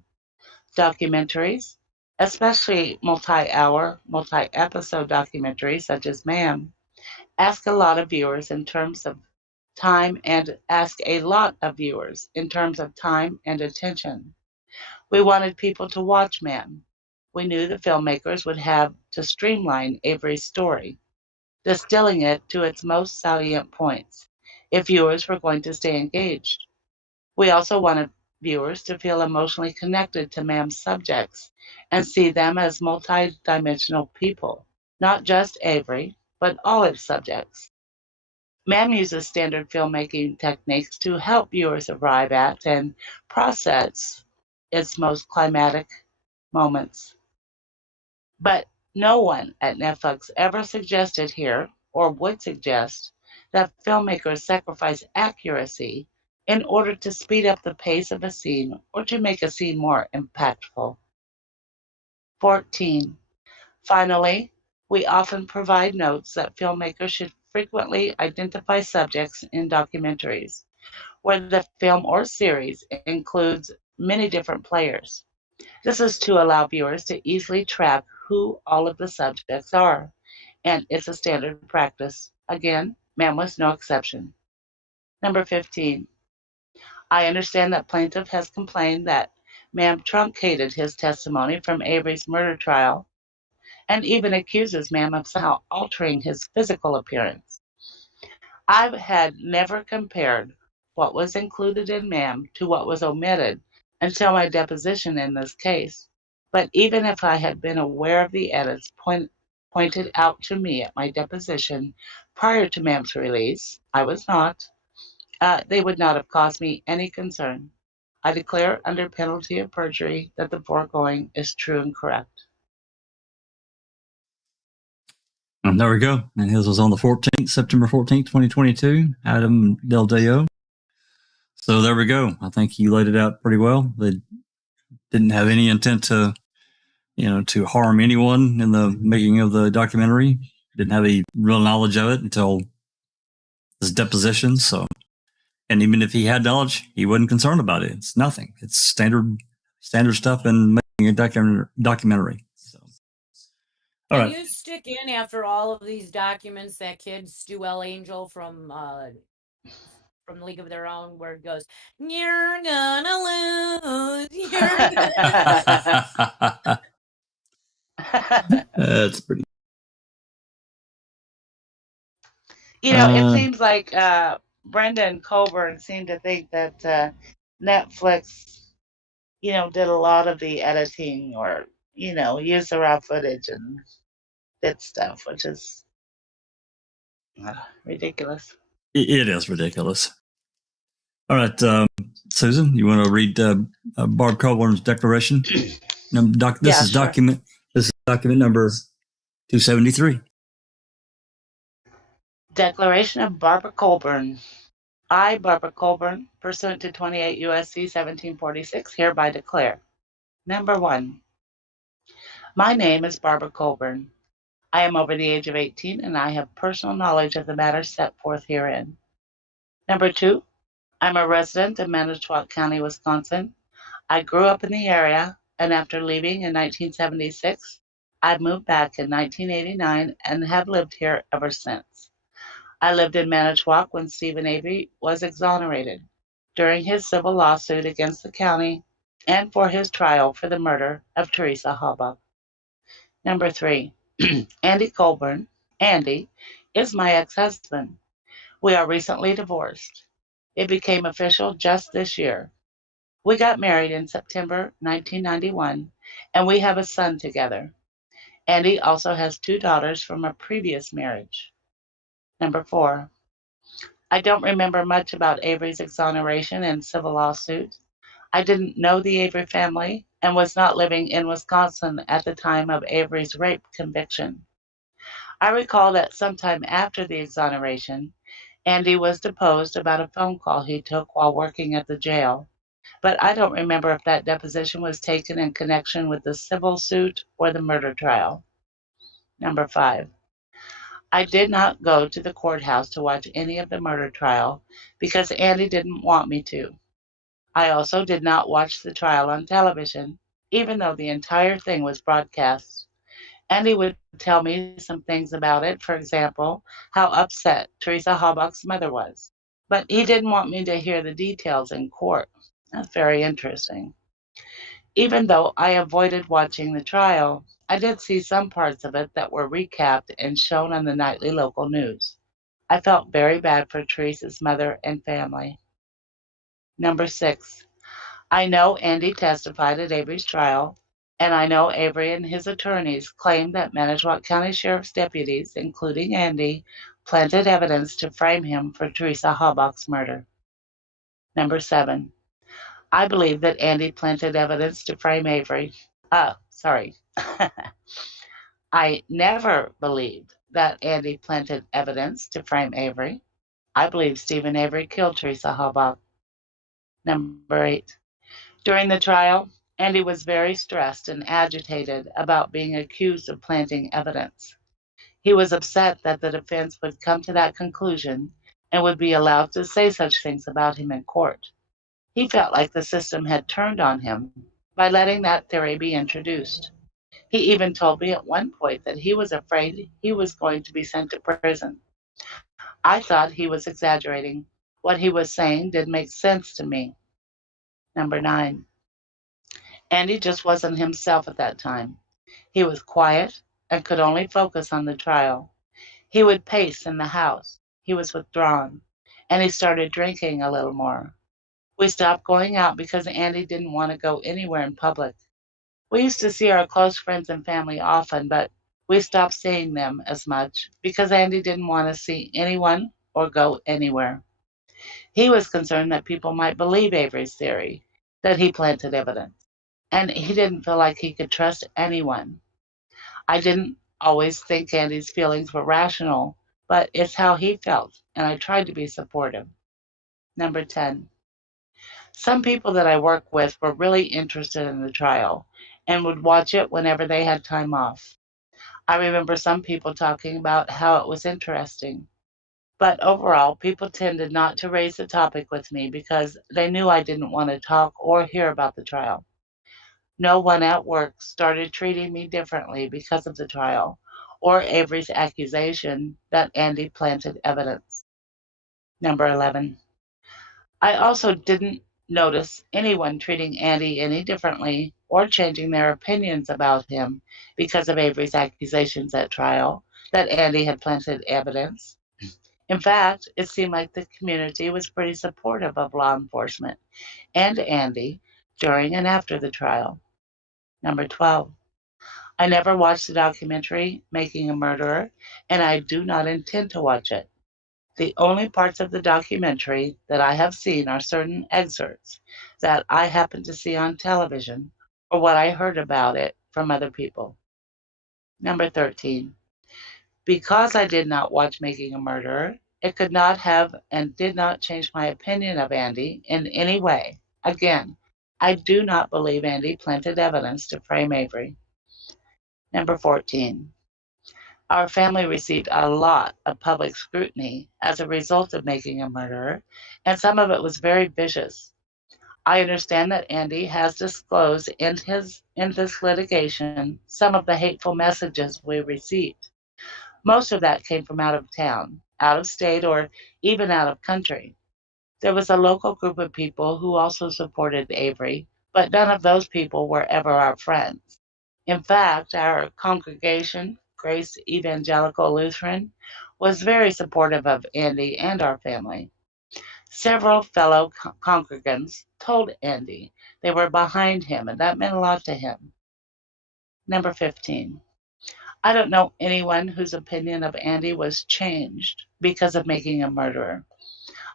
Documentaries, especially multi-hour, multi-episode documentaries such as MAM, ask a lot of viewers in terms of time and attention. We wanted people to watch MAM. We knew the filmmakers would have to streamline Avery's story, distilling it to its most salient points, if viewers were going to stay engaged. We also wanted viewers to feel emotionally connected to MAM's subjects and see them as multi-dimensional people, not just Avery, but all its subjects. MAM uses standard filmmaking techniques to help viewers arrive at and process its most climatic moments. But no one at Netflix ever suggested here, or would suggest, that filmmakers sacrifice accuracy in order to speed up the pace of a scene or to make a scene more impactful. 14. Finally, we often provide notes that filmmakers should frequently identify subjects in documentaries, where the film or series includes many different players. This is to allow viewers to easily track who all of the subjects are, and it's a standard practice. Again, MAM was no exception. Number 15. I understand that plaintiff has complained that MAM truncated his testimony from Avery's murder trial and even accuses MAM of somehow altering his physical appearance. I had never compared what was included in MAM to what was omitted until my deposition in this case. But even if I had been aware of the edits pointed out to me at my deposition prior to MAM's release, I was not, they would not have caused me any concern. I declare under penalty of perjury that the foregoing is true and correct. And there we go. And his was on the 14th, September 14th, 2022. Adam Deldeo. So there we go. I think you laid it out pretty well. They didn't have any intent to, to harm anyone in the making of the documentary. Didn't have any real knowledge of it until his deposition. So, and even if he had knowledge, he wasn't concerned about it. It's nothing. It's standard stuff in making a documentary. So, all Can right. you stick in after all of these documents that kid Stu L. Angel from League of Their Own, where it goes, "You're gonna lose." That's pretty. It seems like Brenda and Colburn seem to think that Netflix, did a lot of the editing or, used the raw footage and did stuff, which is ridiculous. It is ridiculous. All right, Susan, you want to read Barb Colborn's declaration? This is document number 273. Declaration of Barbara Colburn. I, Barbara Colburn, pursuant to 28 U.S.C. 1746, hereby declare. Number 1. My name is Barbara Colburn. I am over the age of 18, and I have personal knowledge of the matters set forth herein. Number 2. I'm a resident of Manitowoc County, Wisconsin. I grew up in the area, and after leaving in 1976, I moved back in 1989 and have lived here ever since. I lived in Manitowoc when Stephen Avery was exonerated during his civil lawsuit against the county and for his trial for the murder of Teresa Halbach. Number 3, Andy Colburn, Andy, is my ex-husband. We are recently divorced. It became official just this year. We got married in September 1991, and we have a son together. Andy also has 2 daughters from a previous marriage. Number 4, I don't remember much about Avery's exoneration and civil lawsuit. I didn't know the Avery family and was not living in Wisconsin at the time of Avery's rape conviction. I recall that sometime after the exoneration, Andy was deposed about a phone call he took while working at the jail, but I don't remember if that deposition was taken in connection with the civil suit or the murder trial. Number 5. I did not go to the courthouse to watch any of the murder trial because Andy didn't want me to. I also did not watch the trial on television, even though the entire thing was broadcast. Andy would tell me some things about it, for example, how upset Teresa Halbach's mother was. But he didn't want me to hear the details in court. That's very interesting. Even though I avoided watching the trial, I did see some parts of it that were recapped and shown on the nightly local news. I felt very bad for Teresa's mother and family. Number 6. I know Andy testified at Avery's trial, and I know Avery and his attorneys claimed that Manitowoc County Sheriff's deputies, including Andy, planted evidence to frame him for Teresa Halbach's murder. Number 7. I believe that Andy planted evidence to frame Avery. I never believed that Andy planted evidence to frame Avery. I believe Stephen Avery killed Teresa Halbach. Number 8. During the trial, Andy was very stressed and agitated about being accused of planting evidence. He was upset that the defense would come to that conclusion and would be allowed to say such things about him in court. He felt like the system had turned on him by letting that theory be introduced. He even told me at one point that he was afraid he was going to be sent to prison. I thought he was exaggerating. What he was saying didn't make sense to me. Number 9. Andy just wasn't himself at that time. He was quiet and could only focus on the trial. He would pace in the house. He was withdrawn, and he started drinking a little more. We stopped going out because Andy didn't want to go anywhere in public. We used to see our close friends and family often, but we stopped seeing them as much because Andy didn't want to see anyone or go anywhere. He was concerned that people might believe Avery's theory that he planted evidence, and he didn't feel like he could trust anyone. I didn't always think Andy's feelings were rational, but it's how he felt, and I tried to be supportive. Number 10. Some people that I work with were really interested in the trial and would watch it whenever they had time off. I remember some people talking about how it was interesting. But overall, people tended not to raise the topic with me because they knew I didn't want to talk or hear about the trial. No one at work started treating me differently because of the trial or Avery's accusation that Andy planted evidence. Number 11. I also didn't notice anyone treating Andy any differently or changing their opinions about him because of Avery's accusations at trial that Andy had planted evidence. In fact, it seemed like the community was pretty supportive of law enforcement and Andy during and after the trial. Number 12. I never watched the documentary Making a Murderer, and I do not intend to watch it. The only parts of the documentary that I have seen are certain excerpts that I happened to see on television or what I heard about it from other people. Number 13. Because I did not watch Making a Murderer, it could not have and did not change my opinion of Andy in any way. Again, I do not believe Andy planted evidence to frame Avery. Number 14. Our family received a lot of public scrutiny as a result of Making a Murderer, and some of it was very vicious. I understand that Andy has disclosed in this litigation some of the hateful messages we received. Most of that came from out of town, out of state, or even out of country. There was a local group of people who also supported Avery, but none of those people were ever our friends. In fact, our congregation, Grace Evangelical Lutheran, was very supportive of Andy and our family. Several fellow congregants told Andy they were behind him, and that meant a lot to him. Number 15. I don't know anyone whose opinion of Andy was changed because of Making a Murderer.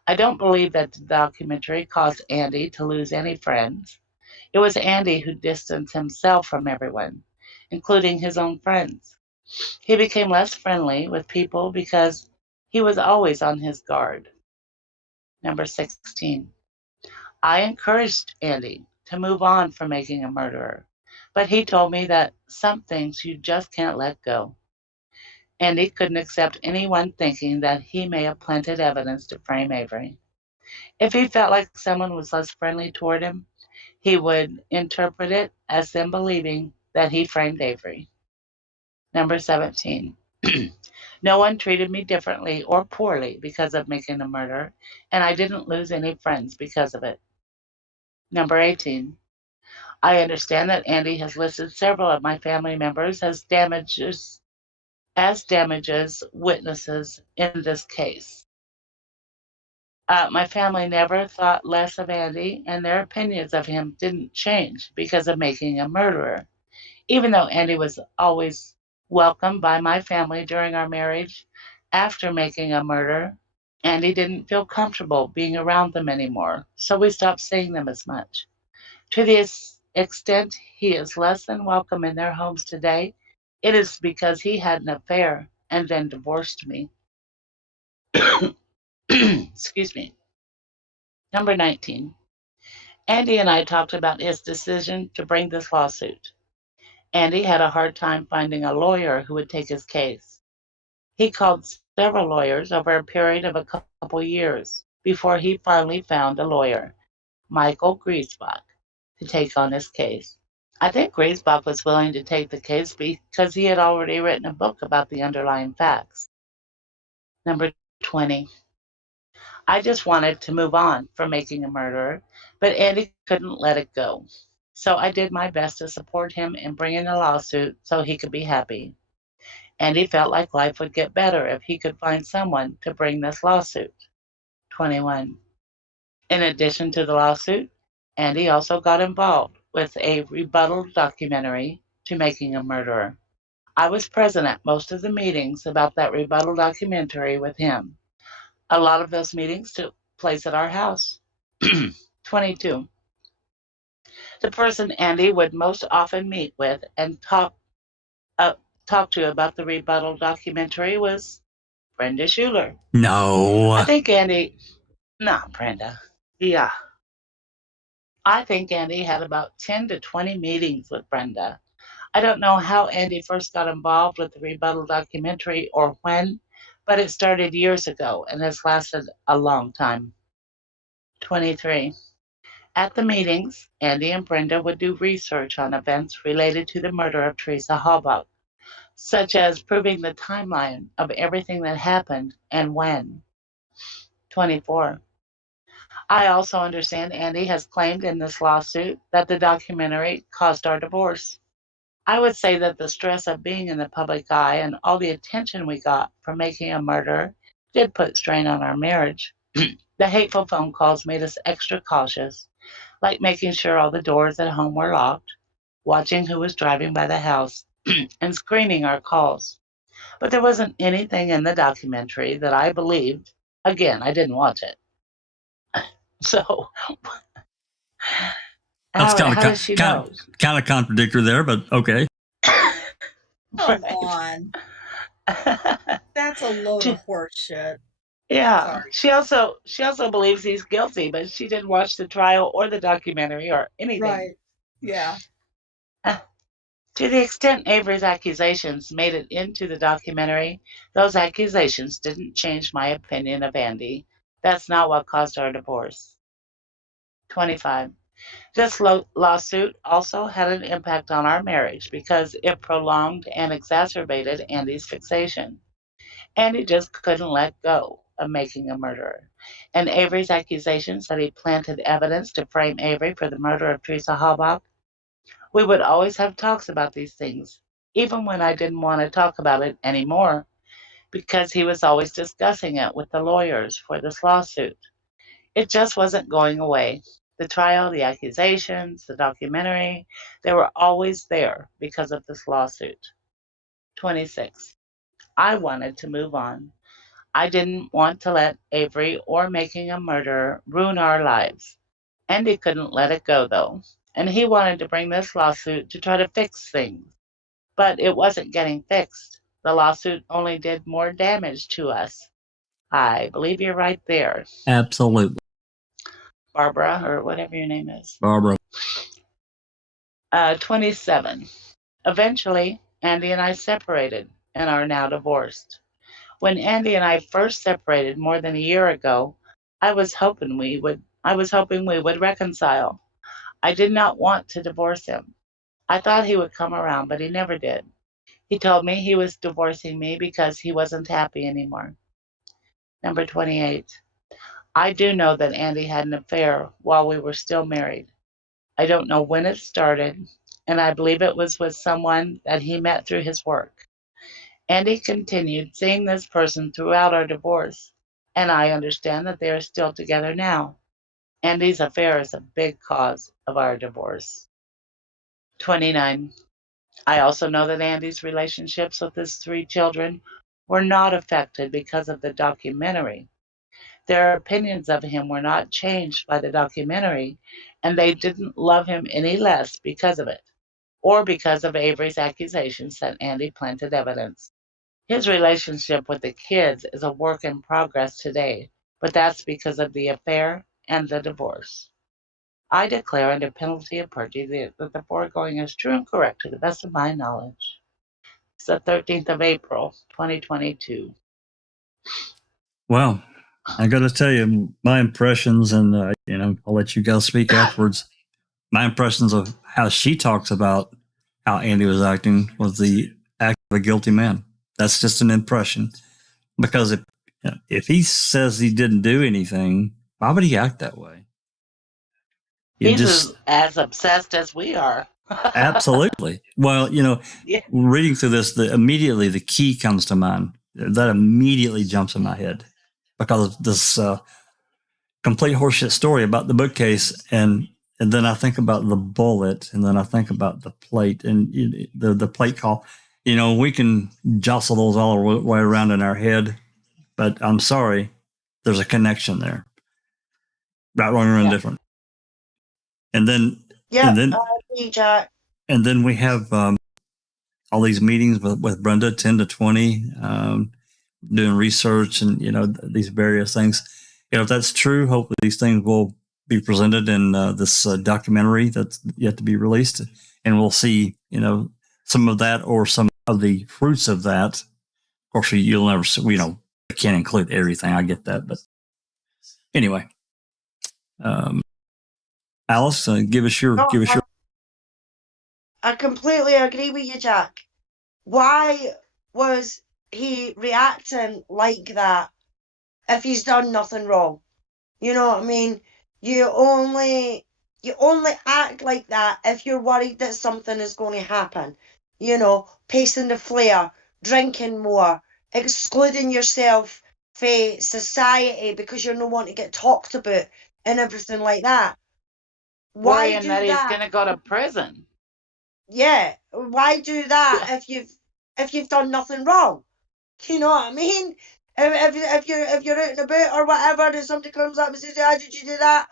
I don't believe that the documentary caused Andy to lose any friends. It was Andy who distanced himself from everyone, including his own friends. He became less friendly with people because he was always on his guard. Number 16. I encouraged Andy to move on from Making a Murderer, but he told me that some things you just can't let go. Andy couldn't accept anyone thinking that he may have planted evidence to frame Avery. If he felt like someone was less friendly toward him, he would interpret it as them believing that he framed Avery. Number 17. No one treated me differently or poorly because of Making a Murderer, and I didn't lose any friends because of it. Number 18. I understand that Andy has listed several of my family members as damages witnesses in this case. My family never thought less of Andy, and their opinions of him didn't change because of Making a Murderer. Even though Andy was always welcomed by my family during our marriage, after Making a Murderer, Andy didn't feel comfortable being around them anymore, so we stopped seeing them as much. To the extent he is less than welcome in their homes today, it is because he had an affair and then divorced me. Excuse me. Number 19. Andy and I talked about his decision to bring this lawsuit. Andy had a hard time finding a lawyer who would take his case. He called several lawyers over a period of a couple years before he finally found a lawyer, Michael Griesbach, to take on his case. I think Griesbach was willing to take the case because he had already written a book about the underlying facts. Number 20. I just wanted to move on from Making a Murderer, but Andy couldn't let it go. So I did my best to support him in bringing a lawsuit so he could be happy. Andy felt like life would get better if he could find someone to bring this lawsuit. 21. In addition to the lawsuit, Andy also got involved with a rebuttal documentary to Making a Murderer. I was present at most of the meetings about that rebuttal documentary with him. A lot of those meetings took place at our house. 22. The person Andy would most often meet with and talk talked to about the rebuttal documentary was Brenda Schuler. No. I think Andy, not Brenda. Yeah. I think Andy had about 10 to 20 meetings with Brenda. I don't know how Andy first got involved with the rebuttal documentary or when, but it started years ago and has lasted a long time. 23. At the meetings, Andy and Brenda would do research on events related to the murder of Teresa Halbach, such as proving the timeline of everything that happened and when. 24. I also understand Andy has claimed in this lawsuit that the documentary caused our divorce. I would say that the stress of being in the public eye and all the attention we got from making a murder did put strain on our marriage. The hateful phone calls made us extra cautious, like making sure all the doors at home were locked, watching who was driving by the house, and screening our calls. But there wasn't anything in the documentary that I believed. Again, I didn't watch it. So, That's how does she know? Kind of contradictory there, but okay. Come on. That's a load of horse shit. Yeah. Sorry. She also believes he's guilty, but she didn't watch the trial or the documentary or anything. Right. Yeah. To the extent Avery's accusations made it into the documentary, those accusations didn't change my opinion of Andy. That's not what caused our divorce. 25. This lawsuit also had an impact on our marriage because it prolonged and exacerbated Andy's fixation. Andy just couldn't let go of making a murderer. And Avery's accusations that he planted evidence to frame Avery for the murder of Teresa Halbach. We would always have talks about these things, even when I didn't want to talk about it anymore, because he was always discussing it with the lawyers for this lawsuit. It just wasn't going away. The trial, the accusations, the documentary, they were always there because of this lawsuit. 26. I wanted to move on. I didn't want to let Avery or making a murderer ruin our lives. Andy couldn't let it go, though, and he wanted to bring this lawsuit to try to fix things. But it wasn't getting fixed. The lawsuit only did more damage to us. I believe you're right there. Absolutely. Barbara, or whatever your name is. Barbara. 27. Eventually, Andy and I separated and are now divorced. When Andy and I first separated more than a year ago, I was hoping we would reconcile. I did not want to divorce him. I thought he would come around, but he never did. He told me he was divorcing me because he wasn't happy anymore. Number 28. I do know that Andy had an affair while we were still married. I don't know when it started, and I believe it was with someone that he met through his work. Andy continued seeing this person throughout our divorce, and I understand that they are still together now. Andy's affair is a big cause of our divorce. 29. I also know that Andy's relationships with his 3 children were not affected because of the documentary. Their opinions of him were not changed by the documentary, and they didn't love him any less because of it, or because of Avery's accusations that Andy planted evidence. His relationship with the kids is a work in progress today, but that's because of the affair and the divorce. I declare under penalty of perjury that the foregoing is true and correct to the best of my knowledge. It's the 13th of April, 2022. Well, I got to tell you, my impressions, and I'll let you guys speak afterwards. My impressions of how she talks about how Andy was acting was the act of a guilty man. That's just an impression, because if he says he didn't do anything, why would he act that way? He's as obsessed as we are. Absolutely. Well, Yeah. reading through this, immediately the key comes to mind. That immediately jumps in my head because of this complete horseshit story about the bookcase, and then I think about the bullet, and then I think about the plate and the plate call. We can jostle those all the way around in our head, but I'm sorry, there's a connection there. Right, wrong, or indifferent. And then, Yeah, I agree, Jack. And then we have all these meetings with Brenda, 10 to 20, doing research and, these various things. If that's true, hopefully these things will be presented in this documentary that's yet to be released. And we'll see, some of that or some of the fruits of that. Of course, you'll never see, I can't include everything. I get that. But anyway, Alice, give us your. I completely agree with you, Jack. Why was he reacting like that if he's done nothing wrong? You know what I mean? You only act like that if you're worried that something is going to happen. Pacing the flare, drinking more, excluding yourself from society because you're not wanting to get talked about and everything like that. Why worrying do that he's that? going to go to prison. Yeah, why do that if you've done nothing wrong? You know what I mean? If you're out and about or whatever, and somebody comes up and says, "How did you do that?"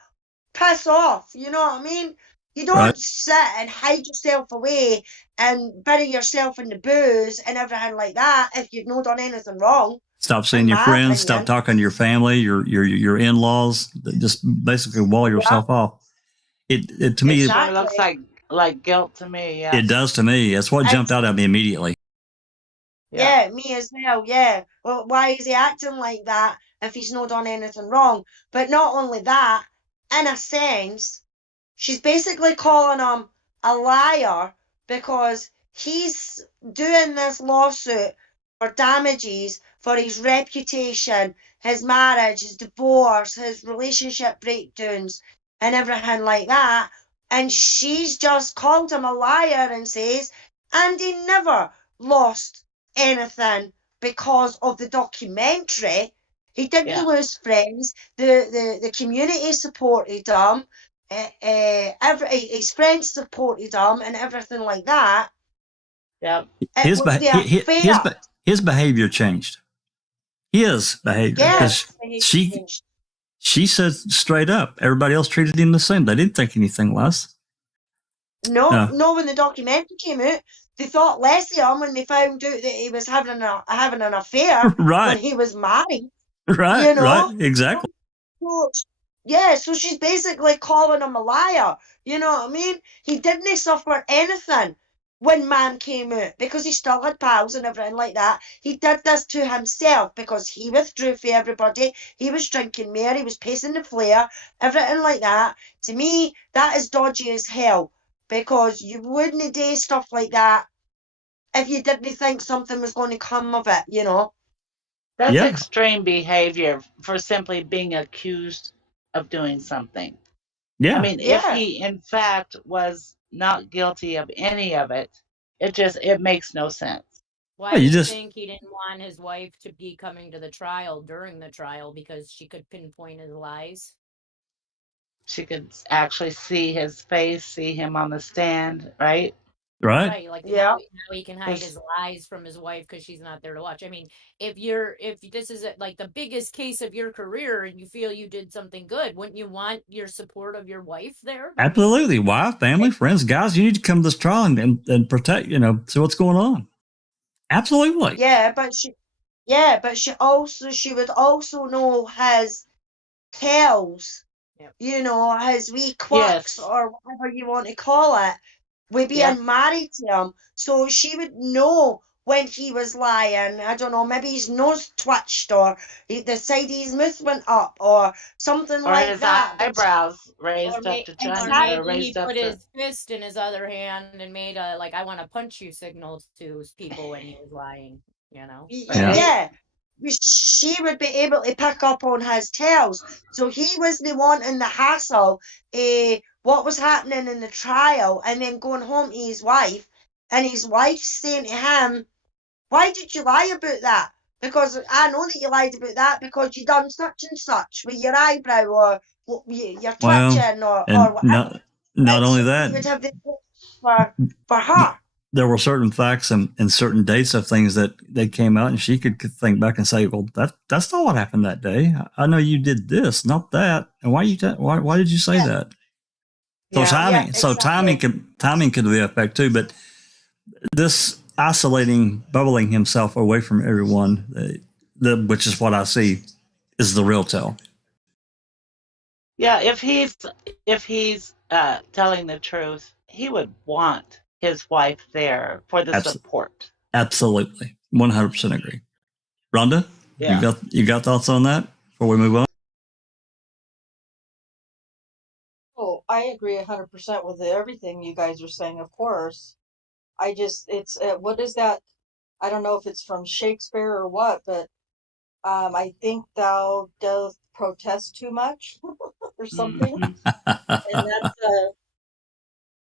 Piss off. You know what I mean? You don't sit and hide yourself away and bury yourself in the booze and everything like that if you've not done anything wrong. Stop seeing your friends. Stop talking to your family, your in-laws. Just basically wall yourself off. It to me, it looks like guilt to me. Yeah, it does to me. That's what jumped out at me immediately. Yeah, me as well. Yeah. Well, why is he acting like that if he's not done anything wrong? But not only that, in a sense, she's basically calling him a liar because he's doing this lawsuit for damages for his reputation, his marriage, his divorce, his relationship breakdowns, and everything like that. And she's just called him a liar and says, and he never lost anything because of the documentary. He didn't lose friends. The community supported him. His friends supported him and everything like that. Yeah. His behavior changed. His behavior. Because she said straight up, everybody else treated him the same. They didn't think anything less. No, when the documentary came out, they thought less of him when they found out that he was having an affair when he was married. Right, right, exactly. So she's basically calling him a liar. You know what I mean? He didn't suffer anything when man came out because he still had pals and everything like that. He did this to himself because he withdrew for everybody. He was drinking more. He was pacing the flare, everything like that. To me, that is dodgy as hell because you wouldn't do stuff like that if you didn't think something was going to come of it, That's extreme behavior for simply being accused of doing something. Yeah. I mean, if he in fact was not guilty of any of it, it makes no sense. Why do you think he didn't want his wife to be coming to the trial during the trial? Because she could pinpoint his lies? She could actually see his face, see him on the stand, right? Right. Like now he can hide his lies from his wife because she's not there to watch. I mean, if this is like the biggest case of your career and you feel you did something good, wouldn't you want your support of your wife there? Absolutely. Wife, family, friends, guys, you need to come to this trial and protect, see what's going on. Absolutely. Yeah, but she would also know his tells, his wee quirks or whatever you want to call it. With being married to him, so she would know when he was lying. I don't know, maybe his nose twitched or the side of his mouth went up or something like that. Or his eyebrows raised up to China. Or maybe he put his fist in his other hand and made a I want to punch you signal to people when he was lying, Yeah. She would be able to pick up on his tells. So he wasn't wanting the hassle what was happening in the trial and then going home to his wife and his wife saying to him, why did you lie about that? Because I know that you lied about that because you done such and such with your eyebrow or your twitching or whatever. Not only that, you would have the for her. There were certain facts and certain dates of things that they came out, and she could think back and say, "Well, that's not what happened that day. I know you did this, not that. And why did you say that?" So timing could be a fact too. But this isolating, bubbling himself away from everyone, which is what I see is the real tell. Yeah, if he's telling the truth, he would want his wife there for the support. Absolutely, 100% agree. Rhonda, Yeah. you got thoughts on that before we move on? Oh, I agree 100% with everything you guys are saying, of course. It's, what is that? I don't know if it's from Shakespeare or what, but I think thou dost protest too much or something. And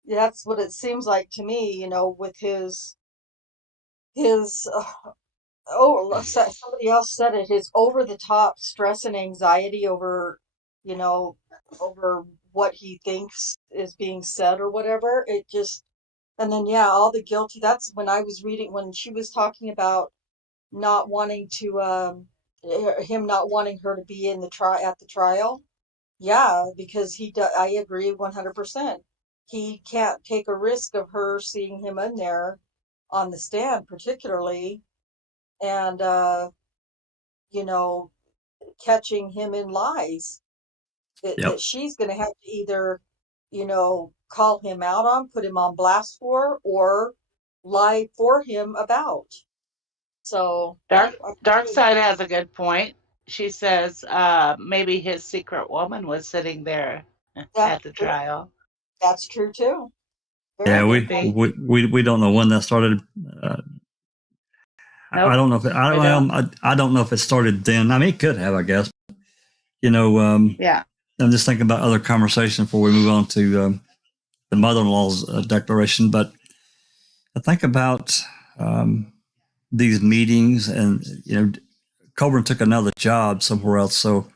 that's what it seems like to me, with his, somebody else said it, his over the top stress and anxiety over, you know, over what he thinks is being said or whatever. It just, and then, yeah, all the guilty. That's when I was reading, when she was talking about not wanting to, him not wanting her to be in at the trial. Yeah, because I agree 100%. He can't take a risk of her seeing him in there on the stand, particularly, and you know, catching him in lies that she's going to have to either, call him out on, put him on blast for, or lie for him about. So Dark Side has a good point. She says maybe his secret woman was sitting there at the trial. That's true too. We don't know when that started. Nope, I don't know if I don't know if it started then. I mean, it could have, I guess. Yeah. I'm just thinking about other conversation before we move on to the mother-in-law's declaration. But I think about these meetings, and Colburn took another job somewhere else. So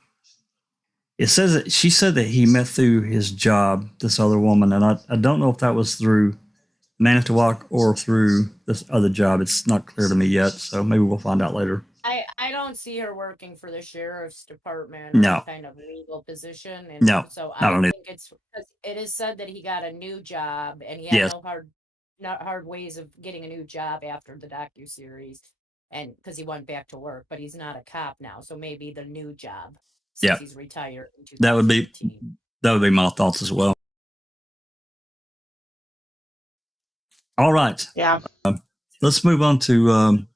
it says that she said that he met through his job, this other woman, and I don't know if that was through Manitowoc or through this other job. It's not clear to me yet, so maybe we'll find out later. I don't see her working for the sheriff's department or any kind of legal position. And so I don't think it's because it is said that he got a new job and he had not hard ways of getting a new job after the docuseries, and because he went back to work, but he's not a cop now, so maybe the new job since he's retired in 2015. That would be my thoughts as well. All right. Yeah. Let's move on to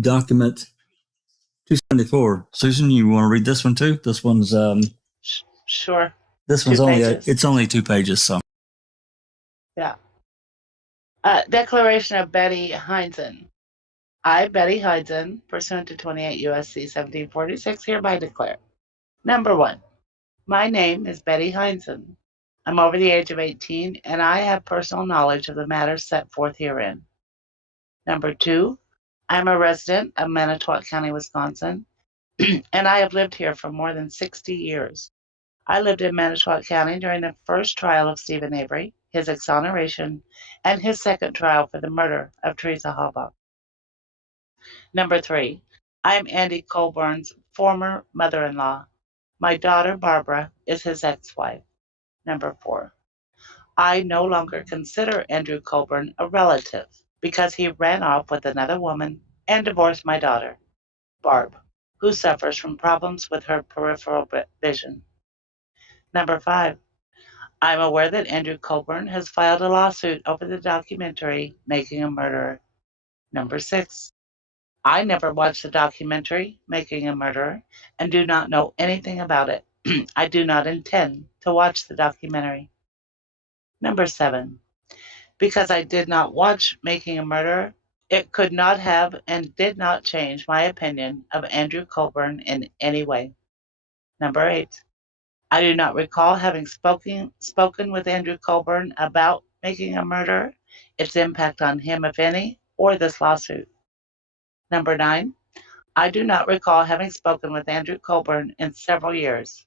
document 274. Susan, you want to read this one too? This one's sure. This one's it's only 2 pages, so. Yeah. Declaration of Betty Heinzen. I, Betty Heinzen, pursuant to 28 U.S.C. 1746, hereby declare. Number 1, my name is Betty Heinzen. I'm over the age of 18, and I have personal knowledge of the matters set forth herein. Number 2, I'm a resident of Manitowoc County, Wisconsin, and I have lived here for more than 60 years. I lived in Manitowoc County during the first trial of Stephen Avery, his exoneration, and his second trial for the murder of Teresa Halbach. Number 3, I am Andy Colburn's former mother-in-law. My daughter, Barbara, is his ex-wife. Number 4, I no longer consider Andrew Colburn a relative because he ran off with another woman and divorced my daughter, Barb, who suffers from problems with her peripheral vision. Number 5, I'm aware that Andrew Colburn has filed a lawsuit over the documentary Making a Murderer. Number 6, I never watched the documentary Making a Murderer and do not know anything about it. I do not intend to watch the documentary. Number 7, because I did not watch Making a Murderer, it could not have and did not change my opinion of Andrew Colburn in any way. Number 8, I do not recall having spoken with Andrew Colburn about Making a Murderer, its impact on him, if any, or this lawsuit. Number 9, I do not recall having spoken with Andrew Colburn in several years.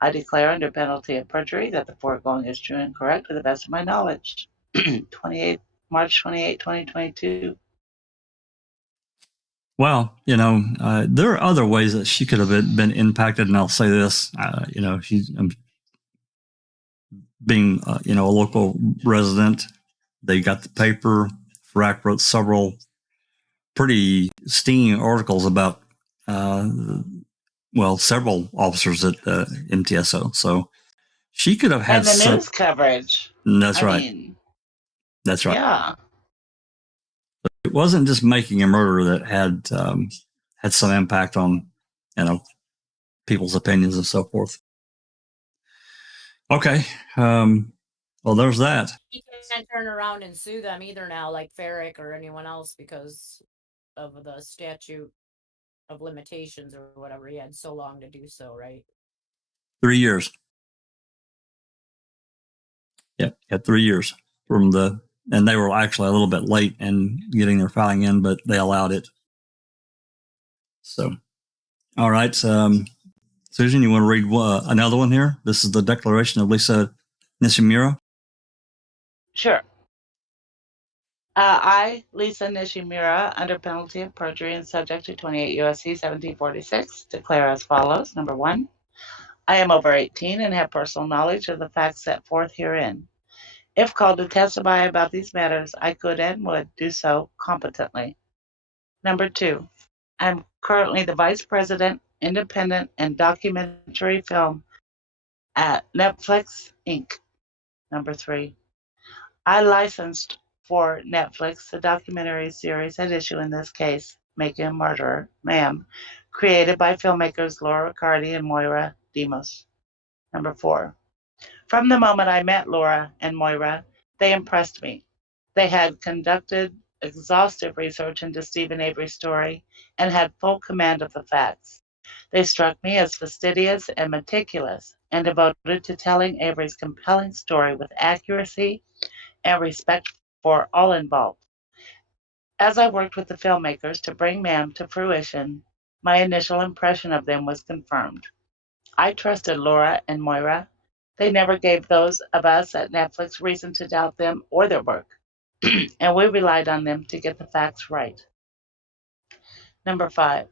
I declare under penalty of perjury that the foregoing is true and correct to the best of my knowledge. March 28, 2022. Well, there are other ways that she could have been impacted, and I'll say this, she's being, a local resident. They got the paper. FRAC wrote several pretty stinging articles about, several officers at MTSO. So she could have had and the news coverage. That's I right. mean, that's right. Yeah. It wasn't just making a murder that had some impact on, people's opinions and so forth. Okay. Well, there's that. He can't turn around and sue them either now, like Farrick or anyone else, because of the statute of limitations or whatever. He had so long to do so, right? 3 years. Yep, had 3 years and they were actually a little bit late in getting their filing in, but they allowed it. So, all right. Susan, you want to read another one here? This is the declaration of Lisa Nishimura. Sure. I, Lisa Nishimura, under penalty of perjury and subject to 28 U.S.C. 1746, declare as follows. Number 1, I am over 18 and have personal knowledge of the facts set forth herein. If called to testify about these matters, I could and would do so competently. Number 2, I'm currently the Vice President, Independent and Documentary Film at Netflix, Inc. Number 3, I licensed for Netflix the documentary series at issue in this case, Making a Murderer, Ma'am, created by filmmakers Laura Riccardi and Moira Demos. Number 4, from the moment I met Laura and Moira, they impressed me. They had conducted exhaustive research into Stephen Avery's story and had full command of the facts. They struck me as fastidious and meticulous and devoted to telling Avery's compelling story with accuracy and respect for all involved. As I worked with the filmmakers to bring Ma'am to fruition, my initial impression of them was confirmed. I trusted Laura and Moira. They never gave those of us at Netflix reason to doubt them or their work, and we relied on them to get the facts right. Number 5,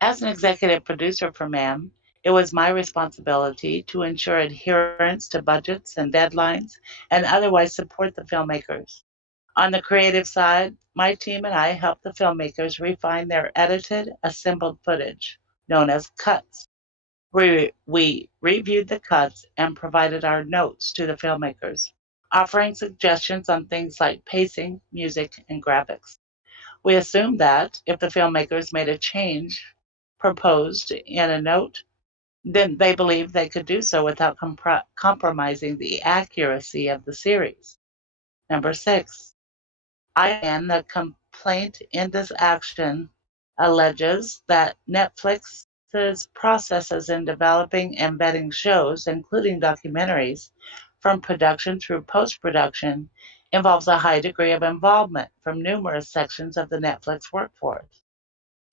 as an executive producer for Ma'am, it was my responsibility to ensure adherence to budgets and deadlines and otherwise support the filmmakers. On the creative side, my team and I helped the filmmakers refine their edited, assembled footage, known as cuts. We reviewed the cuts and provided our notes to the filmmakers, offering suggestions on things like pacing, music, and graphics. We assumed that if the filmmakers made a change proposed in a note, then they believed they could do so without compromising the accuracy of the series. Number 6, the complaint in this action alleges that Netflix's processes in developing and vetting shows, including documentaries, from production through post-production, involves a high degree of involvement from numerous sections of the Netflix workforce.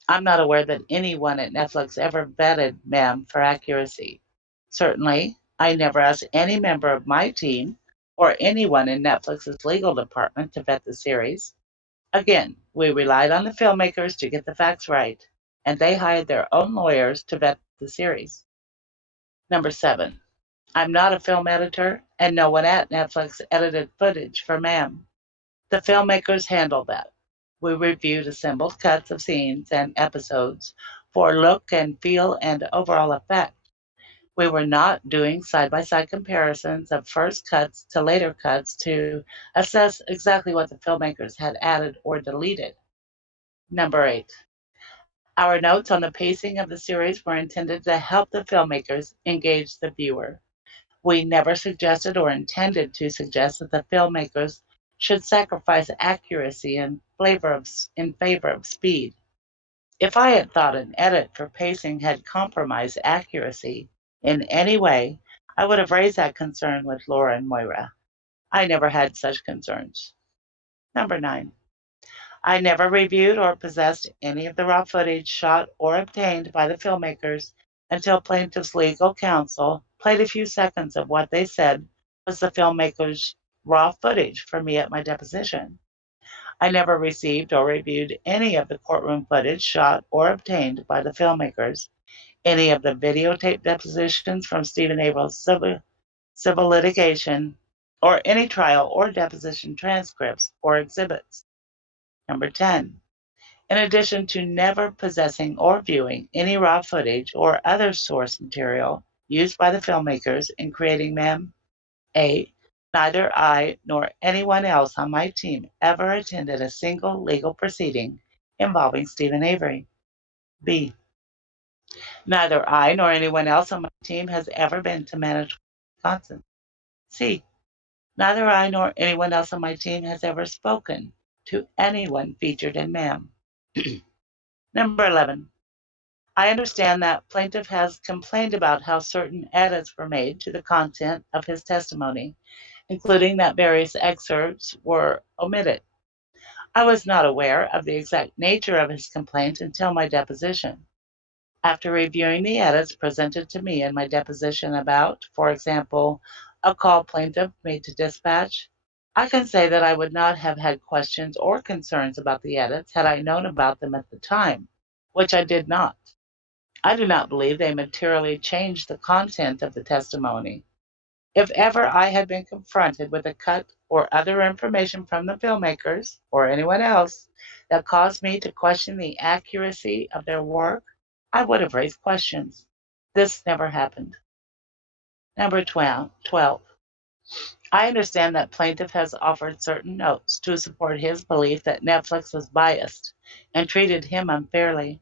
I'm not aware that anyone at Netflix ever vetted Ma'am for accuracy. Certainly, I never asked any member of my team or anyone in Netflix's legal department to vet the series. Again, we relied on the filmmakers to get the facts right, and they hired their own lawyers to vet the series. Number 7, I'm not a film editor, and no one at Netflix edited footage for Ma'am. The filmmakers handled that. We reviewed assembled cuts of scenes and episodes for look and feel and overall effect. We were not doing side-by-side comparisons of first cuts to later cuts to assess exactly what the filmmakers had added or deleted. Number 8, our notes on the pacing of the series were intended to help the filmmakers engage the viewer. We never suggested or intended to suggest that the filmmakers should sacrifice accuracy in favor of speed. If I had thought an edit for pacing had compromised accuracy in any way, I would have raised that concern with Laura and Moira. I never had such concerns. Number 9, I never reviewed or possessed any of the raw footage shot or obtained by the filmmakers until plaintiff's legal counsel played a few seconds of what they said was the filmmakers' raw footage for me at my deposition. I never received or reviewed any of the courtroom footage shot or obtained by the filmmakers, any of the videotape depositions from Stephen Avery's civil litigation, or any trial or deposition transcripts or exhibits. Number 10, In addition to never possessing or viewing any raw footage or other source material used by the filmmakers in creating Ma'am, A, neither I nor anyone else on my team ever attended a single legal proceeding involving Stephen Avery. B, neither I nor anyone else on my team has ever been to Manitowoc, Wisconsin. C, neither I nor anyone else on my team has ever spoken to anyone featured in Ma'am. Number 11. I understand that plaintiff has complained about how certain edits were made to the content of his testimony, including that various excerpts were omitted. I was not aware of the exact nature of his complaint until my deposition. After reviewing the edits presented to me in my deposition about, for example, a call plaintiff made to dispatch, I can say that I would not have had questions or concerns about the edits had I known about them at the time, which I did not. I do not believe they materially changed the content of the testimony. If ever I had been confronted with a cut or other information from the filmmakers or anyone else that caused me to question the accuracy of their work, I would have raised questions. This never happened. Number 12. I understand that plaintiff has offered certain notes to support his belief that Netflix was biased and treated him unfairly.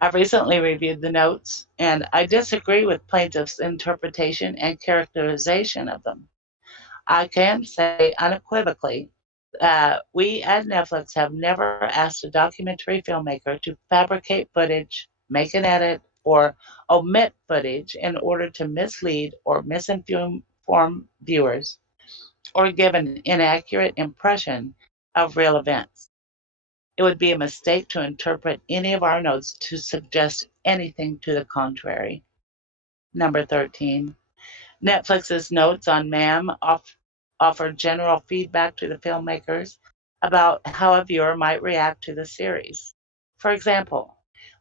I've recently reviewed the notes, and I disagree with plaintiff's interpretation and characterization of them. I can say unequivocally that we at Netflix have never asked a documentary filmmaker to fabricate footage, make an edit, or omit footage in order to mislead or misinform viewers or give an inaccurate impression of real events. It would be a mistake to interpret any of our notes to suggest anything to the contrary. Number 13. Netflix's notes on Ma'am offer general feedback to the filmmakers about how a viewer might react to the series. For example,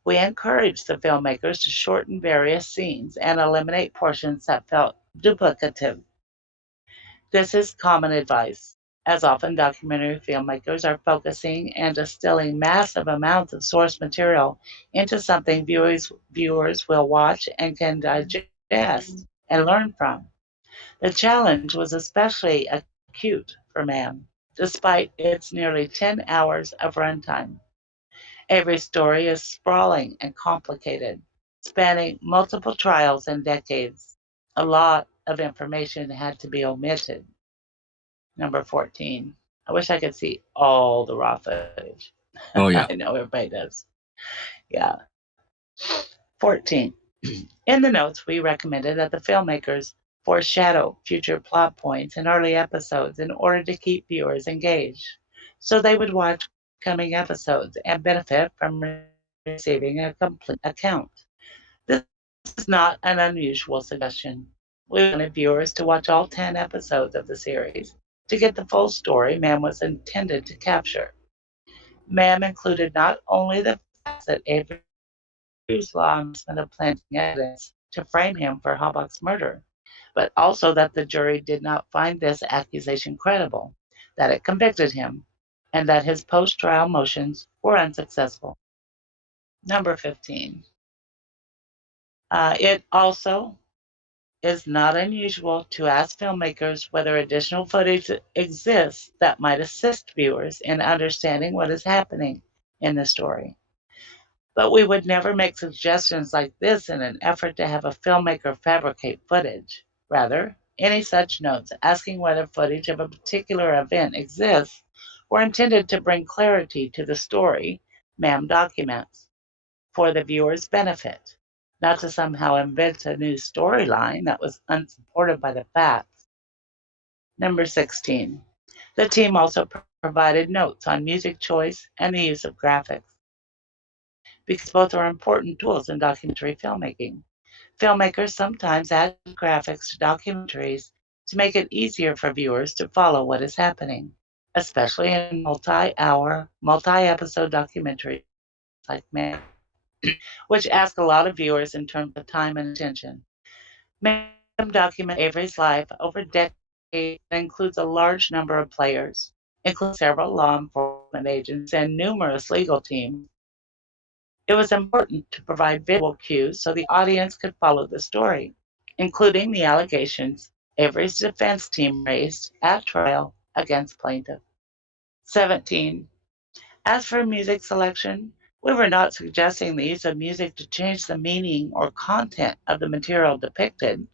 we encourage the filmmakers to shorten various scenes and eliminate portions that felt duplicative. This is common advice, as often documentary filmmakers are focusing and distilling massive amounts of source material into something viewers will watch and can digest and learn from. The challenge was especially acute for Ma'am, despite its nearly 10 hours of runtime. Every story is sprawling and complicated, spanning multiple trials and decades. A lot of information had to be omitted. Number 14. I wish I could see all the raw footage. Oh, yeah. I know everybody does. Yeah. 14. In the notes, we recommended that the filmmakers foreshadow future plot points in early episodes in order to keep viewers engaged, so they would watch coming episodes and benefit from receiving a complete account. This is not an unusual suggestion. We wanted viewers to watch all 10 episodes of the series to get the full story Ma'am was intended to capture. Ma'am included not only the facts that Avery used law enforcement of planting evidence to frame him for Halbach's murder, but also that the jury did not find this accusation credible, that it convicted him, and that his post-trial motions were unsuccessful. Number 15. It also is not unusual to ask filmmakers whether additional footage exists that might assist viewers in understanding what is happening in the story. But we would never make suggestions like this in an effort to have a filmmaker fabricate footage. Rather, any such notes asking whether footage of a particular event exists were intended to bring clarity to the story Ma'am documents for the viewer's benefit, not to somehow invent a new storyline that was unsupported by the facts. Number 16. The team also provided notes on music choice and the use of graphics, because both are important tools in documentary filmmaking. Filmmakers sometimes add graphics to documentaries to make it easier for viewers to follow what is happening, especially in multi-hour, multi-episode documentaries like Ma'am, which ask a lot of viewers in terms of time and attention. Ma'am documents Avery's life over decades and includes a large number of players, including several law enforcement development agents and numerous legal teams, it was important to provide visual cues so the audience could follow the story, including the allegations Avery's defense team raised at trial against plaintiff. 17. As for music selection, we were not suggesting the use of music to change the meaning or content of the material depicted,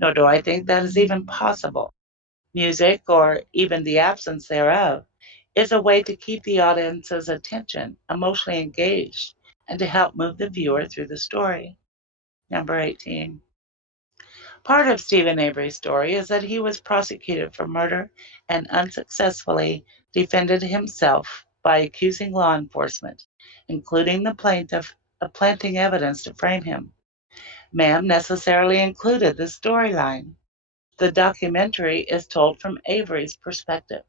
nor do I think that is even possible. Music, or even the absence thereof, is a way to keep the audience's attention emotionally engaged and to help move the viewer through the story. Number 18. Part of Stephen Avery's story is that he was prosecuted for murder and unsuccessfully defended himself by accusing law enforcement, including the plaintiff, of planting evidence to frame him. Ma'am necessarily included the storyline. The documentary is told from Avery's perspective.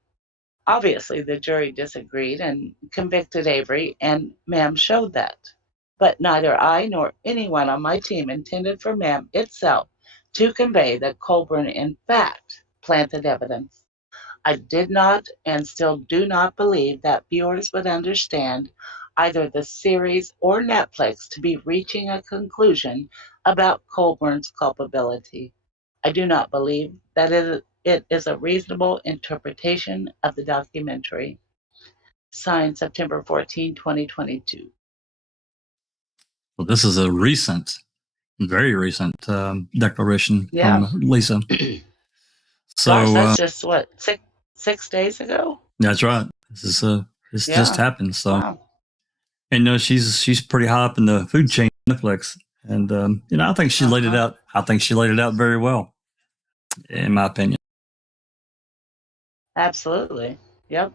Obviously, the jury disagreed and convicted Avery, and Ma'am showed that. But neither I nor anyone on my team intended for Ma'am itself to convey that Colburn in fact planted evidence. I did not and still do not believe that viewers would understand either the series or Netflix to be reaching a conclusion about Colburn's culpability. I do not believe that it is a reasonable interpretation of the documentary. Signed September 14, 2022. Well, this is a very recent declaration from Lisa. So gosh, that's just what, six days ago? That's right. This just happened. So, wow. And she's pretty high up in the food chain Netflix, and I think she laid it out. I think she laid it out very well, in my opinion. Absolutely. Yep.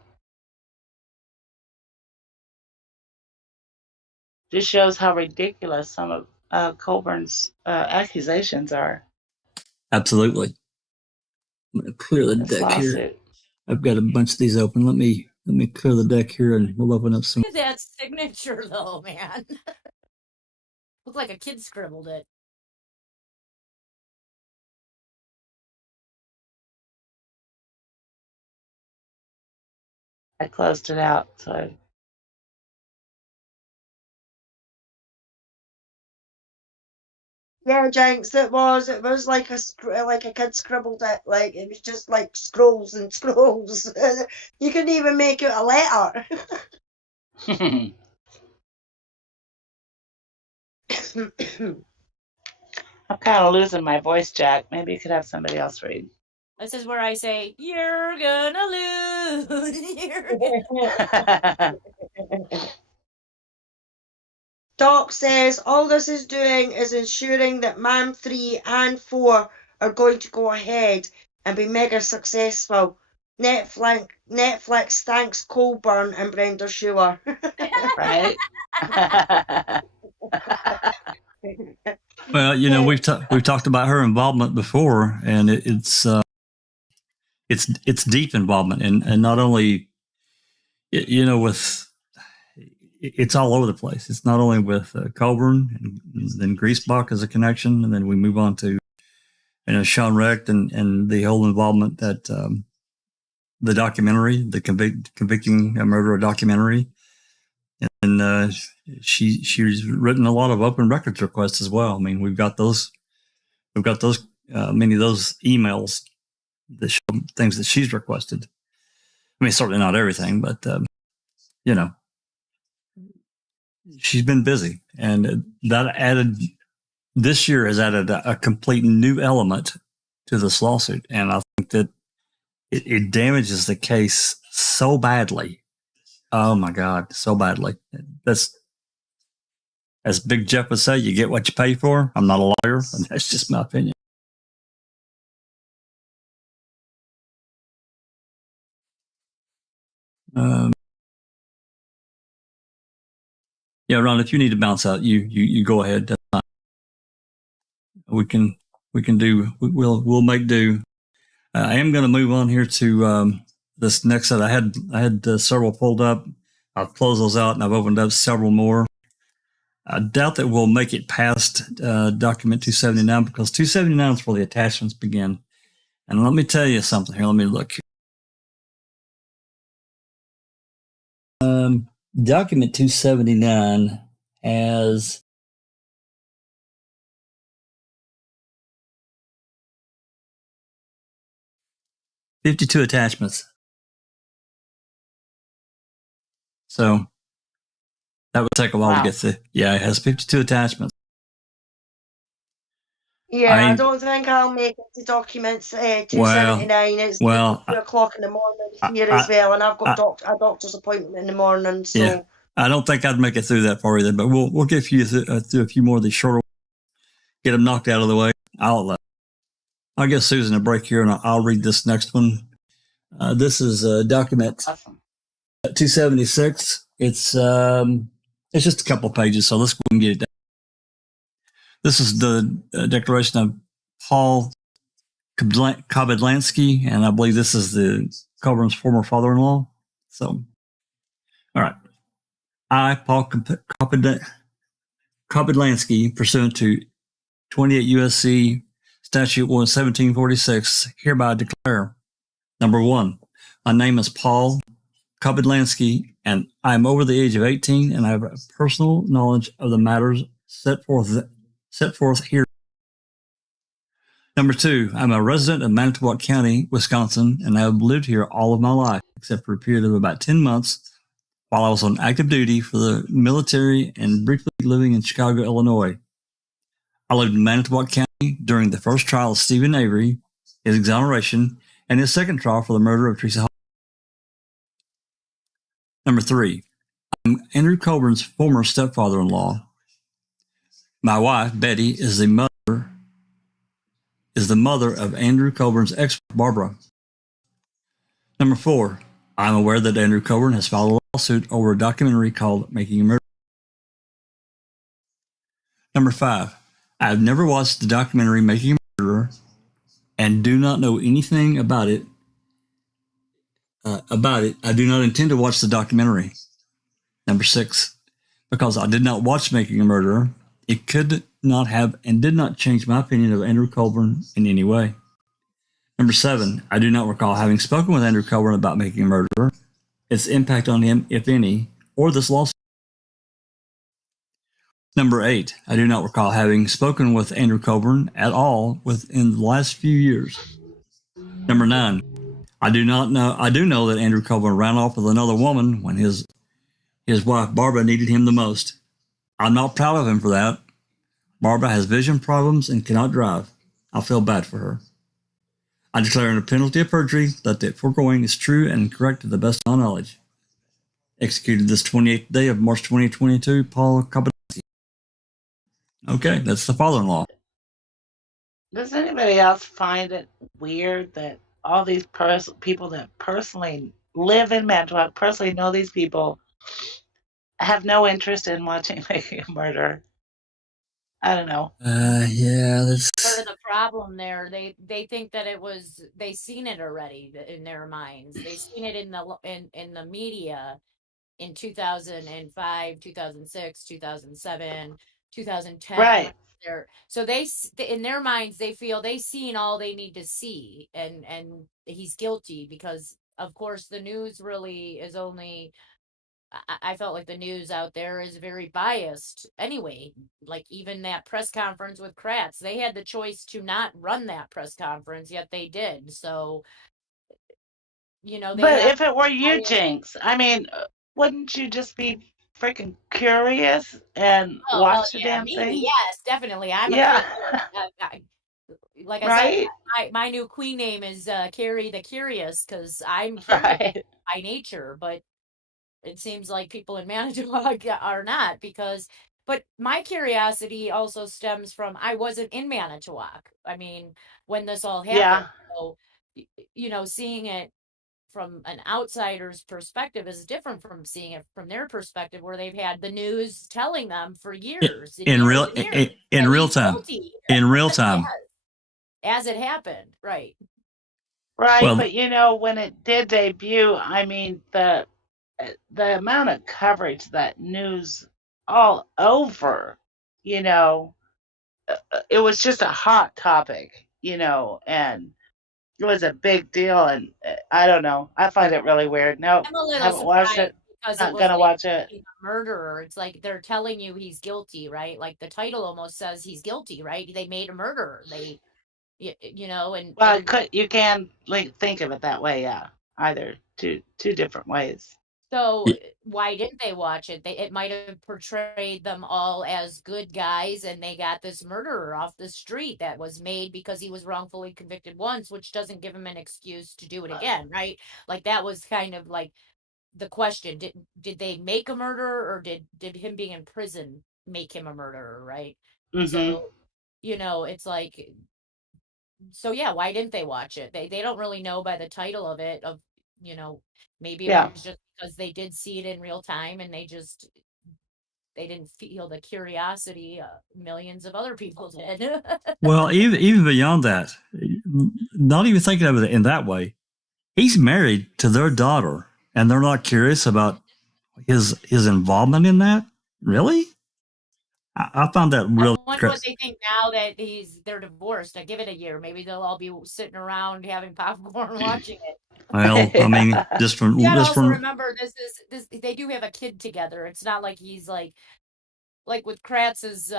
Just shows how ridiculous some of Colburn's accusations are. Absolutely. I'm going to clear the deck here. I've got a bunch of these open. Let me clear the deck here, and we'll open up some. Look at that signature, though, man. Looked like a kid scribbled it. I closed it out, so. Yeah, Jenks, it was like a kid scribbled it. Like, it was just like scrolls and scrolls. You couldn't even make it a letter. I'm kind of losing my voice, Jack. Maybe you could have somebody else read. This is where I say, you're gonna lose. Doc says all this is doing is ensuring that MAM 3 and 4 are going to go ahead and be mega successful. Netflix thanks Colburn and Brenda Schuler. Right? Well, we've talked about her involvement before, and it's deep involvement, and not only with. It's all over the place. It's not only with Colburn, and then Griesbach as a connection, and then we move on to Sean Recht and the whole involvement that the documentary, the convicting a murderer documentary, and she's written a lot of open records requests as well. I mean, we've got those many of those emails that show things that she's requested. I mean, certainly not everything, but she's been busy, and this year has added a complete new element to this lawsuit. And I think that it damages the case so badly. Oh my God, so badly. That's, as Big Jeff would say, you get what you pay for. I'm not a lawyer, but that's just my opinion. Yeah, Ron, if you need to bounce out, you go ahead. That's fine. We'll make do. I am going to move on here to this next set. I had several pulled up. I've closed those out, and I've opened up several more. I doubt that we'll make it past document 279, because 279 is where the attachments begin. And let me tell you something here. Let me look. Document 279 has $52 attachments. So that would take a while to get through. Yeah, it has 52 attachments. Yeah, I don't think I'll make it to documents 279. It's 2 o'clock in the morning here as well, and I've got a doctor's appointment in the morning. So yeah, I don't think I'd make it through that far either. But we'll get you through a few more of these shorter. Get them knocked out of the way. I'll give Susan a break here, and I'll read this next one. This is document 276. It's just a couple of pages, so let's go and get it done. This is the declaration of Paul Kopadlansky, and I believe this is the Colburn's former father-in-law. So, all right. I, Paul Kopadlansky, pursuant to 28 U.S.C. Statute 1746, hereby declare, number one, my name is Paul Kopadlansky, and I am over the age of 18, and I have personal knowledge of the matters set forth here. Number two, I'm a resident of Manitowoc County, Wisconsin, and I have lived here all of my life, except for a period of about 10 months while I was on active duty for the military and briefly living in Chicago, Illinois. I lived in Manitowoc County during the first trial of Stephen Avery, his exoneration, and his second trial for the murder of Teresa Hall. Number three, I'm Andrew Colburn's former stepfather-in-law. My wife, Betty, is the mother of Andrew Colburn's ex-wife, Barbara. Number four, I'm aware that Andrew Colburn has filed a lawsuit over a documentary called Making a Murder. Number five, I have never watched the documentary Making a Murderer and do not know anything about it. I do not intend to watch the documentary. Number six, because I did not watch Making a Murderer, it could not have and did not change my opinion of Andrew Colburn in any way. Number seven, I do not recall having spoken with Andrew Colburn about Making a Murderer, its impact on him, if any, or this lawsuit. Number eight, I do not recall having spoken with Andrew Colburn at all within the last few years. Number nine, I do know that Andrew Colburn ran off with another woman when his wife Barbara needed him the most. I'm not proud of him for that. Barbara has vision problems and cannot drive. I feel bad for her. I declare under penalty of perjury that the foregoing is true and correct to the best of my knowledge. Executed this 28th day of March 2022, Paul Kopadlansky. Okay, that's the father-in-law. Does anybody else find it weird that all these people that personally live in Manitowoc, personally know these people, have no interest in watching Making a Murderer? I don't know. Yeah, that's part of the problem there. They think that they seen it already in their minds. They seen it in the media in 2005, 2006, 2007, 2010. Right. So they in their minds they feel they seen all they need to see, and he's guilty because of course the news really is only. I felt like the news out there is very biased anyway. Like even that press conference with Kratz, they had the choice to not run that press conference, yet they did. So, but if it were you, Jinx, I mean, wouldn't you just be freaking curious and watch the damn thing? Yes, definitely. I'm like I said, my new queen name is Carrie the Curious because I'm curious by nature, but it seems like people in Manitowoc are not but my curiosity also stems from I wasn't in Manitowoc. I mean, when this all happened, so, seeing it from an outsider's perspective is different from seeing it from their perspective, where they've had the news telling them for years in real time, as it happened, right? Well, but when it did debut, I mean the amount of coverage that news all over, it was just a hot topic, and it was a big deal. And I don't know. I find it really weird. No, I'm a little haven't watched it. because it not was gonna like watch it. he's a murderer. It's like they're telling you he's guilty, right? Like the title almost says he's guilty, right? They made a murderer. You know, Well, and you can like think of it that way, yeah. Either two different ways. so why didn't they watch it? It might have portrayed them all as good guys, and they got this murderer off the street that was made because he was wrongfully convicted once, which doesn't give him an excuse to do it again, right? Like that was kind of like the question. Did they make a murderer, or did him being in prison make him a murderer, right? Mm-hmm. So, you know, it's like, so yeah, why didn't they watch it? They don't really know by the title of it, of, you know, maybe it Yeah. was just because they did see it in real time and they didn't feel the curiosity millions of other people did. Well, even beyond that, not even thinking of it in that way, he's married to their daughter, and they're not curious about his involvement in that. Really, I found that I really. wonder what they think now that they're divorced. I give it a year, maybe they'll all be sitting around having popcorn watching it. Well, I mean, just from You gotta just also from remember this they do have a kid together. It's not like he's like with Kratz's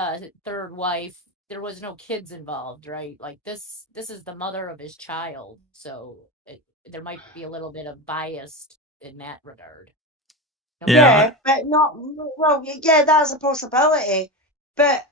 third wife, there was no kids involved, right? Like this is the mother of his child, so there might be a little bit of bias in that regard. No Yeah. but not, well, yeah, that's a possibility. But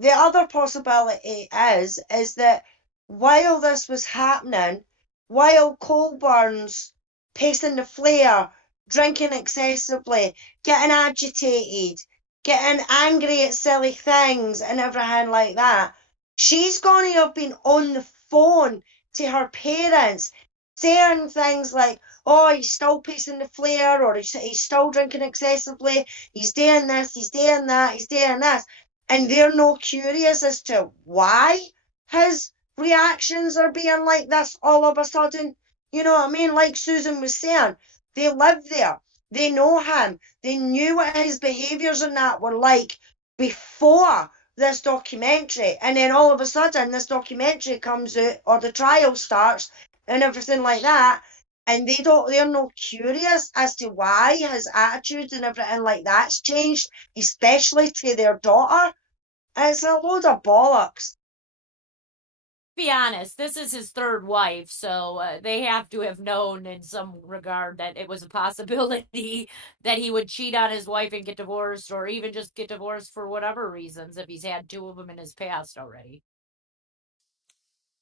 the other possibility is that while this was happening, while Colburn's pacing the flare, drinking excessively, getting agitated, getting angry at silly things and everything like that, she's going to have been on the phone to her parents saying things like, oh, he's still pacing the flare, or he's still drinking excessively, he's doing this, he's doing that, he's doing this. And they're not curious as to why his reactions are being like this all of a sudden. You know what I mean? Like Susan was saying, they live there. They know him. They knew what his behaviours and that were like before this documentary. And then all of a sudden, this documentary comes out, or the trial starts, and everything like that. And they're not curious as to why his attitude and everything like that's changed, especially to their daughter. It's a load of bollocks. Be honest, this is his third wife, so they have to have known in some regard that it was a possibility that he would cheat on his wife and get divorced, or even just get divorced for whatever reasons if he's had two of them in his past already.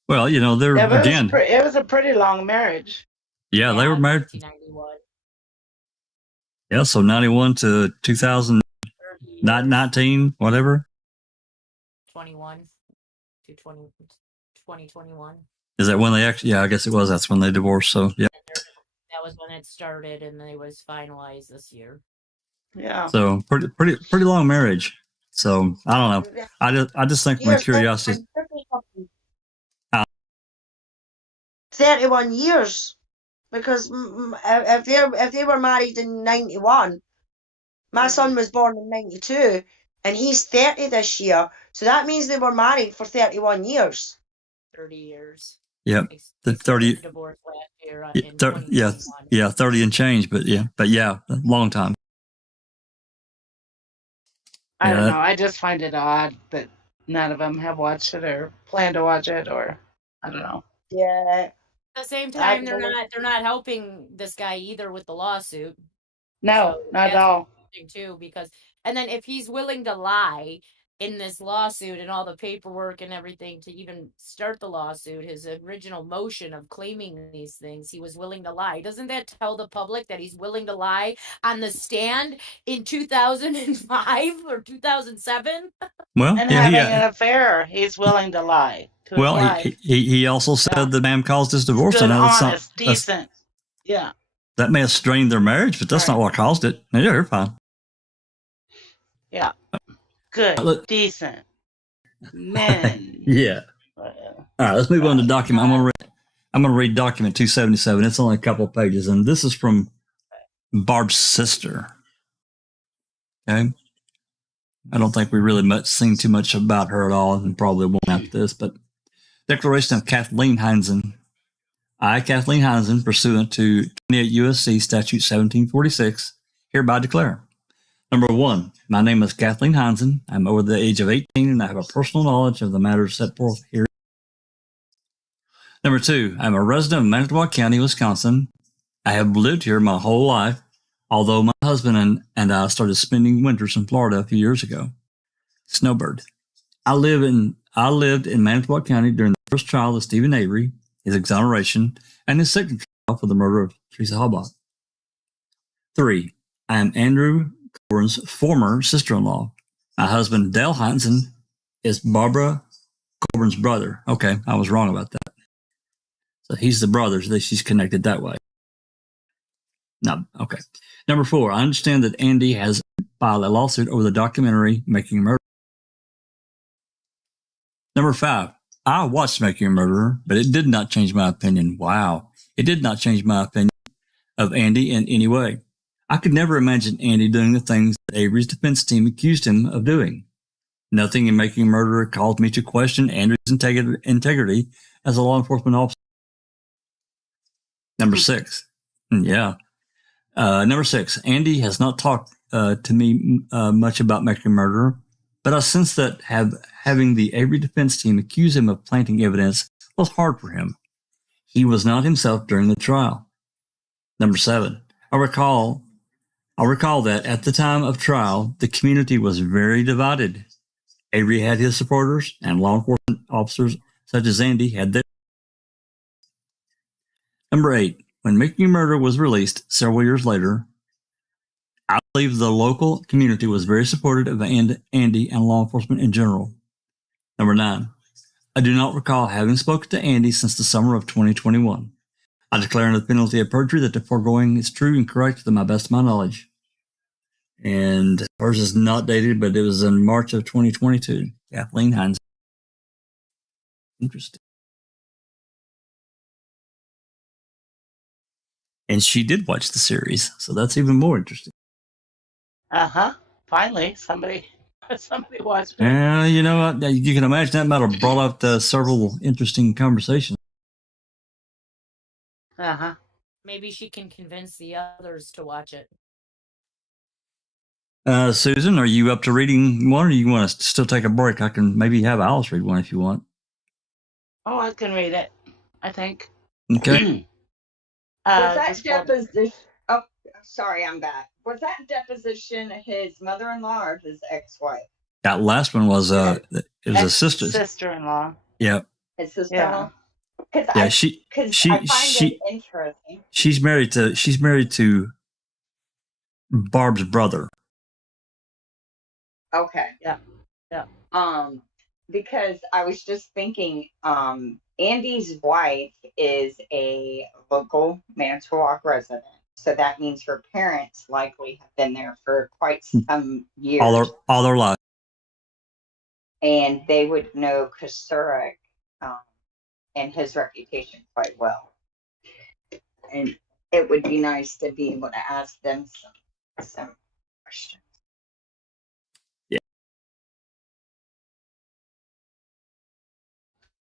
Well, you know, they're again. It was a pretty long marriage. Yeah, they were married. 1991. Yeah, so 91 to 2019, whatever. 21 to 2021. Is that when they actually? Yeah, I guess it was. That's when they divorced. So yeah. That was when it started, and then it was finalized this year. Yeah. So pretty long marriage. So I don't know. I just think my curiosity. 31 years, because if they were married in 91, my son was born in 92, and he's 30 this year. So that means they were married for 31 years. 30 years. Yep. The 30 divorce last year yeah, 30 and change, but yeah, a long time. I don't know. I just find it odd that none of them have watched it or plan to watch it, or I don't know. Yeah. At the same time, they're not helping this guy either with the lawsuit. No, so not at all. Too, because, and then if he's willing to lie in this lawsuit and all the paperwork and everything to even start the lawsuit, his original motion of claiming these things, he was willing to lie. Doesn't that tell the public that he's willing to lie on the stand in 2005 or 2007? Well, and having an affair, he's willing to lie. He also said the man caused his divorce. Good, honest, decent. Yeah. That may have strained their marriage, but that's not what caused it. Yeah, you're fine. Yeah. Good, decent men. Yeah. All right, let's move on to document. I'm gonna read document 277. It's only a couple of pages, and this is from Barb's sister. Okay. I don't think we really seen too much about her at all, and probably won't after this. But declaration of Kathleen Heinzen. I, Kathleen Heinzen, pursuant to 28 U.S.C. Statute 1746, hereby declare. Number 1, my name is Kathleen Heinzen. I'm over the age of 18 and I have a personal knowledge of the matters set forth here. Number 2, I'm a resident of Manitowoc County, Wisconsin. I have lived here my whole life, although my husband and I started spending winters in Florida a few years ago. Snowbird. I lived in Manitowoc County during the first trial of Stephen Avery, his exoneration, and his second trial for the murder of Teresa Halbach. 3, I am Andrew Colburn's former sister-in-law. My husband, Dale Heinzen, is Barbara Colburn's brother. Okay, I was wrong about that. So he's the brother, so she's connected that way. No, okay. Number 4, I understand that Andy has filed a lawsuit over the documentary Making a Murderer. Number 5, I watched Making a Murderer, but it did not change my opinion. Wow. It did not change my opinion of Andy in any way. I could never imagine Andy doing the things that Avery's defense team accused him of doing. Nothing in Making a Murderer caused me to question Andrew's integrity as a law enforcement officer. Number 6. Yeah. Number 6, Andy has not talked to me much about Making a Murderer, but I sense that having the Avery defense team accuse him of planting evidence was hard for him. He was not himself during the trial. Number 7, I recall that at the time of trial, the community was very divided. Avery had his supporters, and law enforcement officers such as Andy had theirs. Number 8, when Making a Murderer was released several years later, I believe the local community was very supportive of Andy and law enforcement in general. Number 9, I do not recall having spoken to Andy since the summer of 2021. I declare under the penalty of perjury that the foregoing is true and correct to my best of my knowledge. And hers is not dated, but it was in March of 2022. Kathleen Heinzen. Interesting. And she did watch the series, so that's even more interesting. Finally, somebody watched it. Yeah, you know what? You can imagine that might have brought up several interesting conversations. Maybe she can convince the others to watch it. Susan, are you up to reading one, or you want to still take a break? I can maybe have Alice read one if you want. Oh, I can read it, I think. Okay. Was that deposition? Oh, sorry, I'm back. Was that deposition his mother-in-law or his ex-wife? That last one was it was a sister-in-law. Yeah. His sister-in-law. Yeah, I find it interesting. She's married to Barb's brother. Okay. Yeah. Because I was just thinking, Andy's wife is a local Manitowoc resident, so that means her parents likely have been there for quite some years. All their life. And they would know Kosurek and his reputation quite well. And it would be nice to be able to ask them some questions.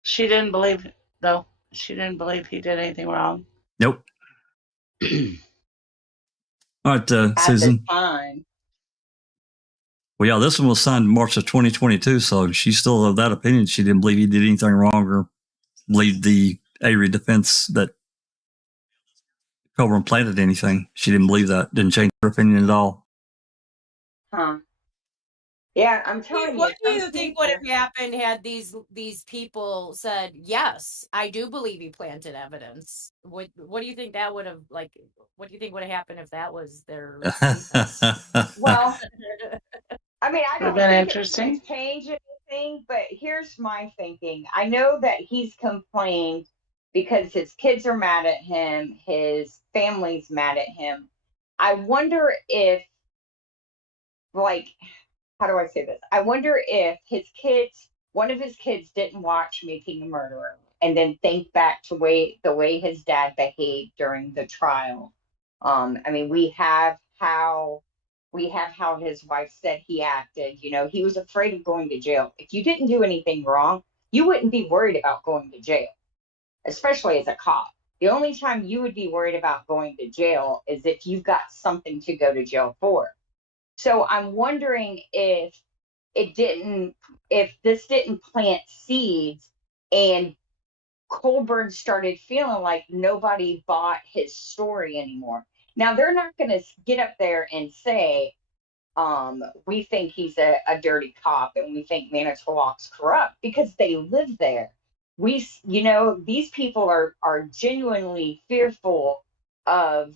She didn't believe, though. She didn't believe he did anything wrong. Nope. All right, Susan. At the time. Well, yeah, this one was signed March of 2022, so she's still of that opinion. She didn't believe he did anything wrong or believed the Avery defense that Colburn planted anything. She didn't believe that. Didn't change her opinion at all. Yeah, I'm telling you. What do you think would have happened had these people said, yes, I do believe he planted evidence? What do you think that would have, like, what do you think would have happened if that was their Well, I mean, I don't think interesting. It change anything, but here's my thinking. I know that he's complained because his kids are mad at him, his family's mad at him. I wonder if, like, how do I say this? I wonder if one of his kids didn't watch Making a Murderer and then think back to the way his dad behaved during the trial. I mean, we have how his wife said he acted. You know, he was afraid of going to jail. If you didn't do anything wrong, you wouldn't be worried about going to jail, especially as a cop. The only time you would be worried about going to jail is if you've got something to go to jail for. So I'm wondering if this didn't plant seeds and Colburn started feeling like nobody bought his story anymore. Now, they're not going to get up there and say, we think he's a dirty cop and we think Manitowoc's corrupt, because they live there. These people are genuinely fearful of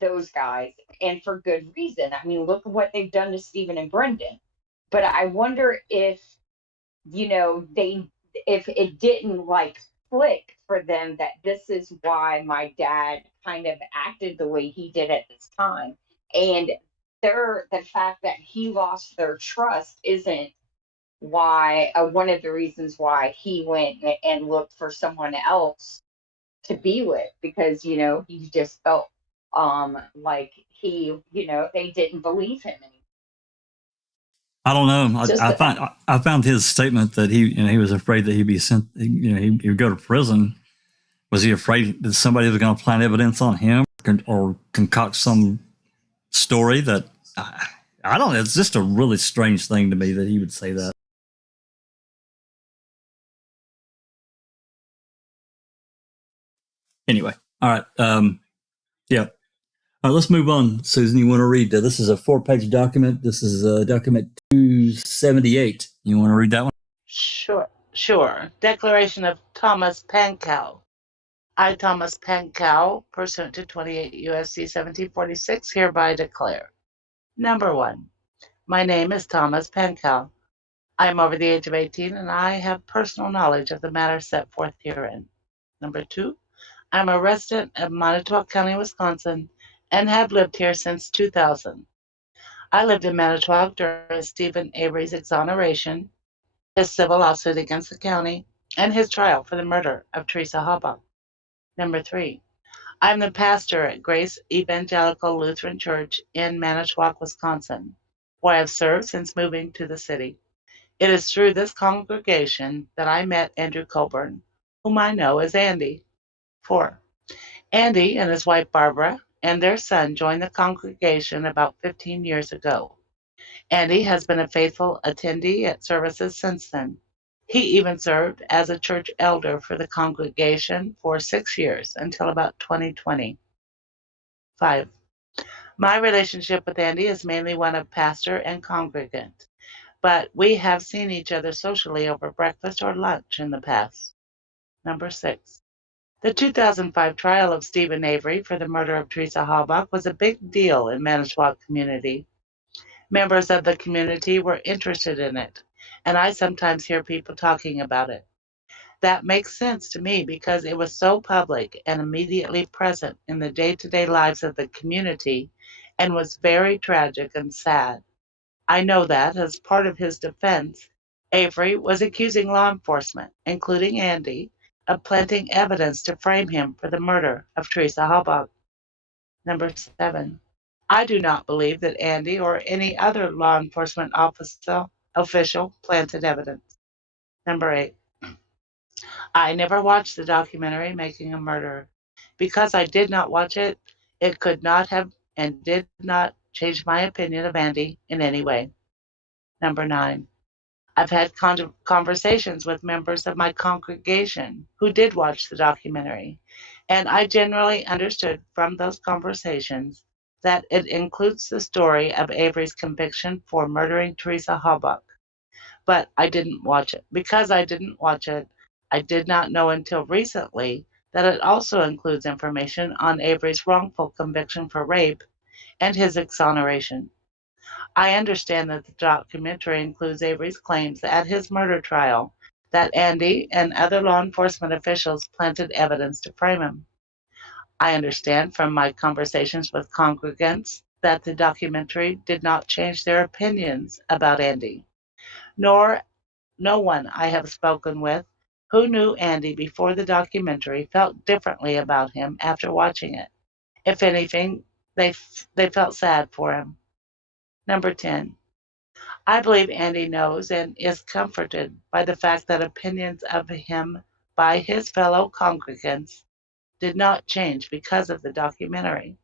those guys, and for good reason. I mean, look at what they've done to Stephen and Brendan. But I wonder if, if it didn't like click for them that this is why my dad kind of acted the way he did at this time. And the fact that he lost their trust isn't why one of the reasons why he went and looked for someone else to be with, because he just felt like they didn't believe him anymore. I don't know. I found his statement that he was afraid that he'd be sent. He would go to prison. Was he afraid that somebody was going to plant evidence on him or concoct some story that I don't know? It's just a really strange thing to me that he would say that. Anyway, all right. Yeah. All right, let's move on. Susan, you want to read? This is a 4-page document. This is document 278. You want to read that one? Sure. Declaration of Thomas Pankau. I, Thomas Pankau, pursuant to 28 U.S.C. 1746, hereby declare. Number 1. My name is Thomas Pankau. I am over the age of 18, and I have personal knowledge of the matter set forth herein. Number 2. I am a resident of Manitowoc County, Wisconsin, and have lived here since 2000. I lived in Manitowoc during Stephen Avery's exoneration, his civil lawsuit against the county, and his trial for the murder of Teresa Halbach. Number 3. I am the pastor at Grace Evangelical Lutheran Church in Manitowoc, Wisconsin, where I have served since moving to the city. It is through this congregation that I met Andrew Colburn, whom I know as Andy. 4. Andy and his wife Barbara and their son joined the congregation about 15 years ago. Andy has been a faithful attendee at services since then. He even served as a church elder for the congregation for 6 years until about 2020. 5. My relationship with Andy is mainly one of pastor and congregant, but we have seen each other socially over breakfast or lunch in the past. Number 6. The 2005 trial of Stephen Avery for the murder of Teresa Halbach was a big deal in Manitowoc community. Members of the community were interested in it, and I sometimes hear people talking about it. That makes sense to me because it was so public and immediately present in the day-to-day lives of the community and was very tragic and sad. I know that, as part of his defense, Avery was accusing law enforcement, including Andy, of planting evidence to frame him for the murder of Teresa Halbach. Number 7. I do not believe that Andy or any other law enforcement official planted evidence. Number 8. I never watched the documentary Making a Murderer. Because I did not watch it, it could not have and did not change my opinion of Andy in any way. Number 9. I've had conversations with members of my congregation who did watch the documentary, and I generally understood from those conversations that it includes the story of Avery's conviction for murdering Teresa Halbach. But I didn't watch it. Because I didn't watch it, I did not know until recently that it also includes information on Avery's wrongful conviction for rape and his exoneration. I understand that the documentary includes Avery's claims at his murder trial that Andy and other law enforcement officials planted evidence to frame him. I understand from my conversations with congregants that the documentary did not change their opinions about Andy, nor no one I have spoken with who knew Andy before the documentary felt differently about him after watching it. If anything, they felt sad for him. Number 10. I believe Andy knows and is comforted by the fact that opinions of him by his fellow congregants did not change because of the documentary.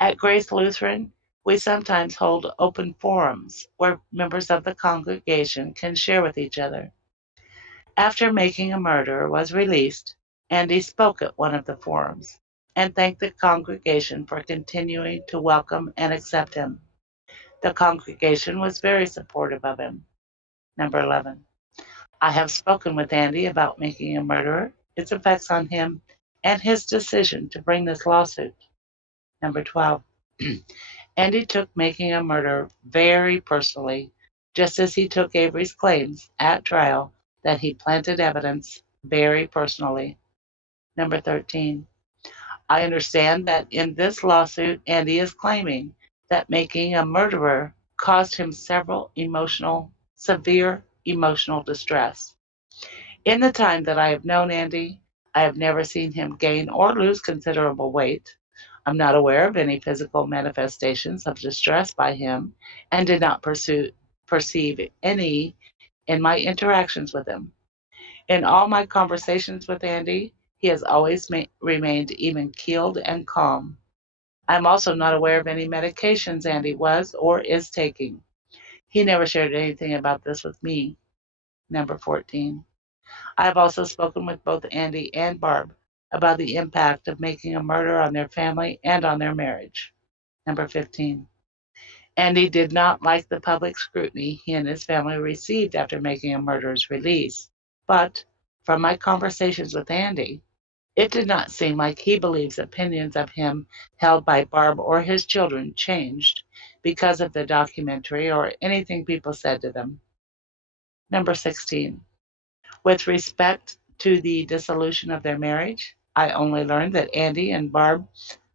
At Grace Lutheran, we sometimes hold open forums where members of the congregation can share with each other. After Making a Murderer was released, Andy spoke at one of the forums and thanked the congregation for continuing to welcome and accept him. The congregation was very supportive of him. Number 11. I have spoken with Andy about Making a Murderer, its effects on him, and his decision to bring this lawsuit. Number 12. Andy took Making a Murderer very personally, just as he took Avery's claims at trial that he planted evidence very personally. Number 13. I understand that in this lawsuit, Andy is claiming that Making a Murderer caused him severe emotional distress. In the time that I have known Andy, I have never seen him gain or lose considerable weight. I'm not aware of any physical manifestations of distress by him and did not perceive any in my interactions with him. In all my conversations with Andy, he has always remained even-keeled and calm. I'm also not aware of any medications Andy was or is taking. He never shared anything about this with me. Number 14. I have also spoken with both Andy and Barb about the impact of Making a Murderer on their family and on their marriage. Number 15. Andy did not like the public scrutiny he and his family received after Making a Murderer's release, but from my conversations with Andy, it did not seem like he believes opinions of him held by Barb or his children changed because of the documentary or anything people said to them. Number 16. With respect to the dissolution of their marriage, I only learned that Andy and Barb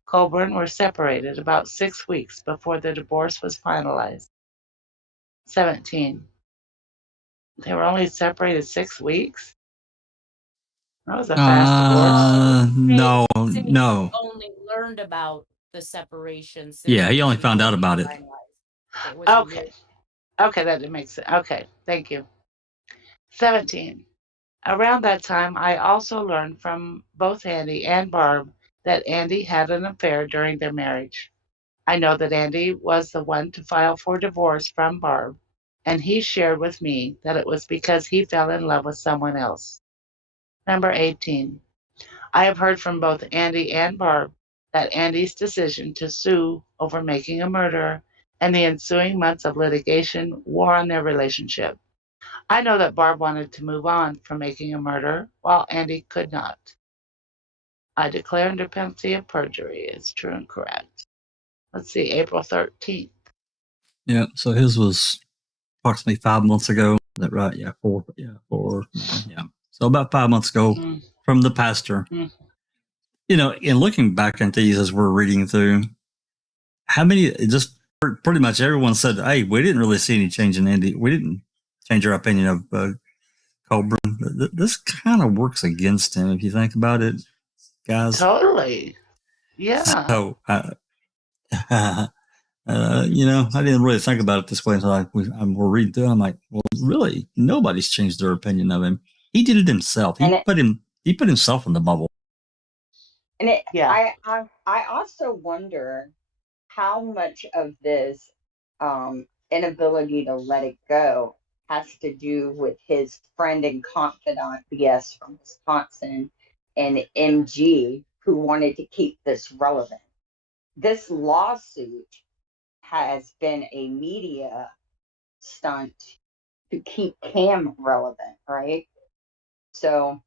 Colburn were separated about 6 weeks before the divorce was finalized. 17. They were only separated 6 weeks? That was a fast divorce. No. He only learned about the separation. Yeah, he only found out about it. Okay. Okay, that makes sense. Okay, thank you. 17. Around that time, I also learned from both Andy and Barb that Andy had an affair during their marriage. I know that Andy was the one to file for divorce from Barb, and he shared with me that it was because he fell in love with someone else. Number 18. I have heard from both Andy and Barb that Andy's decision to sue over Making a Murderer and the ensuing months of litigation wore on their relationship. I know that Barb wanted to move on from Making a Murderer, while Andy could not. I declare under penalty of perjury is true and correct. Let's see, April 13th. Yeah, so his was approximately 5 months ago. Is that right? Yeah, 4. Yeah. So about 5 months ago from the pastor. You know, in looking back at these as we're reading through, how many, just pretty much everyone said, hey, we didn't really see any change in Andy. We didn't change our opinion of Colburn. This kind of works against him if you think about it, guys. Totally. Yeah. So, you know, I didn't really think about it this way until we're reading through. I'm like, well, really, nobody's changed their opinion of him. He did it himself. He put himself in the bubble. And I also wonder how much of this inability to let it go has to do with his friend and confidant BS from Wisconsin and MG, who wanted to keep this relevant. This lawsuit has been a media stunt to keep Cam relevant, right? So,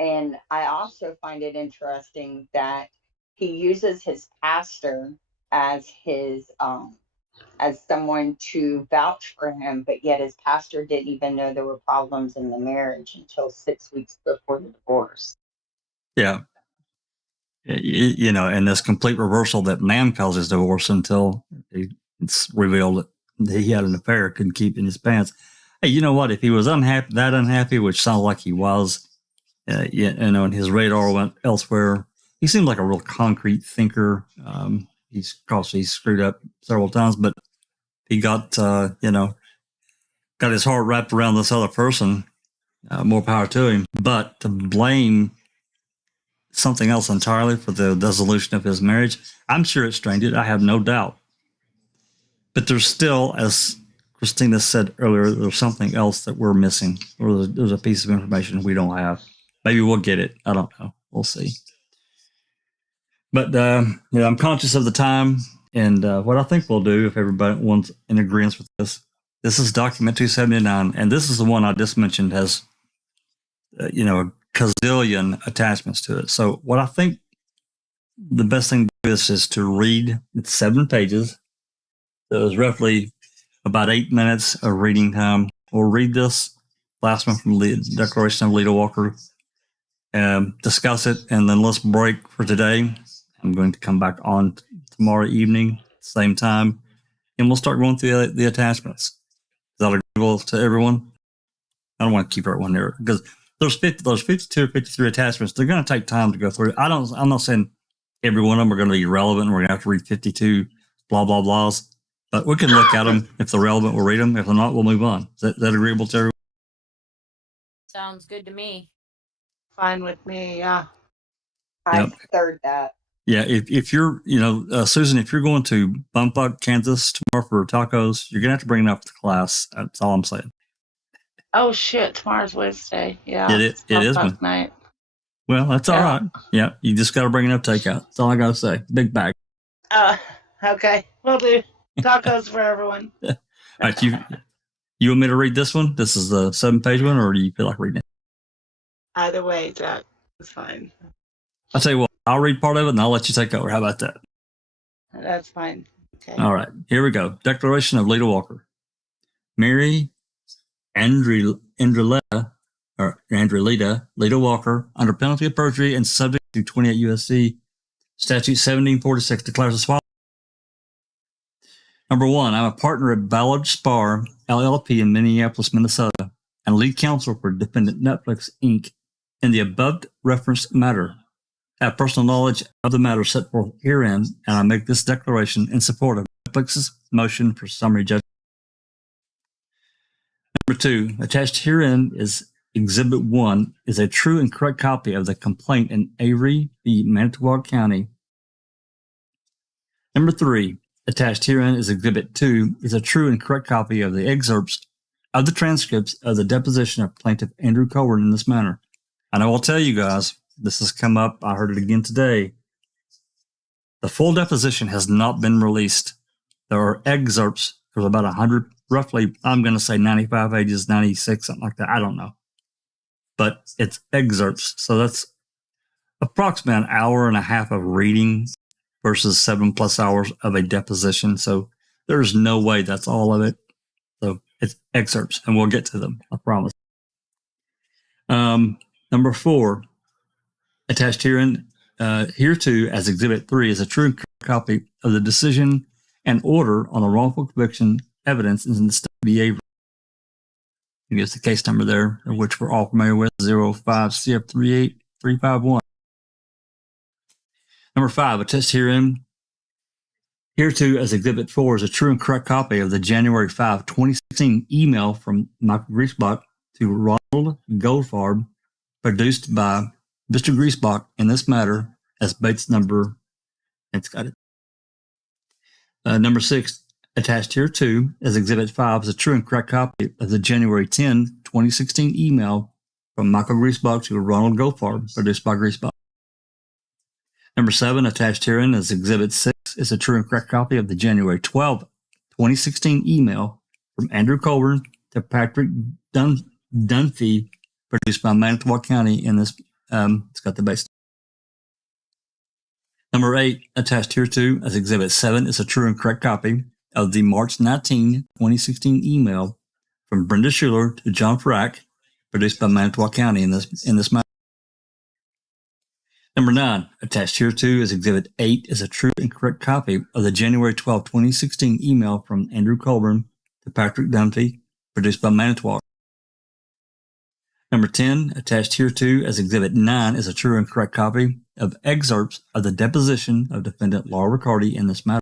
and I also find it interesting that he uses his pastor as his as someone to vouch for him, but yet his pastor didn't even know there were problems in the marriage until 6 weeks before the divorce. Yeah. You know, and this complete reversal that man calls his divorce until it's revealed that he had an affair, couldn't keep in his pants. Hey, you know what? If he was unhappy, which sounds like he was, you know, and his radar went elsewhere, he seemed like a real concrete thinker. He's screwed up several times, but he got, you know, got his heart wrapped around this other person. More power to him. But to blame something else entirely for the dissolution of his marriage. I'm sure it strained it. I have no doubt. But there's still, as Christina said earlier, there's something else that we're missing, or there's a piece of information we don't have. Maybe we'll get it. I don't know. We'll see. But I'm conscious of the time, and what I think we'll do, if everyone's in agreement with this, this is document 279, and this is the one I just mentioned has, a gazillion attachments to it. So what I think the best thing to do is to read. It's 7 pages. So it was roughly about 8 minutes of reading time. We'll read this last one from the Declaration of Leda Walker, discuss it, and then let's break for today. I'm going to come back on tomorrow evening, same time, and we'll start going through the attachments. Is that agreeable to everyone? I don't want to keep everyone there because those 52 or 53 attachments, they're going to take time to go through. I'm not saying every one of them are going to be relevant. We're going to have to read 52 blah, blah, blahs, but we can look at them. If they're relevant, we'll read them. If they're not, we'll move on. Is that agreeable to everyone? Sounds good to me. Fine with me, yeah. I third that. Yeah, if you're, Susan, if you're going to Bumfuck, Kansas tomorrow for tacos, you're going to have to bring it up to class. That's all I'm saying. Oh, shit, tomorrow's Wednesday. Yeah. It is night. Well, that's all right. Yeah, you just got to bring it up takeout. That's all I got to say. Big bag. Okay, we'll do tacos for everyone. All right, you want me to read this one? This is the 7-page one, or do you feel like reading it? Either way, Jack, it's fine. I'll tell you what, I'll read part of it and I'll let you take over. How about that? That's fine. Okay. All right, here we go. Declaration of Leda Walker. Mary Andrelita Leda Walker, under penalty of perjury and subject to 28 U.S.C. Statute 1746, declares as follows. Number 1, I'm a partner at Ballard Spar, LLP in Minneapolis, Minnesota, and lead counsel for Defendant Netflix, Inc. in the above referenced matter. I have personal knowledge of the matter set forth herein, and I make this declaration in support of Netflix's motion for summary judgment. Number 2, attached herein is Exhibit 1 is a true and correct copy of the complaint in Avery v. Manitowoc County. Number 3, attached herein is Exhibit 2 is a true and correct copy of the excerpts of the transcripts of the deposition of Plaintiff Andrew Colburn in this manner. And I will tell you guys, this has come up, I heard it again today. The full deposition has not been released. There are excerpts. There's about 100, roughly, I'm going to say 95 pages, 96, something like that. I don't know. But it's excerpts. So that's approximately an hour and a half of reading versus 7+ hours of a deposition. So there's no way that's all of it. So it's excerpts, and we'll get to them, I promise. Number 4, attached herein, hereto as Exhibit 3 is a true and correct copy of the decision and order on the wrongful conviction evidence in the state of Avery. It gives the case number there, which we're all familiar with, 05CF38351. Number 5, attached herein, hereto as Exhibit 4 is a true and correct copy of the January 5, 2016 email from Michael Griesbach to Ronald Goldfarb, produced by Mr. Griesbach in this matter as Bates number, it's got it. Number 6, attached here too as Exhibit 5 is a true and correct copy of the January 10, 2016 email from Michael Griesbach to Ronald Goldfarb, produced by Griesbach. Number 7, attached herein as Exhibit 6 is a true and correct copy of the January 12, 2016 email from Andrew Colburn to Patrick Dunphy, produced by Manitowoc County in this, it's got the base. Number 8, attached here too as Exhibit 7 is a true and correct copy of the March 19, 2016 email from Brenda Schuler to John Frack, produced by Manitowoc County in this matter. Number 9, attached here too as Exhibit 8 is a true and correct copy of the January 12, 2016 email from Andrew Colburn to Patrick Dunphy, produced by Manitowoc. Number 10, attached here too as Exhibit 9 is a true and correct copy of excerpts of the deposition of Defendant Laura Riccardi in this matter.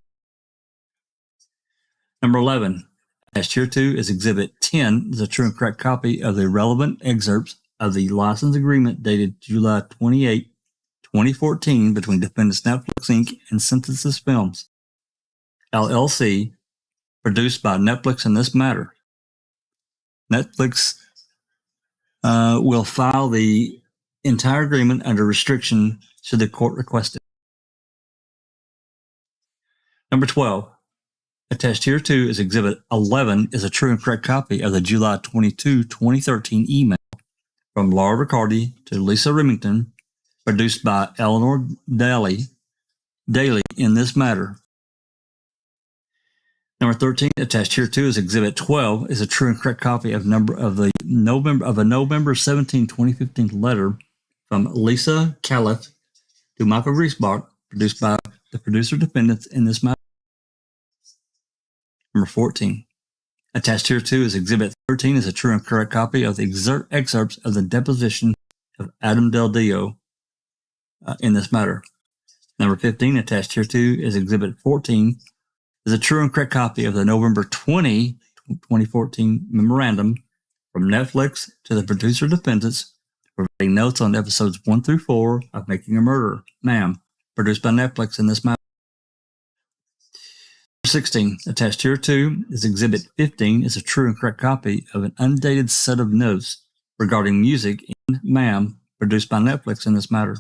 Number 11, attached here too is Exhibit 10 is a true and correct copy of the relevant excerpts of the license agreement dated July 28, 2014 between Defendants Netflix Inc. and Synthesis Films, LLC, produced by Netflix in this matter. Netflix will file the entire agreement under restriction should the court request it. Number 12. Attached here to is Exhibit 11 is a true and correct copy of the July 22, 2013 email from Laura Riccardi to Lisa Remington, produced by Eleanor Daly in this matter. Number 13, attached here to is Exhibit 12 is a true and correct copy of a November 17, 2015 letter from Lisa Califf to Michael Griesbach, produced by the producer defendants in this matter. Number 14, attached here to is Exhibit 13 is a true and correct copy of the excerpts of the deposition of Adam Deldeo in this matter. Number 15, attached here to is Exhibit 14 is a true and correct copy of the November 20, 2014 memorandum from Netflix to the producer defendants providing notes on episodes 1 through 4 of Making a Murderer, Ma'am, produced by Netflix in this matter. 16, attached here to is Exhibit 15 is a true and correct copy of an undated set of notes regarding music in Ma'am, produced by Netflix in this matter.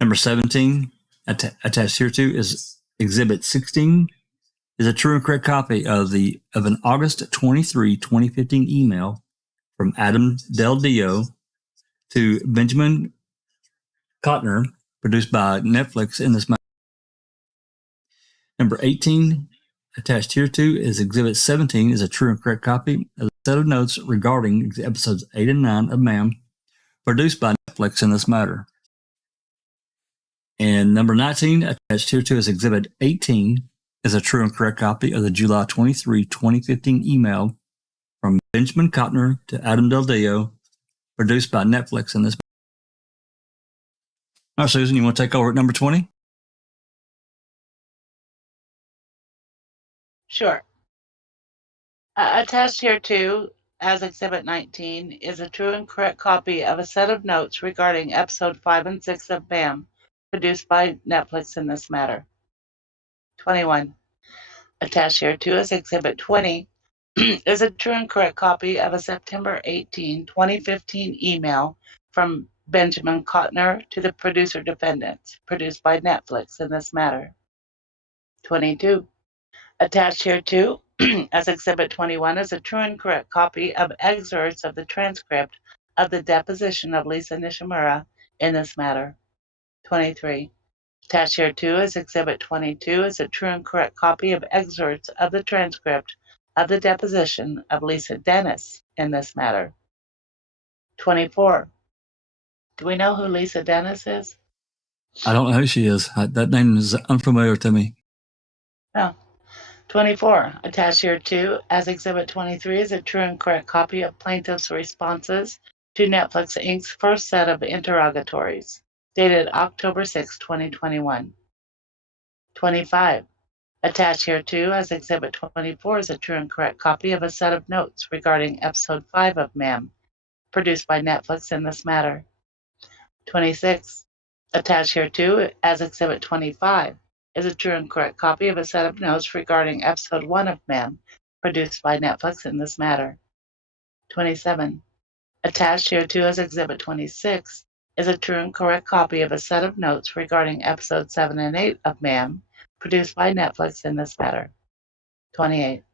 Number 17, attached here to is Exhibit 16 is a true and correct copy of an August 23, 2015 email from Adam Deldeo to Benjamin Kottner, produced by Netflix in this matter. Number 18, attached here to is Exhibit 17 is a true and correct copy of a set of notes regarding episodes 8 and 9 of Ma'am, produced by Netflix in this matter. And number 19, attached here to is Exhibit 18 is a true and correct copy of the July 23, 2015 email from Benjamin Kottner to Adam Deldeo, produced by Netflix in this matter. All right, Susan, you want to take over at number 20? Sure. Attached here to, as Exhibit 19, is a true and correct copy of a set of notes regarding Episode 5 and 6 of BAM, produced by Netflix in this matter. 21. Attached here to is Exhibit 20 is a true and correct copy of a September 18, 2015 email from Benjamin Kottner to the producer defendants, produced by Netflix in this matter. 22. Attached here to, as Exhibit 21, is a true and correct copy of excerpts of the transcript of the deposition of Lisa Nishimura in this matter. 23. Attached here to is Exhibit 22 is a true and correct copy of excerpts of the transcript of the deposition of Lisa Dennis in this matter. 24. Do we know who Lisa Dennis is? I don't know who she is. That name is unfamiliar to me. No. 24. Attached here to, as Exhibit 23, is a true and correct copy of plaintiff's responses to Netflix Inc.'s first set of interrogatories, dated October 6, 2021. 25. Attached here to, as Exhibit 24, is a true and correct copy of a set of notes regarding Episode 5 of Ma'am, produced by Netflix in this matter. 26. Attached here to, as Exhibit 25, is a true and correct copy of a set of notes regarding Episode 1 of Ma'am, produced by Netflix in this matter. 27. Attached here to, as Exhibit 26, is a true and correct copy of a set of notes regarding Episodes 7 and 8 of Ma'am, produced by Netflix in this matter. 28.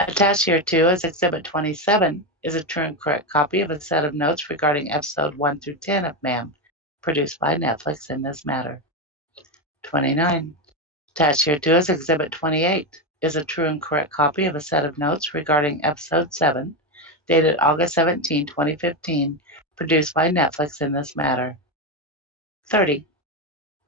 Attached here to, as Exhibit 27, is a true and correct copy of a set of notes regarding Episode 1 through 10 of Ma'am, produced by Netflix in this matter. 29. Attached here to, as Exhibit 28, is a true and correct copy of a set of notes regarding Episode 7, dated August 17, 2015, produced by Netflix in this matter. 30.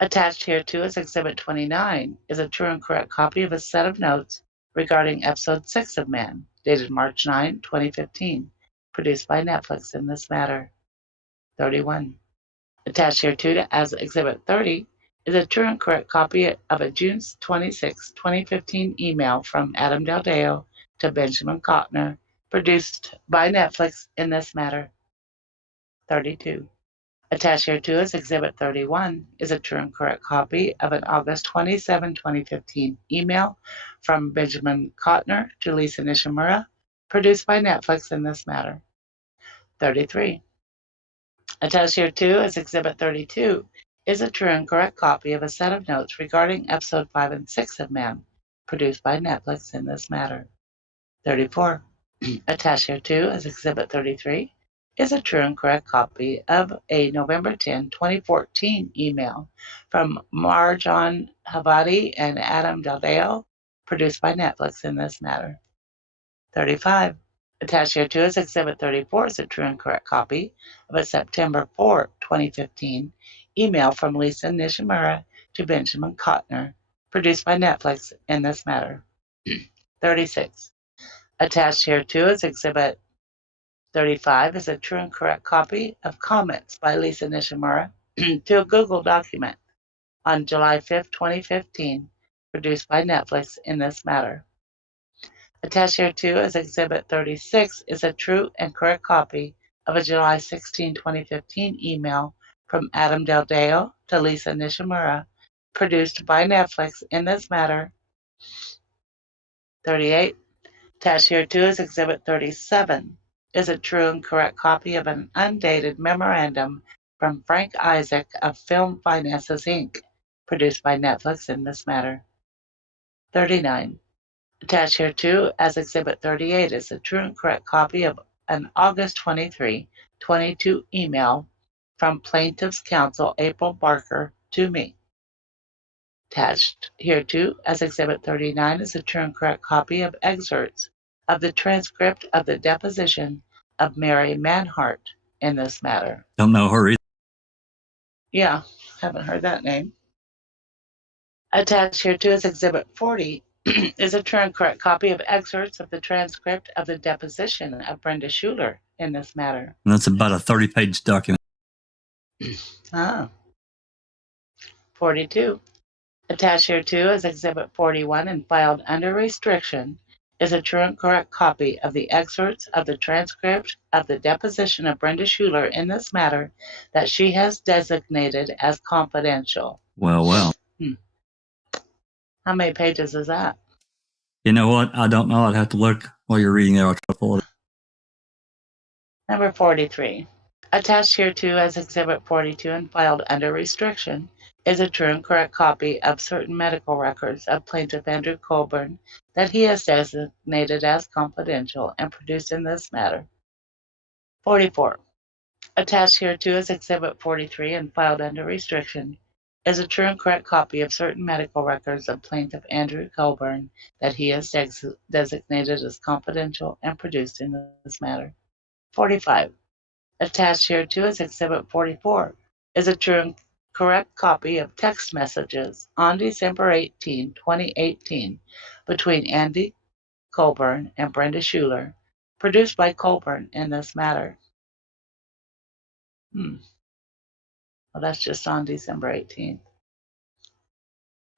Attached here to, as Exhibit 29, is a true and correct copy of a set of notes regarding Episode 6 of Ma'am, dated March 9, 2015, produced by Netflix in this matter. 31. Attached here to, as Exhibit 30, is a true and correct copy of a June 26, 2015 email from Adam Deldeo to Benjamin Kottner, produced by Netflix in this matter. 32. Attached here too is Exhibit 31 is a true and correct copy of an August 27, 2015 email from Benjamin Kotner to Lisa Nishimura, produced by Netflix in this matter. 33. Attached here too is Exhibit 32 is a true and correct copy of a set of notes regarding episode 5 and 6 of Man, produced by Netflix in this matter. 34. Attached here too is Exhibit 33 is a true and correct copy of a November 10, 2014 email from Marjan Havadi and Adam Deldeo, produced by Netflix in this matter. 35. Attached here too is Exhibit 34 is a true and correct copy of a September 4, 2015 email from Lisa Nishimura to Benjamin Kotner, produced by Netflix in this matter. 36. Attached here too is Exhibit 35 is a true and correct copy of comments by Lisa Nishimura to a Google document on July 5, 2015, produced by Netflix in this matter. Attached here too is Exhibit 36 is a true and correct copy of a July 16, 2015 email from Adam Deldeo to Lisa Nishimura, produced by Netflix in this matter. 38. Attached here too is Exhibit 37 is a true and correct copy of an undated memorandum from Frank Isaac of Film Finances, Inc., produced by Netflix in this matter. 39. Attached here too as Exhibit 38 is a true and correct copy of an August 23, 22 email from Plaintiff's Counsel April Barker to me. Attached here too as Exhibit 39 is a true and correct copy of excerpts of the transcript of the deposition of Mary Manhart in this matter. Don't know her either. Yeah, haven't heard that name. Attached here too is Exhibit 40 is a true and correct copy of excerpts of the transcript of the deposition of Brenda Schuler in this matter. And that's about a 30-page document. 42. Attached here too is Exhibit 41 and filed under restriction is a true and correct copy of the excerpts of the transcript of the deposition of Brenda Schuler in this matter that she has designated as confidential. Well. How many pages is that? You know what? I don't know. I'd have to look while you're reading there. I'll try to pull it. Number 43. Attached here too as Exhibit 42 and filed under restriction is a true and correct copy of certain medical records of Plaintiff Andrew Colburn that he has designated as confidential and produced in this matter. 44. Attached here too as Exhibit 43 and filed under restriction is a true and correct copy of certain medical records of Plaintiff Andrew Colburn that he has designated as confidential and produced in this matter. 45. Attached here too as Exhibit 44 is a true and correct copy of text messages on December 18, 2018 between Andy Colburn and Brenda Schuler, produced by Colburn in this matter. Well, that's just on December 18th.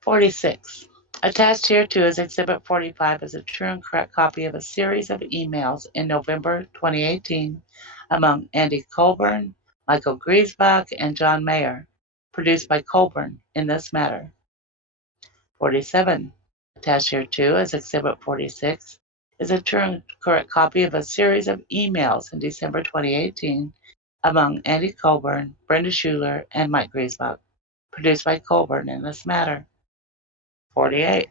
46. Attached here too is Exhibit 45 is a true and correct copy of a series of emails in November 2018 among Andy Colburn, Michael Griesbach, and John Mayer, produced by Colburn in this matter. 47. Attached here too is Exhibit 46 is a true and correct copy of a series of emails in December 2018 among Andy Colburn, Brenda Schuler, and Mike Griesbach, produced by Colburn in this matter. 48.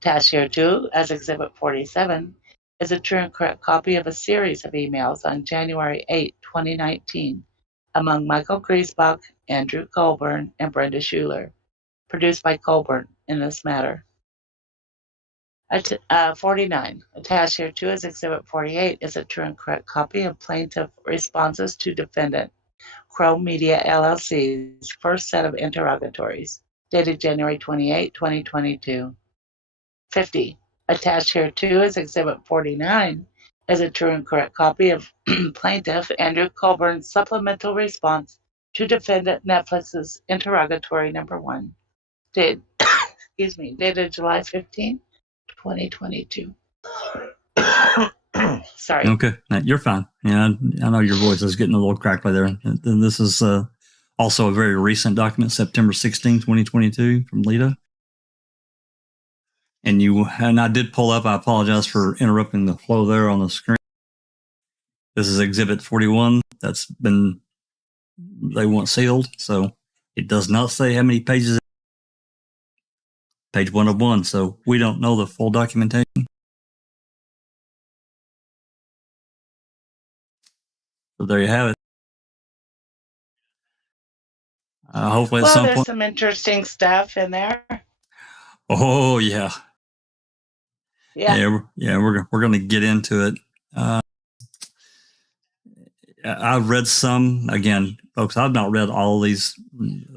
Attached here too as Exhibit 47 is a true and correct copy of a series of emails on January 8, 2019 among Michael Griesbach, Andrew Colburn, and Brenda Schuler, produced by Colburn in this matter. 49. Attached here too as Exhibit 48 is a true and correct copy of plaintiff responses to defendant Crow Media LLC's first set of interrogatories, dated January 28, 2022. 50. Attached here too is Exhibit 49 is a true and correct copy of plaintiff Andrew Colburn's supplemental response to defendant Netflix's interrogatory number 1, dated July 15, 2022. Sorry. Okay, you're fine. Yeah, I know your voice is getting a little crackly there. And this is Also, a very recent document, September 16, 2022, from Lita. And I did pull up. I apologize for interrupting the flow there on the screen. This is Exhibit 41. They want sealed, so it does not say how many pages. Page 101. So we don't know the full documentation. So there you have it. Hopefully at some there's point. some interesting stuff in there. Oh yeah. Yeah. We're going to get into it. I've read some. Again, folks, I've not read all of these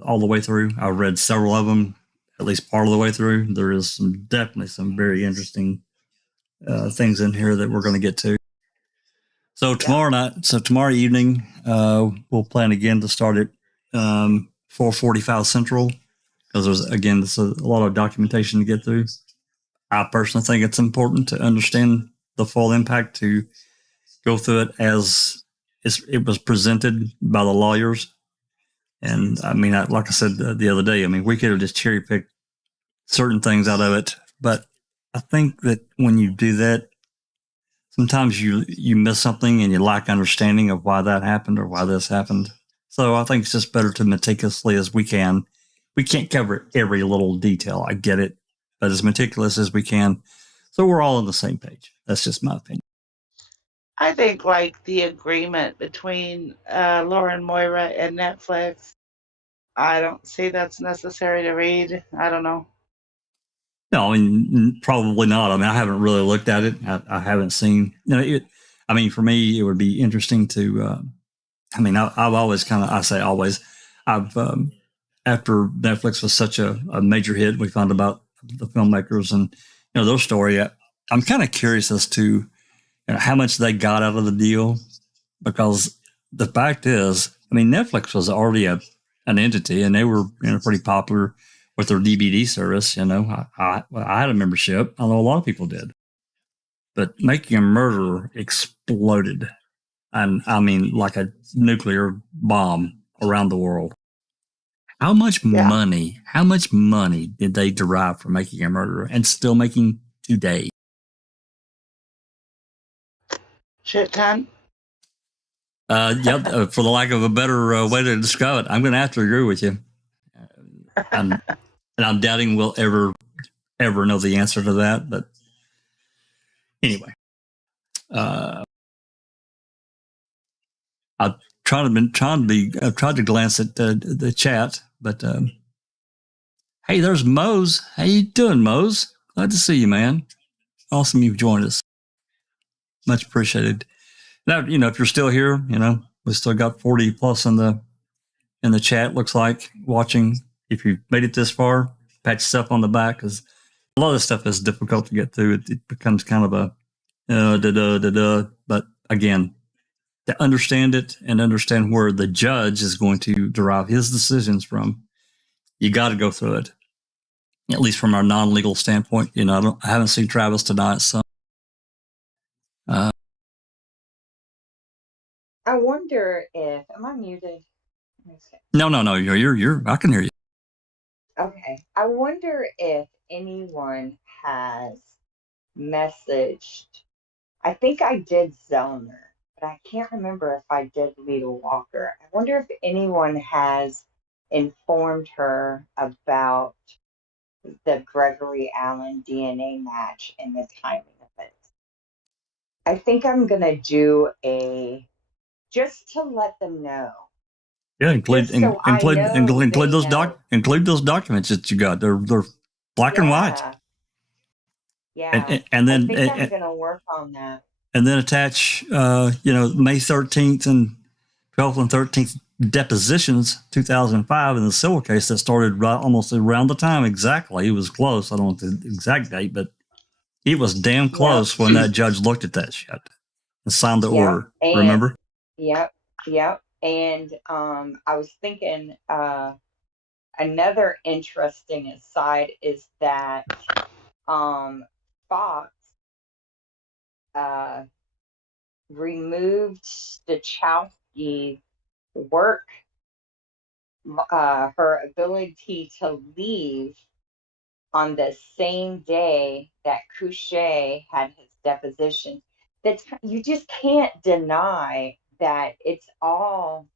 all the way through. I've read several of them, at least part of the way through. There is definitely some very interesting things in here that we're going to get to. So tomorrow evening, we'll plan again to start at 4:45 Central, because there's a lot of documentation to get through. I personally think it's important to understand the full impact, to go through it as it was presented by the lawyers. And I mean, like I said the other day, I mean, we could have just cherry picked certain things out of it, but I think that when you do that, sometimes you miss something and you lack understanding of why that happened or why this happened. So I think it's just better to meticulously as we can. We can't cover every little detail. I get it, but as meticulous as we can, so we're all on the same page. That's just my opinion. I think like the agreement between Laura and Moira and Netflix, I don't see that's necessary to read. I don't know. No, I mean, probably not. I mean, I haven't really looked at it. I haven't seen, I mean, for me, it would be interesting to, I've always after Netflix was such a major hit, we found about the filmmakers and, their story. I'm kind of curious as to how much they got out of the deal, because the fact is, I mean, Netflix was already an entity, and they were pretty popular with their DVD service. I had a membership. I know a lot of people did, but Making a Murderer exploded, and I mean, like a nuclear bomb around the world. How much money did they derive from Making a Murderer, and still making today? Shit ton. For the lack of a better way to describe it, I'm going to have to agree with you. And I'm doubting we'll ever know the answer to that. But anyway, I've tried to glance at the chat, but hey, there's Mose. How you doing, Mose? Glad to see you, man. Awesome you've joined us. Much appreciated. Now, if you're still here, we still got 40 plus in the chat, looks like, watching. If you've made it this far, pat yourself on the back, because a lot of this stuff is difficult to get through. It becomes kind of a but again, to understand it and understand where the judge is going to derive his decisions from, you got to go through it, at least from our non-legal standpoint. I haven't seen Travis tonight, so I wonder if, am I muted? no, you're I can hear you. Okay. I wonder if anyone has messaged. I think I did Zellner, but I can't remember if I did Lita Walker. I wonder if anyone has informed her about the Gregory Allen DNA match and the timing of it. I think I'm going to do just to let them know. Yeah, include those documents that you got. They're black and white. Yeah. And then I think I'm going to work on that. And then attach, May 13th and 12th and 13th depositions, 2005, in the civil case that started right almost around the time exactly. It was close. I don't know the exact date, but it was damn close when that judge looked at that shit and signed the order. Remember? Yep. And I was thinking another interesting aside is that Fox removed Stachowski's work her ability to leave on the same day that Couchet had his deposition. That's, you just can't deny that it all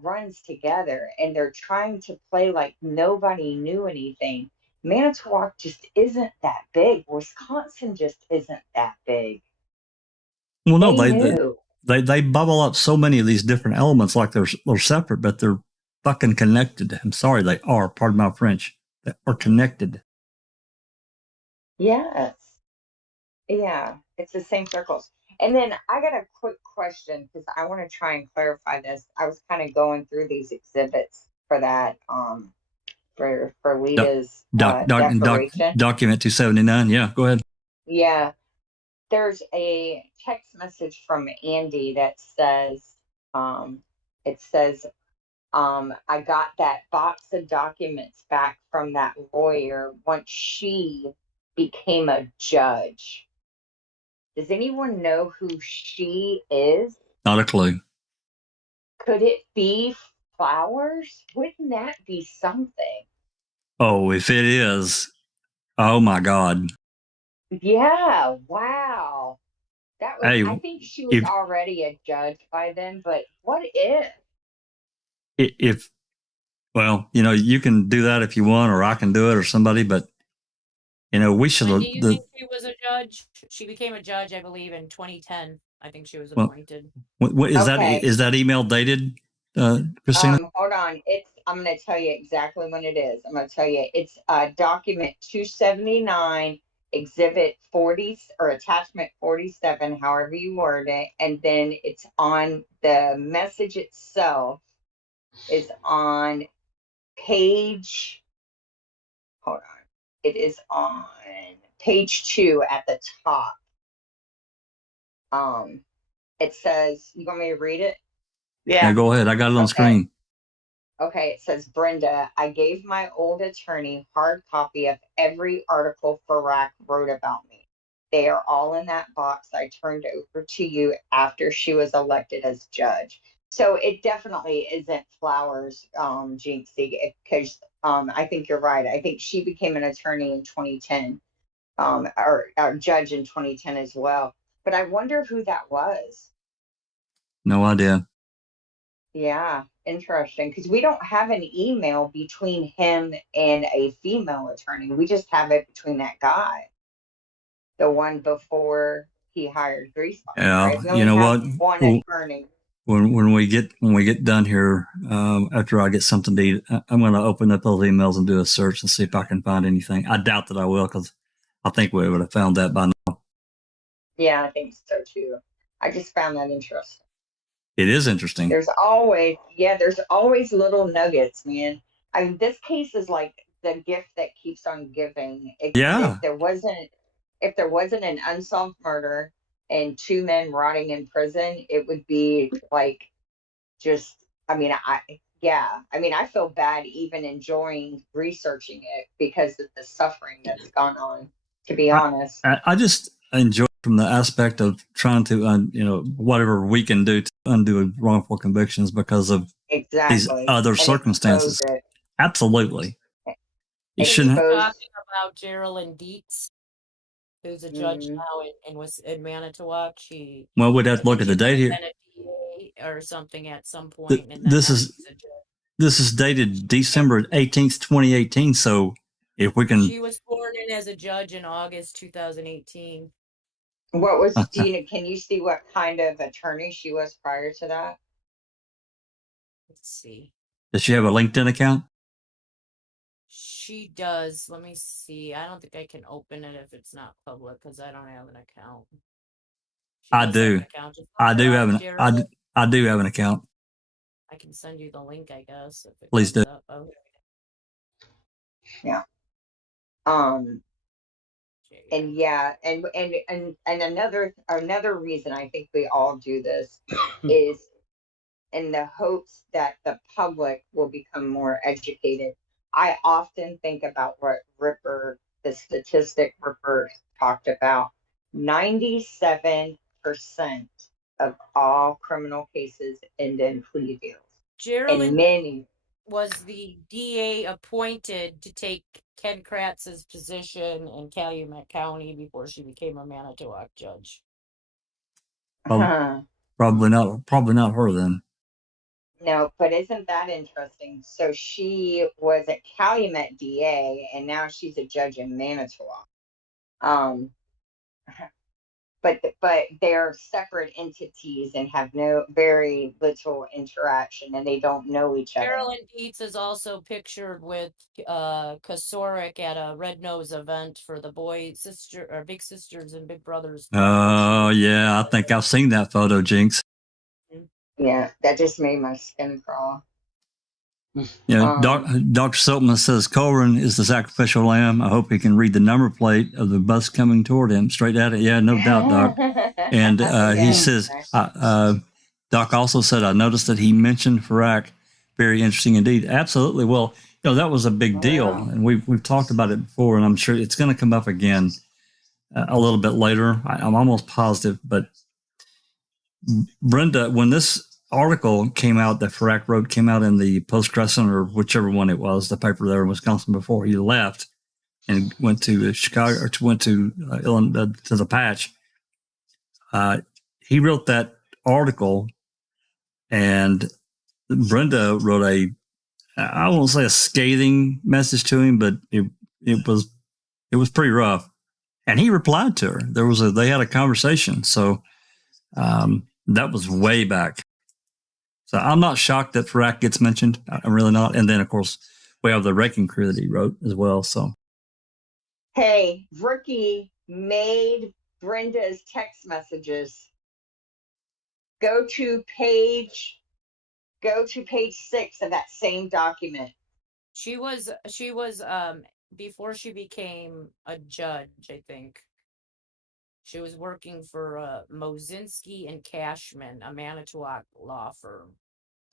runs together, and they're trying to play like nobody knew anything. Manitowoc just isn't that big. Wisconsin just isn't that big. Well, no, They knew. they bubble up so many of these different elements like they're separate, but they're fucking connected. I'm sorry, they are. Pardon my French. They are connected. Yes. Yeah, it's the same circles. And then I got a quick question because I want to try and clarify this. I was kind of going through these exhibits for that for Lita's declaration. Document 279. Yeah, go ahead. Yeah. There's a text message from Andy that says, it says, I got that box of documents back from that lawyer once she became a judge. Does anyone know who she is? Not a clue. Could it be Flowers? Wouldn't that be something? Oh, if it is, oh my God. Yeah, wow. That was, Hey, I think she was already a judge by then, but what if? Well, you can do that if you want, or I can do it, or somebody, but we should. When do you think she was a judge? She became a judge, I believe, in 2010. I think she was appointed. What is that? Is that email dated, Christina? Hold on. I'm going to tell you exactly when it is. I'm going to tell you it's document 279, exhibit 40 or attachment 47, however you word it, and then it's on the message itself is on page. Hold on. It is on page 2 at the top. It says, you want me to read it? Yeah, go ahead. I got it on screen. Okay, it says, Brenda, I gave my old attorney hard copy of every article Farak wrote about me. They are all in that box I turned over to you after she was elected as judge. So it definitely isn't Flowers, Jinxie, because I think you're right. I think she became an attorney in 2010, or judge in 2010 as well. But I wonder who that was. No idea. Yeah, interesting. Because we don't have an email between him and a female attorney. We just have it between that guy, the one before he hired Grease. Yeah, right? you know what? One attorney. When we get done here, after I get something to eat, I'm going to open up those emails and do a search and see if I can find anything. I doubt that I will, because I think we would have found that by now. Yeah, I think so too. I just found that interesting. It is interesting. There's always little nuggets, man. I mean, this case is like the gift that keeps on giving. Yeah. If there wasn't an unsolved murder and 2 men rotting in prison, it would be like just, I mean, I feel bad even enjoying researching it because of the suffering that's gone on, to be honest. I just enjoy from the aspect of trying to, whatever we can do to undo wrongful convictions because of these other circumstances. Absolutely. You shouldn't talking about Geraldine Dietz, who's a judge now in Manitowoc. We'd have to look at the date here. Or something at some point. This is dated December 18th, 2018. So if we can, she was sworn in as a judge in August 2018. What was, can you see what kind of attorney she was prior to that? Let's see. Does she have a LinkedIn account? She does. Let me see. I don't think I can open it if it's not public because I don't have an account. I do. I do have an account. I can send you the link, I guess. If it Please do. Oh. Yeah. And yeah, and another reason I think we all do this is in the hopes that the public will become more educated. I often think about what the statistic Ripper talked about. 97% of all criminal cases end in plea deals. Geraldine many. was the DA appointed to take Ken Kratz's position in Calumet County before she became a Manitowoc judge. Probably not her then. No, but isn't that interesting? So she was a Calumet DA, and now she's a judge in Manitowoc. But they're separate entities and have very little interaction, and they don't know each other. Carolyn Dietz is also pictured with Kosorik at a Red Nose event for the Big Sisters and Big Brothers. Oh yeah, I think I've seen that photo, Jinx. Yeah, that just made my skin crawl. Yeah, Dr. Silkman says Colburn is the sacrificial lamb. I hope he can read the number plate of the bus coming toward him straight at it. Yeah, no doubt, Doc. And he says, Doc also said, I noticed that he mentioned Farak. Very interesting indeed. Absolutely. Well, that was a big deal, and we've talked about it before, and I'm sure it's going to come up again a little bit later. I'm almost positive, but Brenda, when this article came out that Farak wrote, came out in the Post-Crescent or whichever one it was, the paper there in Wisconsin before he left and went to Chicago or went to the Patch. He wrote that article, and Brenda wrote I won't say a scathing message to him, but it was pretty rough. And he replied to her. They had a conversation. So that was way back. So I'm not shocked that Farak gets mentioned. I'm really not. And then, of course, we have the Wrecking Crew that he wrote as well. So, hey, Rookie made Brenda's text messages. Go to page 6 of that same document. She was before she became a judge, I think. She was working for Mozinski and Cashman, a Manitowoc law firm.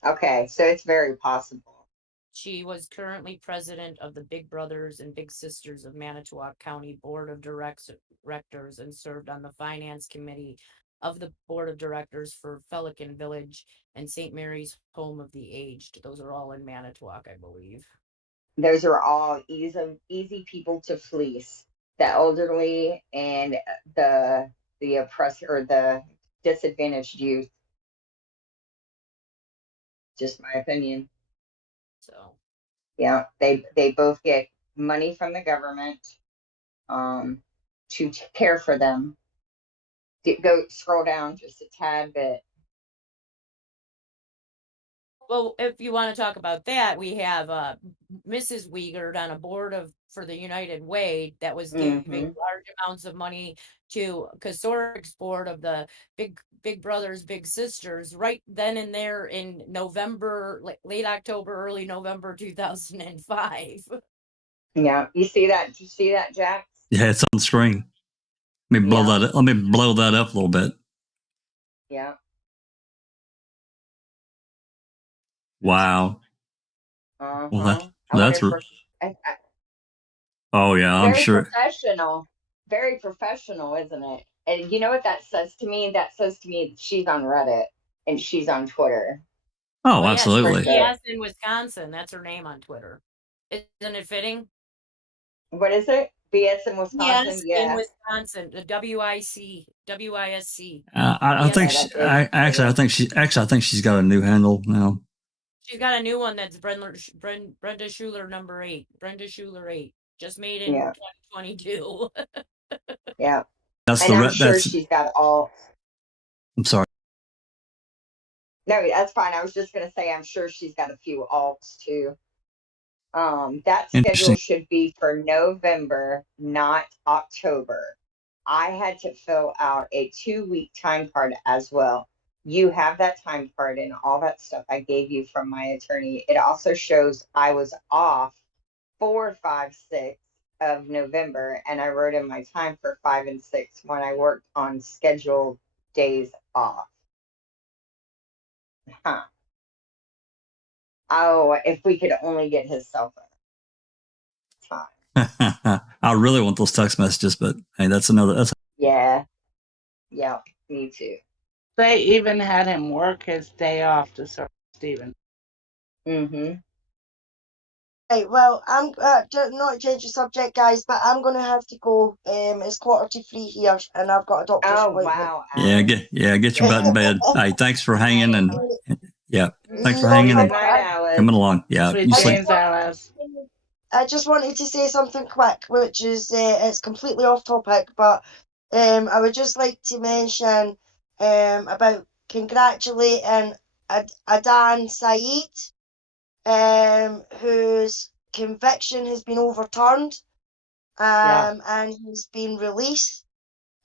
Okay, so it's very possible. She was currently president of the Big Brothers and Big Sisters of Manitowoc County Board of Directors and served on the Finance Committee of the Board of Directors for Pelican Village and St. Mary's Home of the Aged. Those are all in Manitowoc, I believe. Those are all easy people to fleece. The elderly and the oppressed or the disadvantaged youth. Just my opinion. So yeah, they both get money from the government to care for them. Go scroll down just a tad bit. Well, if you want to talk about that, we have Mrs. Wiegert on a board for the United Way that was giving large amounts of money to Kosorik's board of the Big Brothers, Big Sisters, right then and there in November, late October, early November 2005. Yeah, you see that? Did you see that, Jack? Yeah, it's on the screen. Let me blow that up a little bit. Yeah. Wow. Well, that's oh yeah, I'm sure. Very professional, isn't it? And you know what that says to me? That says to me she's on Reddit and she's on Twitter. Oh, absolutely. Yes, in Wisconsin. That's her name on Twitter. Isn't it fitting? What is it? BS in Wisconsin? Yes, in Wisconsin. The WISC. I think she's got a new handle now. She's got a new one that's Brenda Schuler number 8. Brenda Schuler 8. Just made in 2022. Yeah. I'm sure she's got all. I'm sorry. No, that's fine. I was just going to say, I'm sure she's got a few alts too. That schedule should be for November, not October. I had to fill out a 2-week time card as well. You have that time card and all that stuff I gave you from my attorney. It also shows I was off 4, 5, 6 of November, and I wrote in my time for 5 and 6 when I worked on scheduled days off. Oh, if we could only get his cell phone. Time. I really want those text messages, but hey, yeah, me too. They even had him work his day off to serve Stephen. Mm-hmm. Right, well, I'm not change the subject, guys, but I'm going to have to go. It's 2:45 here, and I've got a doctor's Oh, appointment. wow. Yeah, get your butt in bed. Hey, thanks for hanging and yeah, thanks for No hanging and Good night, Alice. coming along. Yeah, Sweet you sleep. dreams, Alice. I just wanted to say something quick, which is it's completely off topic, but I would just like to mention about congratulating Adan Saeed, whose conviction has been overturned, and he's been released.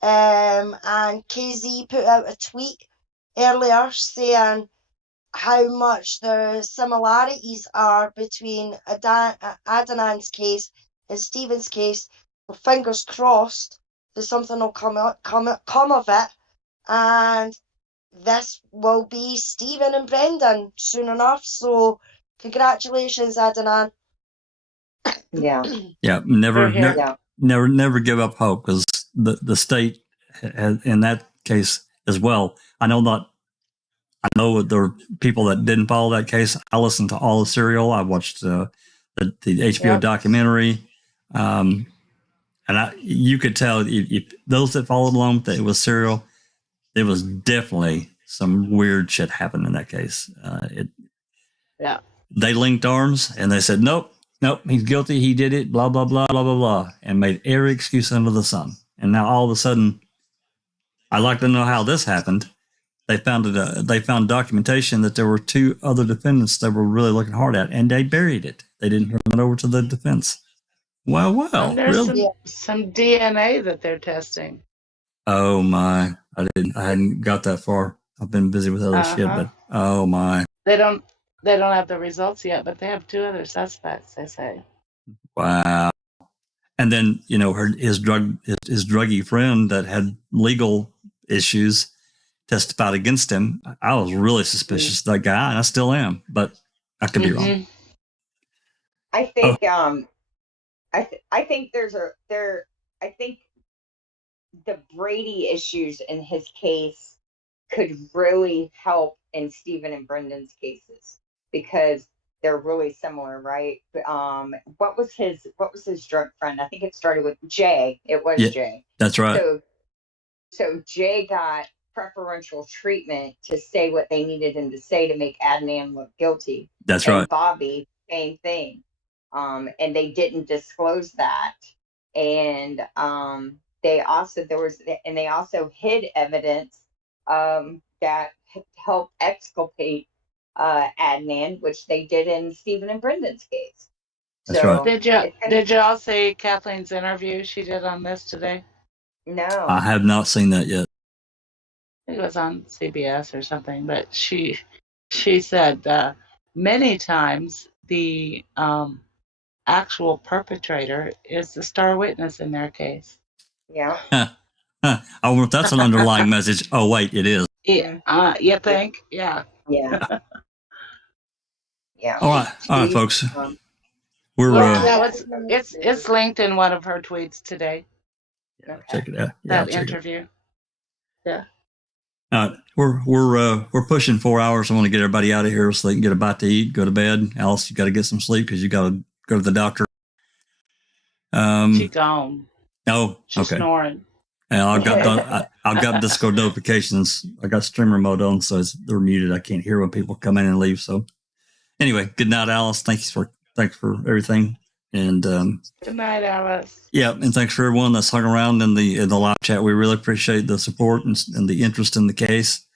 And KZ put out a tweet earlier saying how much the similarities are between Adnan's case and Stephen's case. Well, fingers crossed that something will come of it, and this will be Stephen and Brendan soon enough. So congratulations, Adnan. Yeah. Yeah, Yeah. never give up hope, because the state has, in that case as well. I know there were people that didn't follow that case. I listened to all the serial. I watched the HBO documentary, and you could tell if those that followed along that it was serial, there was definitely some weird shit happened in that case. They linked arms and they said, nope, he's guilty. He did it, blah, blah, blah, blah, blah, blah, and made every excuse under the sun. And now all of a sudden, I'd like to know how this happened. They found documentation that there were two other defendants that were really looking hard at, and they buried it. They didn't turn it over to the defense. Well, And there's really? some DNA that they're testing. Oh my! I hadn't got that far. I've been busy with other shit, but oh my! They don't have the results yet, but they have two other suspects, they say. Wow! And then his druggy friend that had legal issues testified against him. I was really suspicious of that guy, and I still am, but I could be wrong. I think I think I think the Brady issues in his case could really help in Stephen and Brendan's cases, because they're really similar, right? What was his drug friend? I think it started with Jay. It was Jay. That's right. So Jay got preferential treatment to say what they needed him to say to make Adnan look guilty. That's right. Bobby, same thing. And they didn't disclose that. And they also hid evidence that helped exculpate Adnan, which they did in Stephen and Brendan's case. That's right. Did y'all see Kathleen's interview she did on this today? No. I have not seen that yet. It was on CBS or something, but she said many times the actual perpetrator is the star witness in their case. Yeah. I wonder if that's an underlying message. Oh wait, it is. Yeah. You think? Yeah. Yeah. Yeah. All right, folks. It's linked in one of her tweets today. Check it out. That interview. Yeah. We're pushing 4 hours. I want to get everybody out of here so they can get a bite to eat, go to bed. Alice, you got to get some sleep because you got to go to the doctor. She's gone. Oh, she's okay. Snoring. And I've got Discord notifications. I got streamer mode on, so they're muted. I can't hear when people come in and leave. So anyway, good night, Alice. Thanks for everything. And good night, Alice. Yeah, and thanks for everyone that's hung around in the live chat. We really appreciate the support and the interest in the case.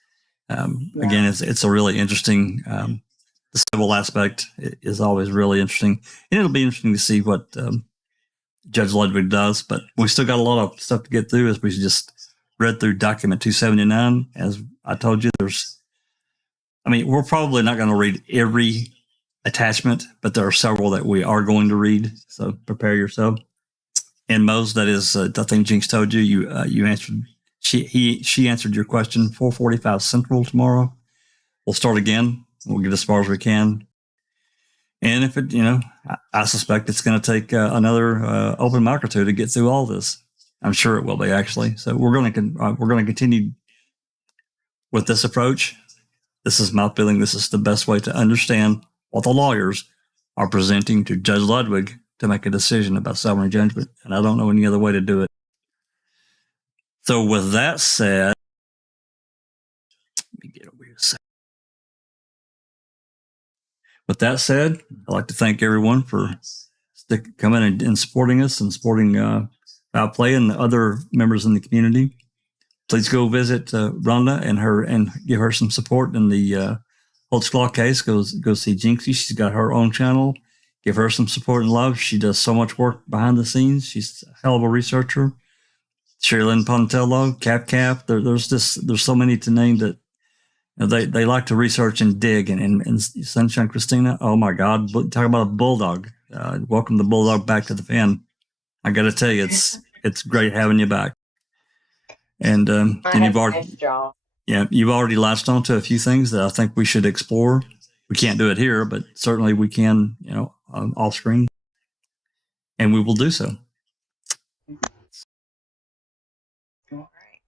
Again, it's a really interesting. The civil aspect is always really interesting, and it'll be interesting to see what Judge Ludwig does. But we still got a lot of stuff to get through as we just read through document 279. As I told you, we're probably not going to read every attachment, but there are several that we are going to read. So prepare yourself. And Mose, that is the thing Jinx told you. You answered. She answered your question. 4:45 Central tomorrow. We'll start again. We'll get as far as we can. And if it, I suspect it's going to take another open mic or two to get through all this. I'm sure it will be, actually. So we're going to continue with this approach. This is my feeling. This is the best way to understand while the lawyers are presenting to Judge Ludwig to make a decision about summary judgment. And I don't know any other way to do it. So with that said, let me get over here a second. With that said, I'd like to thank everyone for coming and supporting us and supporting Foul Play and the other members in the community. Please go visit Rhonda and give her some support in the Holtzclaw case. Go see Jinxie. She's got her own channel. Give her some support and love. She does so much work behind the scenes. She's a hell of a researcher. Sherilyn Pontello, Cap. There's so many to name that they like to research and dig. And Sunshine Christina, oh my God, talk about a bulldog. Welcome the bulldog back to the pen. I got to tell you, it's great having you back. And you've already latched onto a few things that I think we should explore. We can't do it here, but certainly we can, off screen, and we will do so. All right.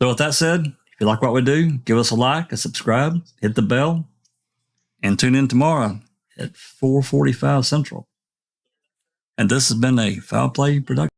So with that said, if you like what we do, give us a like, a subscribe, hit the bell, and tune in tomorrow at 4:45 Central. And this has been a Foul Play production.